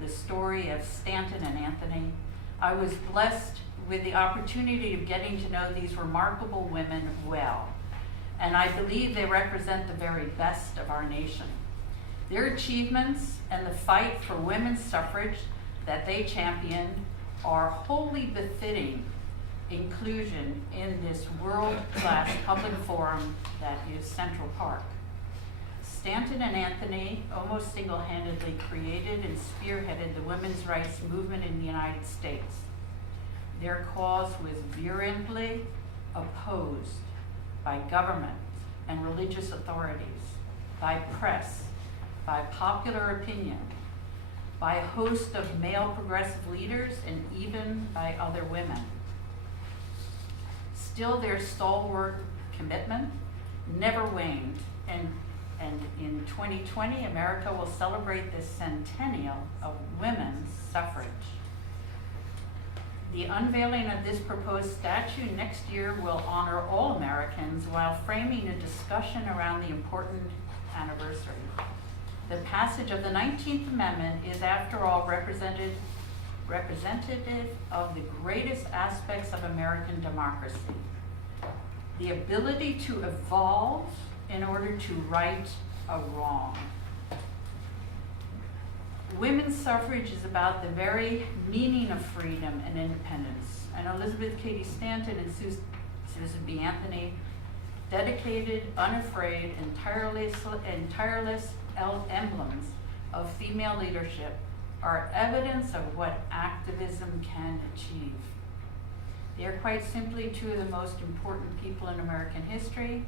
the story of Stanton and Anthony, I was blessed with the opportunity of getting to know these remarkable women well, and I believe they represent the very best of our nation. Their achievements and the fight for women's suffrage that they championed are wholly befitting inclusion in this world-class public forum that is Central Park. Stanton and Anthony almost single-handedly created and spearheaded the women's rights movement in the United States. Their cause was virulently opposed by government and religious authorities, by press, by popular opinion, by a host of male progressive leaders, and even by other women. Still, their stalwart commitment never waned, and in 2020, America will celebrate the centennial of women's suffrage. The unveiling of this proposed statue next year will honor all Americans while framing a discussion around the important anniversary. The passage of the 19th Amendment is, after all, representative of the greatest aspects of American democracy: the ability to evolve in order to right a wrong. Women's suffrage is about the very meaning of freedom and independence, and Elizabeth Cady Stanton and Susan B. Anthony, dedicated, unafraid, and tireless emblems of female leadership, are evidence of what activism can achieve. They are quite simply two of the most important people in American history,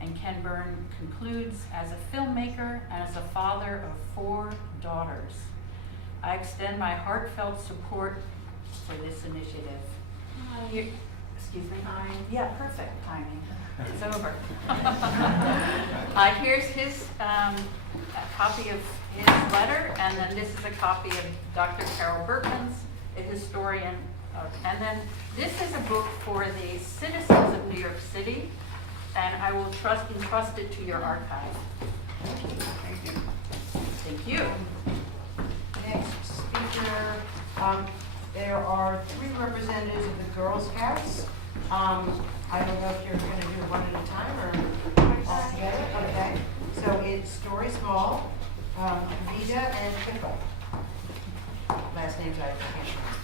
and Ken Burns concludes, as a filmmaker and as a father of 4 daughters, I extend my heartfelt support for this initiative. Excuse me? Yeah, perfect timing. It's over. Here's his copy of his letter, and then this is a copy of Dr. Carol Berkman's, a historian. And then this is a book for the citizens of New York City, and I will entrust it to your archive. Thank you. Thank you. Next speaker, there are 3 representatives of the Girl Scouts. I don't know if you're going to do one at a time or all together. Okay. So it's Story Small, Vida, and Pippa. Last names I can't remember.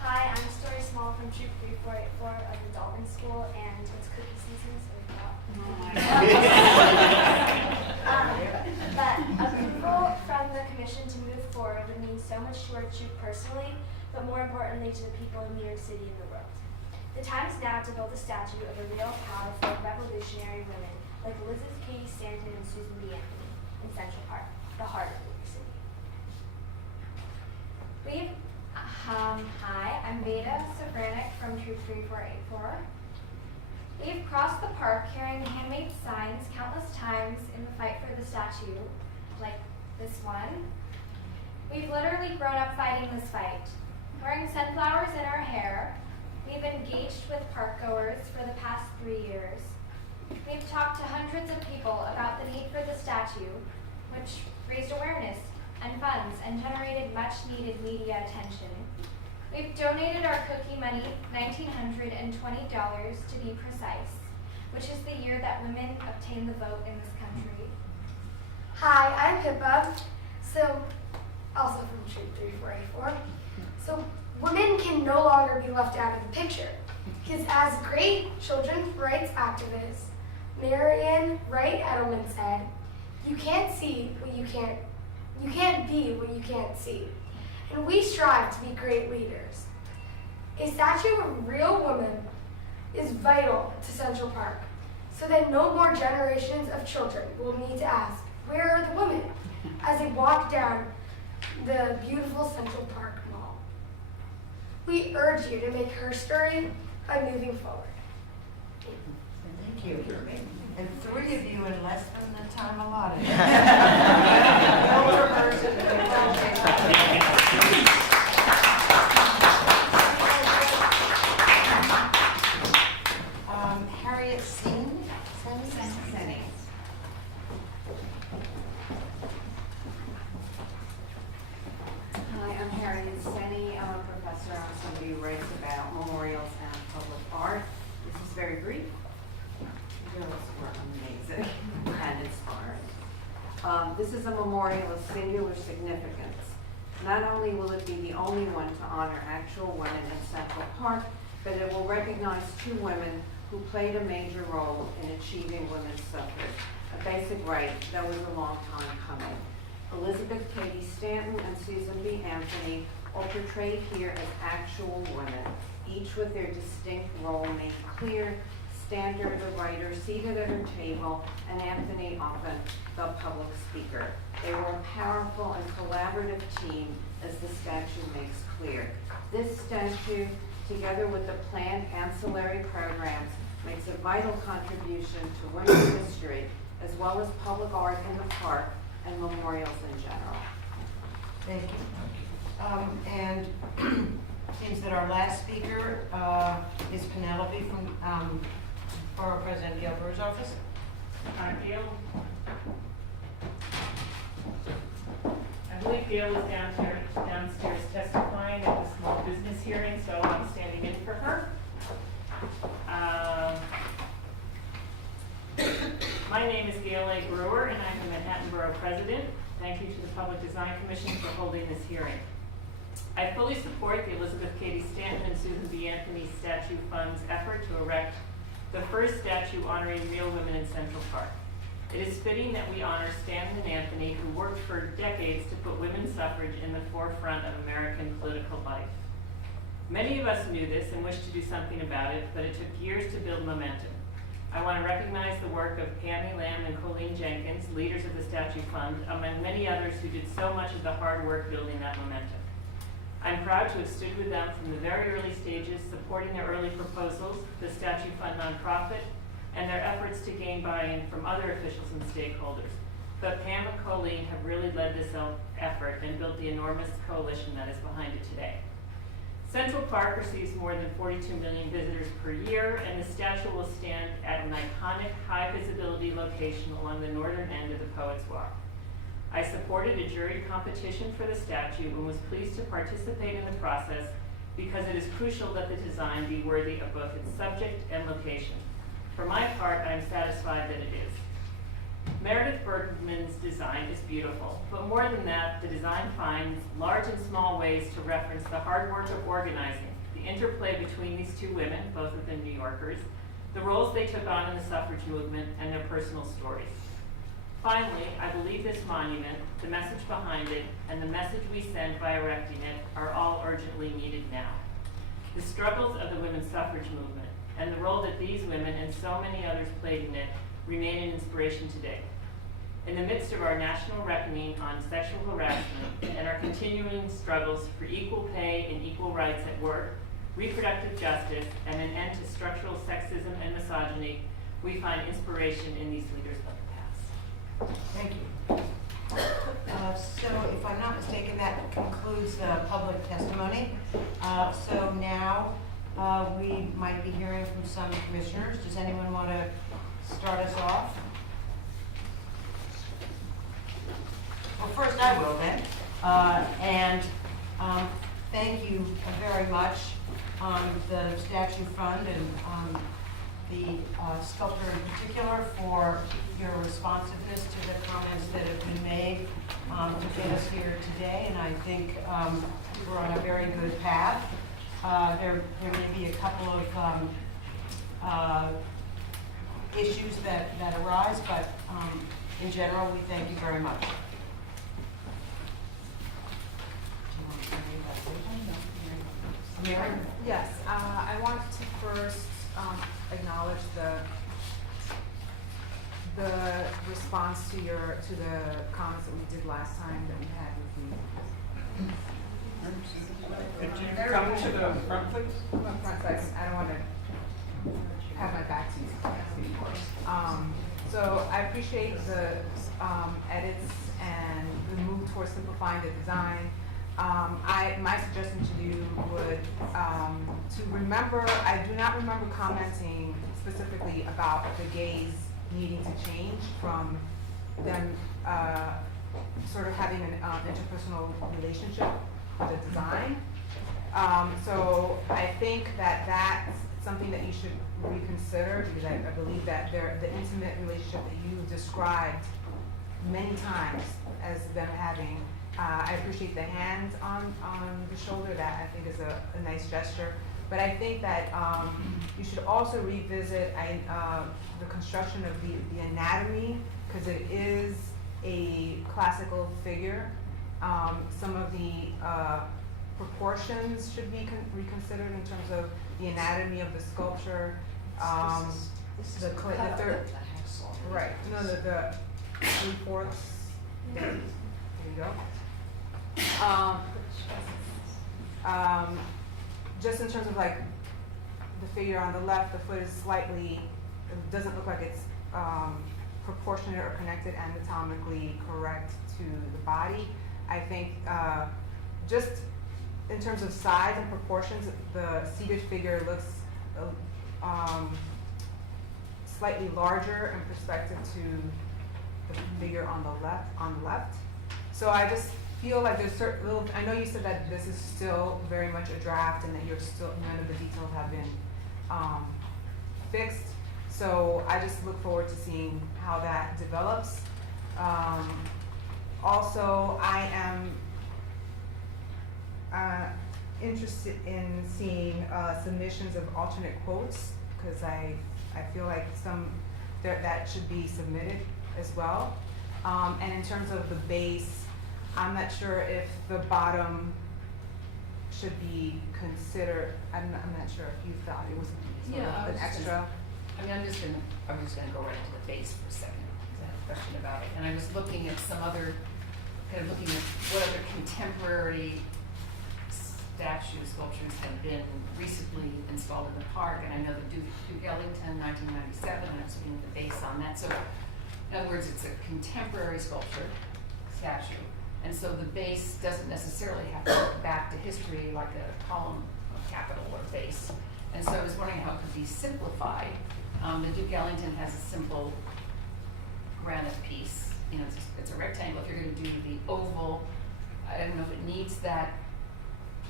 Hi, I'm Story Small from Troop 3484 of the Dalton School, and it's cookie season, so we thought. But approval from the commission to move forward would mean so much to our troop personally, but more importantly to the people of New York City and the world. The time is now to build a statue of a real, powerful, revolutionary women like Elizabeth Cady Stanton and Susan B. Anthony in Central Park, the heart of New York City. Hi, I'm Veda Sofranic from Troop 3484. We've crossed the park carrying handmade signs countless times in the fight for the statue, like this one. We've literally grown up fighting this fight. Wearing sunflowers in our hair, we've engaged with park goers for the past 3 years. We've talked to hundreds of people about the need for the statue, which raised awareness and funds and generated much needed media attention. We've donated our cookie money, $1,920 to be precise, which is the year that women obtained the vote in this country. Hi, I'm Pippa, also from Troop 3484. So women can no longer be left out of the picture, because as great children's rights activist Marian Wright Edelman said, you can't be what you can't see. And we strive to be great leaders. A statue of a real woman is vital to Central Park, so that no more generations of children will need to ask, where are the women, as they walk down the beautiful Central Park Mall. We urge you to make her story by moving forward. Thank you. And 3 of you in less than the time allotted. The older person, Harriet Seney? Seney. Hi, I'm Harriet Seney. I'm a professor. I'm somebody who writes about memorials and public art. This is very brief. You girls were amazing and inspiring. This is a memorial of singular significance. Not only will it be the only one to honor actual women in Central Park, but it will recognize 2 women who played a major role in achieving women's suffrage, a basic right that was a long time coming. Elizabeth Cady Stanton and Susan B. Anthony are portrayed here as actual women, each with their distinct role made clear. Stander, the writer, seated at her table, and Anthony often the public speaker. They were a powerful and collaborative team, as the statue makes clear. This statue, together with the planned ancillary programs, makes a vital contribution to women's history, as well as public art in the park and memorials in general. Thank you. And seems that our last speaker is Penelope from Borough President Gail Brewer's office. Hi, Gail. I believe Gail was downstairs testifying at the small business hearing, so I'm standing in for her. My name is Gail A. Brewer, and I'm the Manhattan Borough President. Thank you to the Public Design Commission for holding this hearing. I fully support the Elizabeth Cady Stanton and Susan B. Anthony Statue Fund's effort to erect the first statue honoring real women in Central Park. It is fitting that we honor Stanton and Anthony, who worked for decades to put women's suffrage in the forefront of American political life. Many of us knew this and wished to do something about it, but it took years to build momentum. I want to recognize the work of Pammy Lamb and Colleen Jenkins, leaders of the Statue Fund, among many others who did so much of the hard work building that momentum. I'm proud to have stood with them from the very early stages, supporting their early proposals, the Statue Fund nonprofit, and their efforts to gain buy-in from other officials and stakeholders. But Pam and Colleen have really led this effort and built the enormous coalition that is behind it today. Central Park receives more than 42 million visitors per year, and the statue will stand at an iconic high-visibility location along the northern end of the Poets Walk. I supported a jury competition for the statue and was pleased to participate in the process because it is crucial that the design be worthy of both its subject and location. For my part, I am satisfied that it is. Meredith Bergman's design is beautiful, but more than that, the design finds large and small ways to reference the hard work of organizing, the interplay between these 2 women, both of them New Yorkers, the roles they took on in the suffrage movement, and their personal stories. Finally, I believe this monument, the message behind it, and the message we send by erecting it are all urgently needed now. The struggles of the women's suffrage movement and the role that these women and so many others played in it remain an inspiration today. In the midst of our national reckoning on sexual harassment and our continuing struggles for equal pay and equal rights at work, reproductive justice, and an end to structural sexism and misogyny, we find inspiration in these leaders of the past. Thank you. So if I'm not mistaken, that concludes the public testimony. So now we might be hearing from some commissioners. Does anyone want to start us off? Well, first I will then. Thank you very much, the Statue Fund and the sculptor in particular for your responsiveness to the comments that have been made to get us here today. And I think we're on a very good path. There may be a couple of issues that arise, but in general, we thank you very much. Mary? Yes, I want to first acknowledge the response to the comments that we did last time that we had with you. Could you come to the front, please? Front, I don't want to have my back to you. So I appreciate the edits and the move towards simplifying the design. My suggestion to you would to remember, I do not remember commenting specifically about the gays needing to change from them sort of having an interpersonal relationship with the design. So I think that that's something that you should reconsider, because I believe that the intimate relationship that you described many times as them having, I appreciate the hands on the shoulder. That I think is a nice gesture. But I think that you should also revisit the construction of the anatomy, because it is a classical figure. Some of the proportions should be reconsidered in terms of the anatomy of the sculpture. The third, right? No, the 3/4. There you go. Just in terms of like the figure on the left, the foot is slightly, it doesn't look like it's proportionate or connected anatomically correct to the body. I think just in terms of size and proportions, the seated figure looks slightly larger in perspective to the figure on the left. So I just feel like there's certain little, I know you said that this is still very much a draft and that none of the details have been fixed. So I just look forward to seeing how that develops. Also, I am interested in seeing submissions of alternate quotes, because I feel like that should be submitted as well. And in terms of the base, I'm not sure if the bottom should be considered. I'm not sure if you thought it was sort of an extra. I'm just gonna go right into the base for a second, because I have a question about it. And I was looking at some other, looking at what other contemporary statues, sculptures have been recently installed in the park. And I know the Duke Ellington, 1997, and I was looking at the base on that. So in other words, it's a contemporary sculpture, statue. And so the base doesn't necessarily have to look back to history like a column of capital or base. And so I was wondering how it could be simplified. The Duke Ellington has a simple granite piece. You know, it's a rectangle. If you're going to do the oval, I don't know if it needs that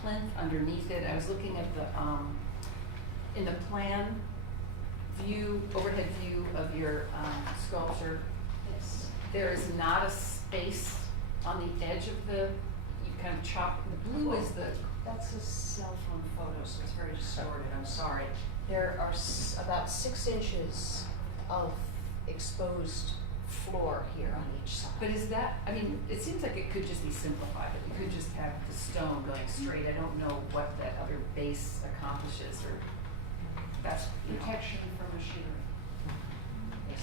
plinth underneath it. I was looking at the in the plan view, overhead view of your sculpture. Yes. There is not a space on the edge of the. You kind of chop. The blue is the. That's a cell phone photo, so it's very distorted, I'm sorry. There are about 6 inches of exposed floor here on each side. But is that, I mean, it seems like it could just be simplified, but you could just have the stone going straight. I don't know what that other base accomplishes, or that's, Protection from machinery. Yes.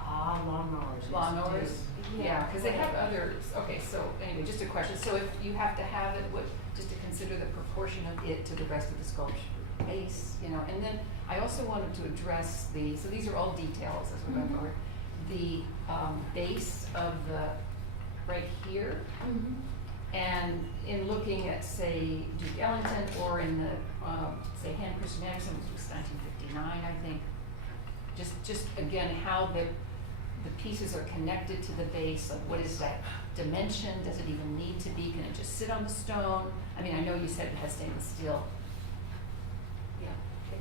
Lawnmowers. Lawnmowers? Yeah, because they have others. Okay, so anyway, just a question. So if you have to have it, just to consider the proportion of it to the rest of the sculpture base, you know. And then I also wanted to address so these are all details as we're going forward. The base of the, right here, and in looking at, say, Duke Ellington, or in the, say, Hand Christian Andersen, which was 1959, I think, just again, how the pieces are connected to the base. Like, what is that dimension? Does it even need to be? Can it just sit on the stone? I mean, I know you said it has stainless steel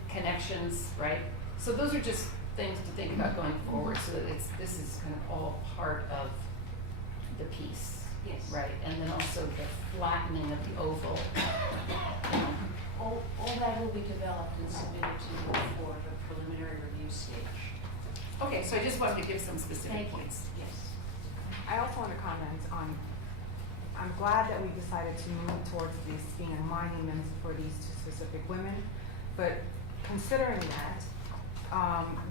connections, right? So those are just things to think about going forward, so that this is kind of all part of the piece. Yes. Right, and then also the flattening of the oval. All that will be developed and submitted to you for the preliminary review stage. Okay, so I just wanted to give some specific points. Yes. I also want to comment on, I'm glad that we decided to move towards this being a monument for these 2 specific women, but considering that,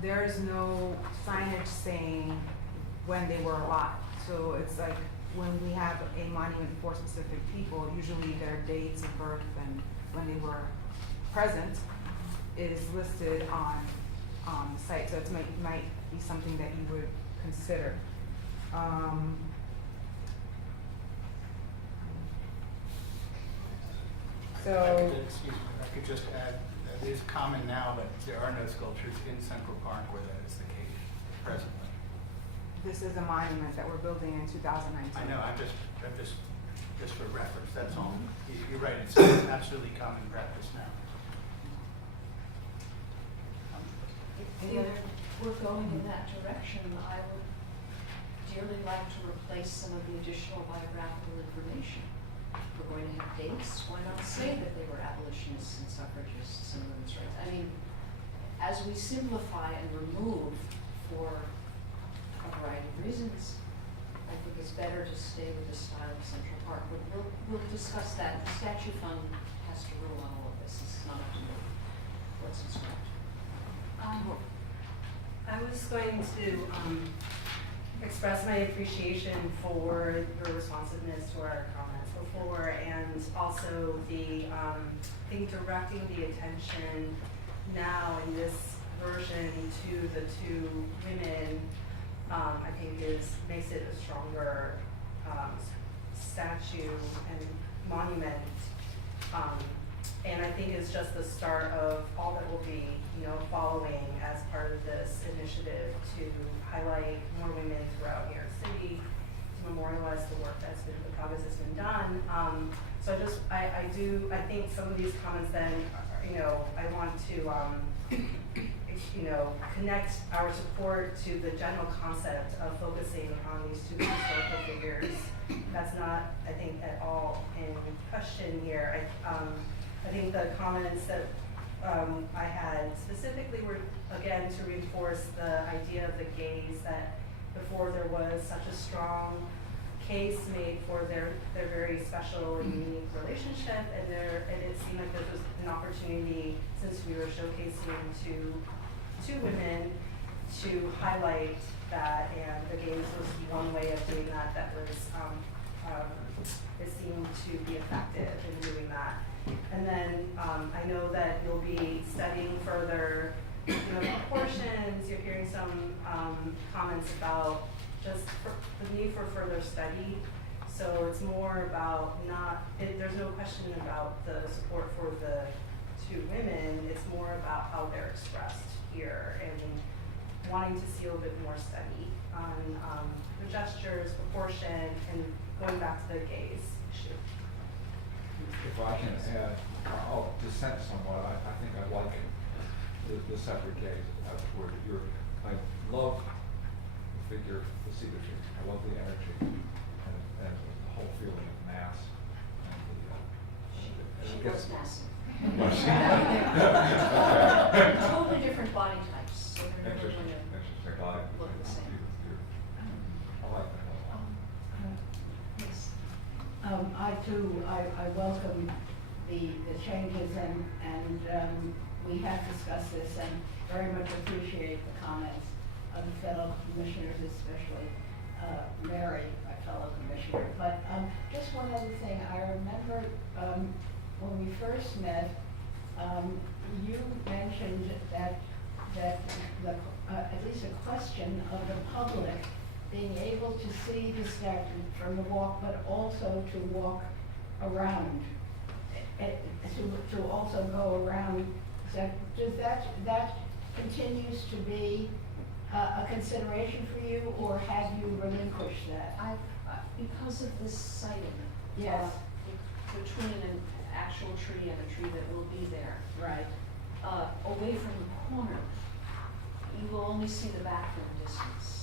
there is no signage saying when they were alive. So it's like when we have a monument for specific people, usually their dates of birth and when they were present is listed on the site, so it might be something that you would consider. Excuse me, if I could just add, that it is common now that there are no sculptures in Central Park where that is the case presently. This is a monument that we're building in 2019. I know, I'm just for reference, that's all. You're right, it's absolutely common practice now. If we're going in that direction, I would dearly like to replace some of the additional biographical information. If we're going to have dates, why not say that they were abolitionists and suffragists and women's rights? I mean, as we simplify and remove for a variety of reasons, I think it's better to stay with the style of Central Park. But we'll discuss that. The statute fund has to rule on all of this. This is not up to me what's instructed. I was going to express my appreciation for your responsiveness to our comments before, and also the I think directing the attention now in this version to the two women, I think makes it a stronger statue and monument. And I think it's just the start of all that will be, following as part of this initiative to highlight more women throughout New York City, to memorialize the work the progress that's been done. So I think some of these comments then, I want to, connect our support to the general concept of focusing on these two historical figures. That's not, I think, at all in question here. I think the comments that I had specifically were, again, to reinforce the idea of the gays, that before there was such a strong case made for their very special and unique relationship, and it seemed like this was an opportunity, since we were showcasing two women, to highlight that, and the gays was one way of doing that was it seemed to be effective in doing that. And then I know that you'll be studying further, proportions. You're hearing some comments about just the need for further study. So it's more about there's no question about the support for the two women. It's more about how they're expressed here and wanting to see a little bit more study on the gestures, proportion, and going back to the gaze issue. If I can add, I'll dissent somewhat. I think I like the separate gaze where I love the figure, the signature. I love the energy and the whole feeling of mass. She was massive. Was she? Totally different body types, so they're never going to look the same. I like that a lot. Yes. I too, I welcome the changes and we have discussed this and very much appreciate the comments of the fellow commissioners, especially Mary, my fellow commissioner. But just one other thing, I remember when we first met, you mentioned that at least a question of the public being able to see the statue from the walk, but also to walk around, to also go around. So does that continues to be a consideration for you, or have you relinquished that? Because of this sighting. Yes. Between an actual tree and a tree that will be there. Right. Away from the corner, you will only see the back from a distance.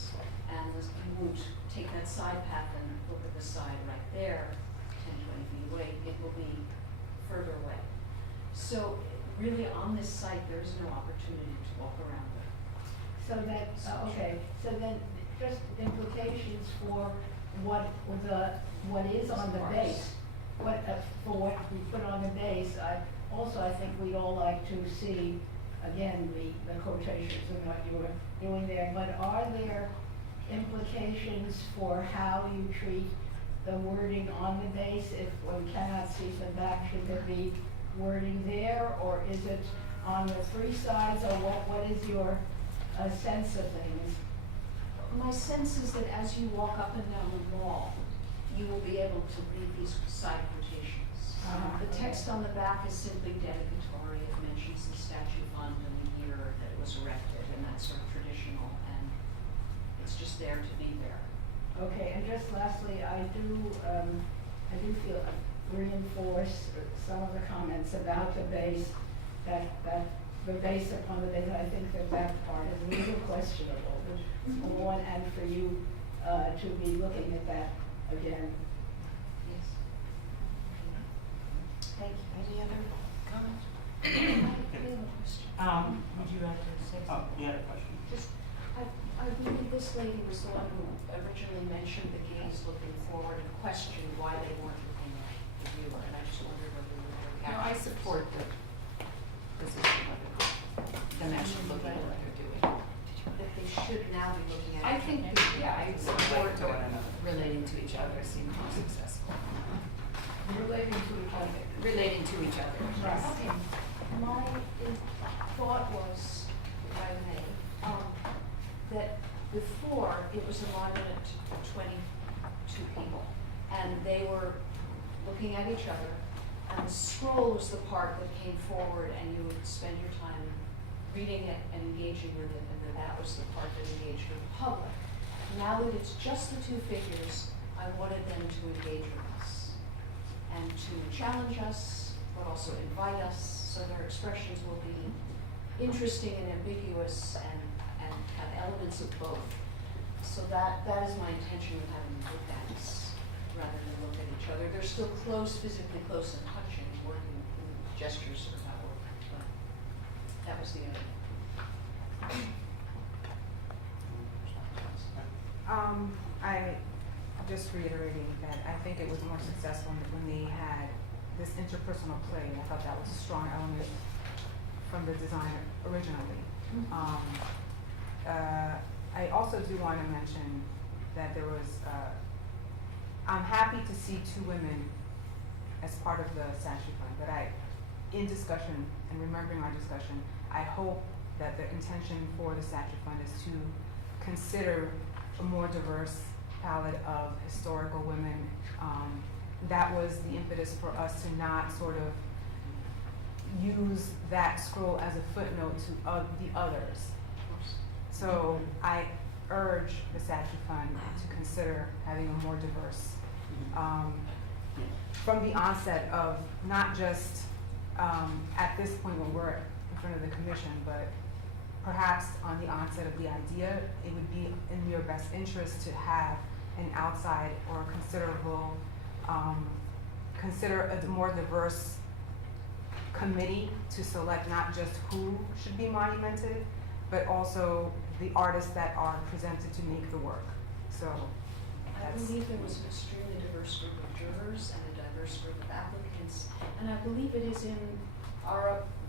And you won't take that side path and look at the side right there, 10, 20 feet away. It will be further away. So really on this site, there's no opportunity to walk around it. So that, okay, so then just implications for what is on the base, for what we put on the base. I think we'd all like to see, again, the quotations and what you were doing there, but are there implications for how you treat the wording on the base? If one cannot see from the back, should there be wording there, or is it on the three sides, or what is your sense of things? My sense is that as you walk up and down the wall, you will be able to read these side quotations. The text on the back is simply dedicatory. It mentions the statue fund and the year that it was erected, and that's sort of traditional, and it's just there to be there. Okay, and just lastly, I do feel reinforce some of the comments about the base, that the base upon the base. I think that part is a little questionable. For one, and for you to be looking at that again. Yes. Thank you. Any other comments? Would you like to say something? Oh, you had a question? Just, I believe this lady was the one who originally mentioned the gays looking forward and questioned why they weren't looking at the viewer, and I just wondered whether you were very No, I support the position of it, the mention looking at what they're doing. that they should now be looking at. I think, I support To one another. relating to each other seems more successful. Relating to each other. Relating to each other. Right. Okay. My thought was, if I may, that before it was a monument to 22 people, and they were looking at each other, and the scroll was the part that came forward, and you would spend your time reading it and engaging with it, and then that was the part that engaged with the public. Now that it's just the two figures, I wanted them to engage with us and to challenge us, but also invite us, so their expressions will be interesting and ambiguous and have elements of both. So that is my intention with having them look at us rather than look at each other. They're still close, physically close and touching, working gestures are not working, but that was the idea. I just reiterating that I think it was more successful when they had this interpersonal play. I thought that was a strong element from the design originally. I also do want to mention that there was, I'm happy to see two women as part of the statue fund, but in discussion and remembering our discussion, I hope that the intention for the statue fund is to consider a more diverse palette of historical women. That was the impetus for us to not sort of use that scroll as a footnote to the others. So I urge the statue fund to consider having a more diverse, from the onset of not just at this point when we're in front of the commission, but perhaps on the onset of the idea, it would be in your best interest to have an outside or considerable, consider a more diverse committee to select not just who should be monumented, but also the artists that are presented to make the work. So I believe there was an extremely diverse group of jurors and a diverse group of applicants, and I believe it is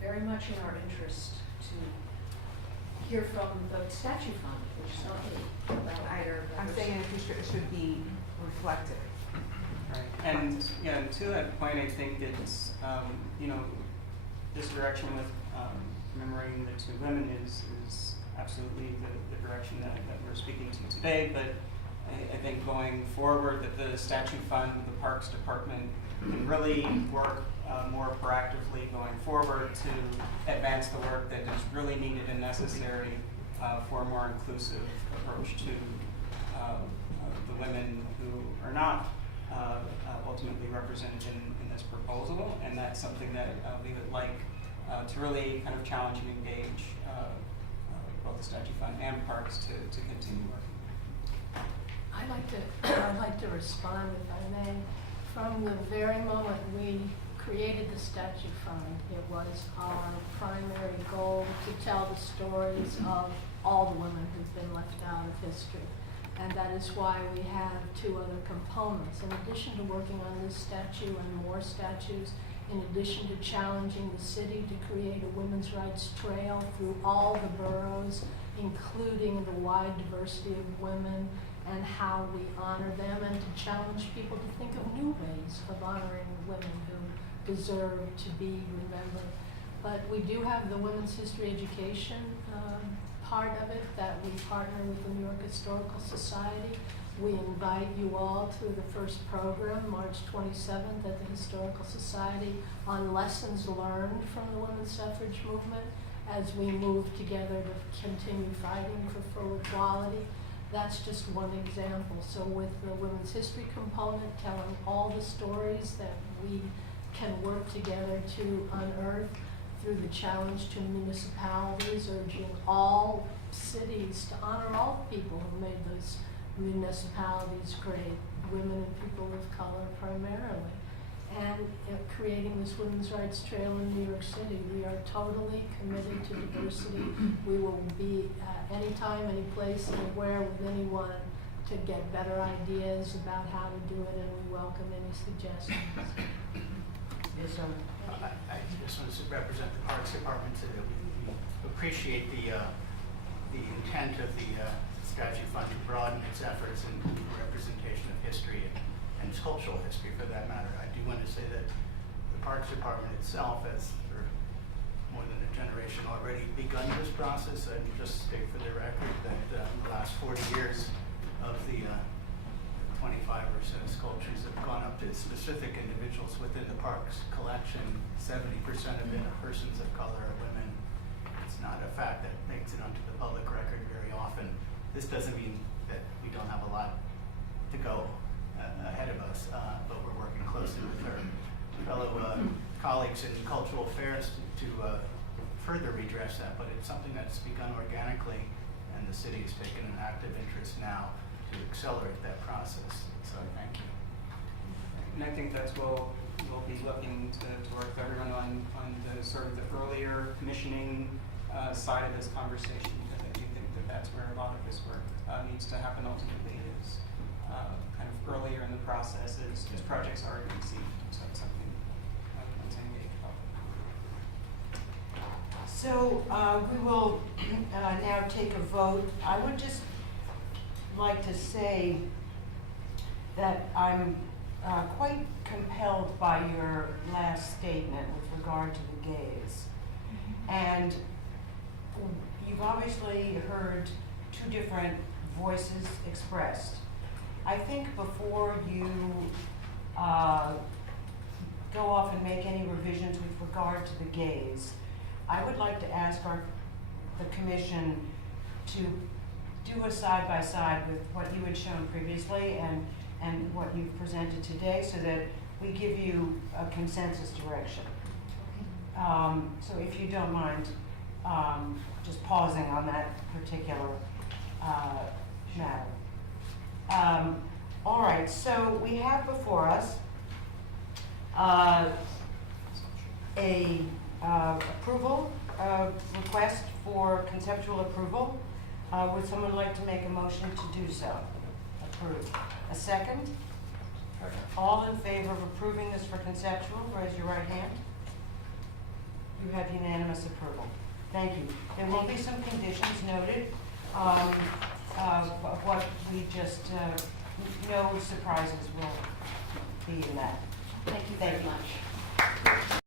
very much in our interest to hear from the statue fund, which is not me, about their I'm saying it should be reflective. Right, and yeah, and to that point, I think it's, this direction with commemorating the two women is absolutely the direction that we're speaking to today, but I think going forward that the statute fund, the Parks Department can really work more proactively going forward to advance the work that is really needed and necessary for a more inclusive approach to the women who are not ultimately represented in this proposal, and that's something that we would like to really kind of challenge and engage both the statute fund and parks to continue working. I'd like to respond, if I may. From the very moment we created the statute fund, it was our primary goal to tell the stories of all the women who've been left out of history. And that is why we have two other components. In addition to working on this statue and more statues, in addition to challenging the city to create a women's rights trail through all the boroughs, including the wide diversity of women and how we honor them, and to challenge people to think of new ways of honoring women who deserve to be remembered. But we do have the women's history education part of it that we partner with the New York Historical Society. We invite you all to the first program, March 27th, at the Historical Society on lessons learned from the women's suffrage movement as we move together to continue fighting for full equality. That's just one example. So with the women's history component, telling all the stories that we can work together to unearth through the challenge to municipalities, urging all cities to honor all the people who made those municipalities great, women and people of color primarily. And creating this women's rights trail in New York City. We are totally committed to diversity. We will be anytime, any place, anywhere with anyone to get better ideas about how to do it, and we welcome any suggestions. Yes, sir. I just want to represent the Parks Department to we appreciate the intent of the statute fund to broaden its efforts in representation of history and sculptural history for that matter. I do want to say that the Parks Department itself has for more than a generation already begun this process. I just state for the record that in the last 40 years of the 25% of sculptures have gone up to specific individuals within the park's collection. 70% of it are persons of color or women. It's not a fact that makes it onto the public record very often. This doesn't mean that we don't have a lot to go ahead of us, but we're working closely with our fellow colleagues in cultural affairs to further redress that, but it's something that's begun organically, and the city has taken an active interest now to accelerate that process. So thank you. And I think that's we'll be looking to work with everyone on the sort of the earlier commissioning side of this conversation, because I do think that that's where a lot of this work needs to happen ultimately, is kind of earlier in the process as projects are conceived. So it's something I want to engage about. So we will now take a vote. I would just like to say that I'm quite compelled by your last statement with regard to the gays. And you've obviously heard two different voices expressed. I think before you go off and make any revisions with regard to the gays, I would like to ask the commission to do a side-by-side with what you had shown previously and what you've presented today, so that we give you a consensus direction. So if you don't mind just pausing on that particular matter. All right, so we have before us a approval request for conceptual approval. Would someone like to make a motion to do so? Approved. A second? All in favor of approving this for conceptual, raise your right hand. You have unanimous approval. Thank you. There will be some conditions noted of what we just, no surprises will be in that. Thank you very much.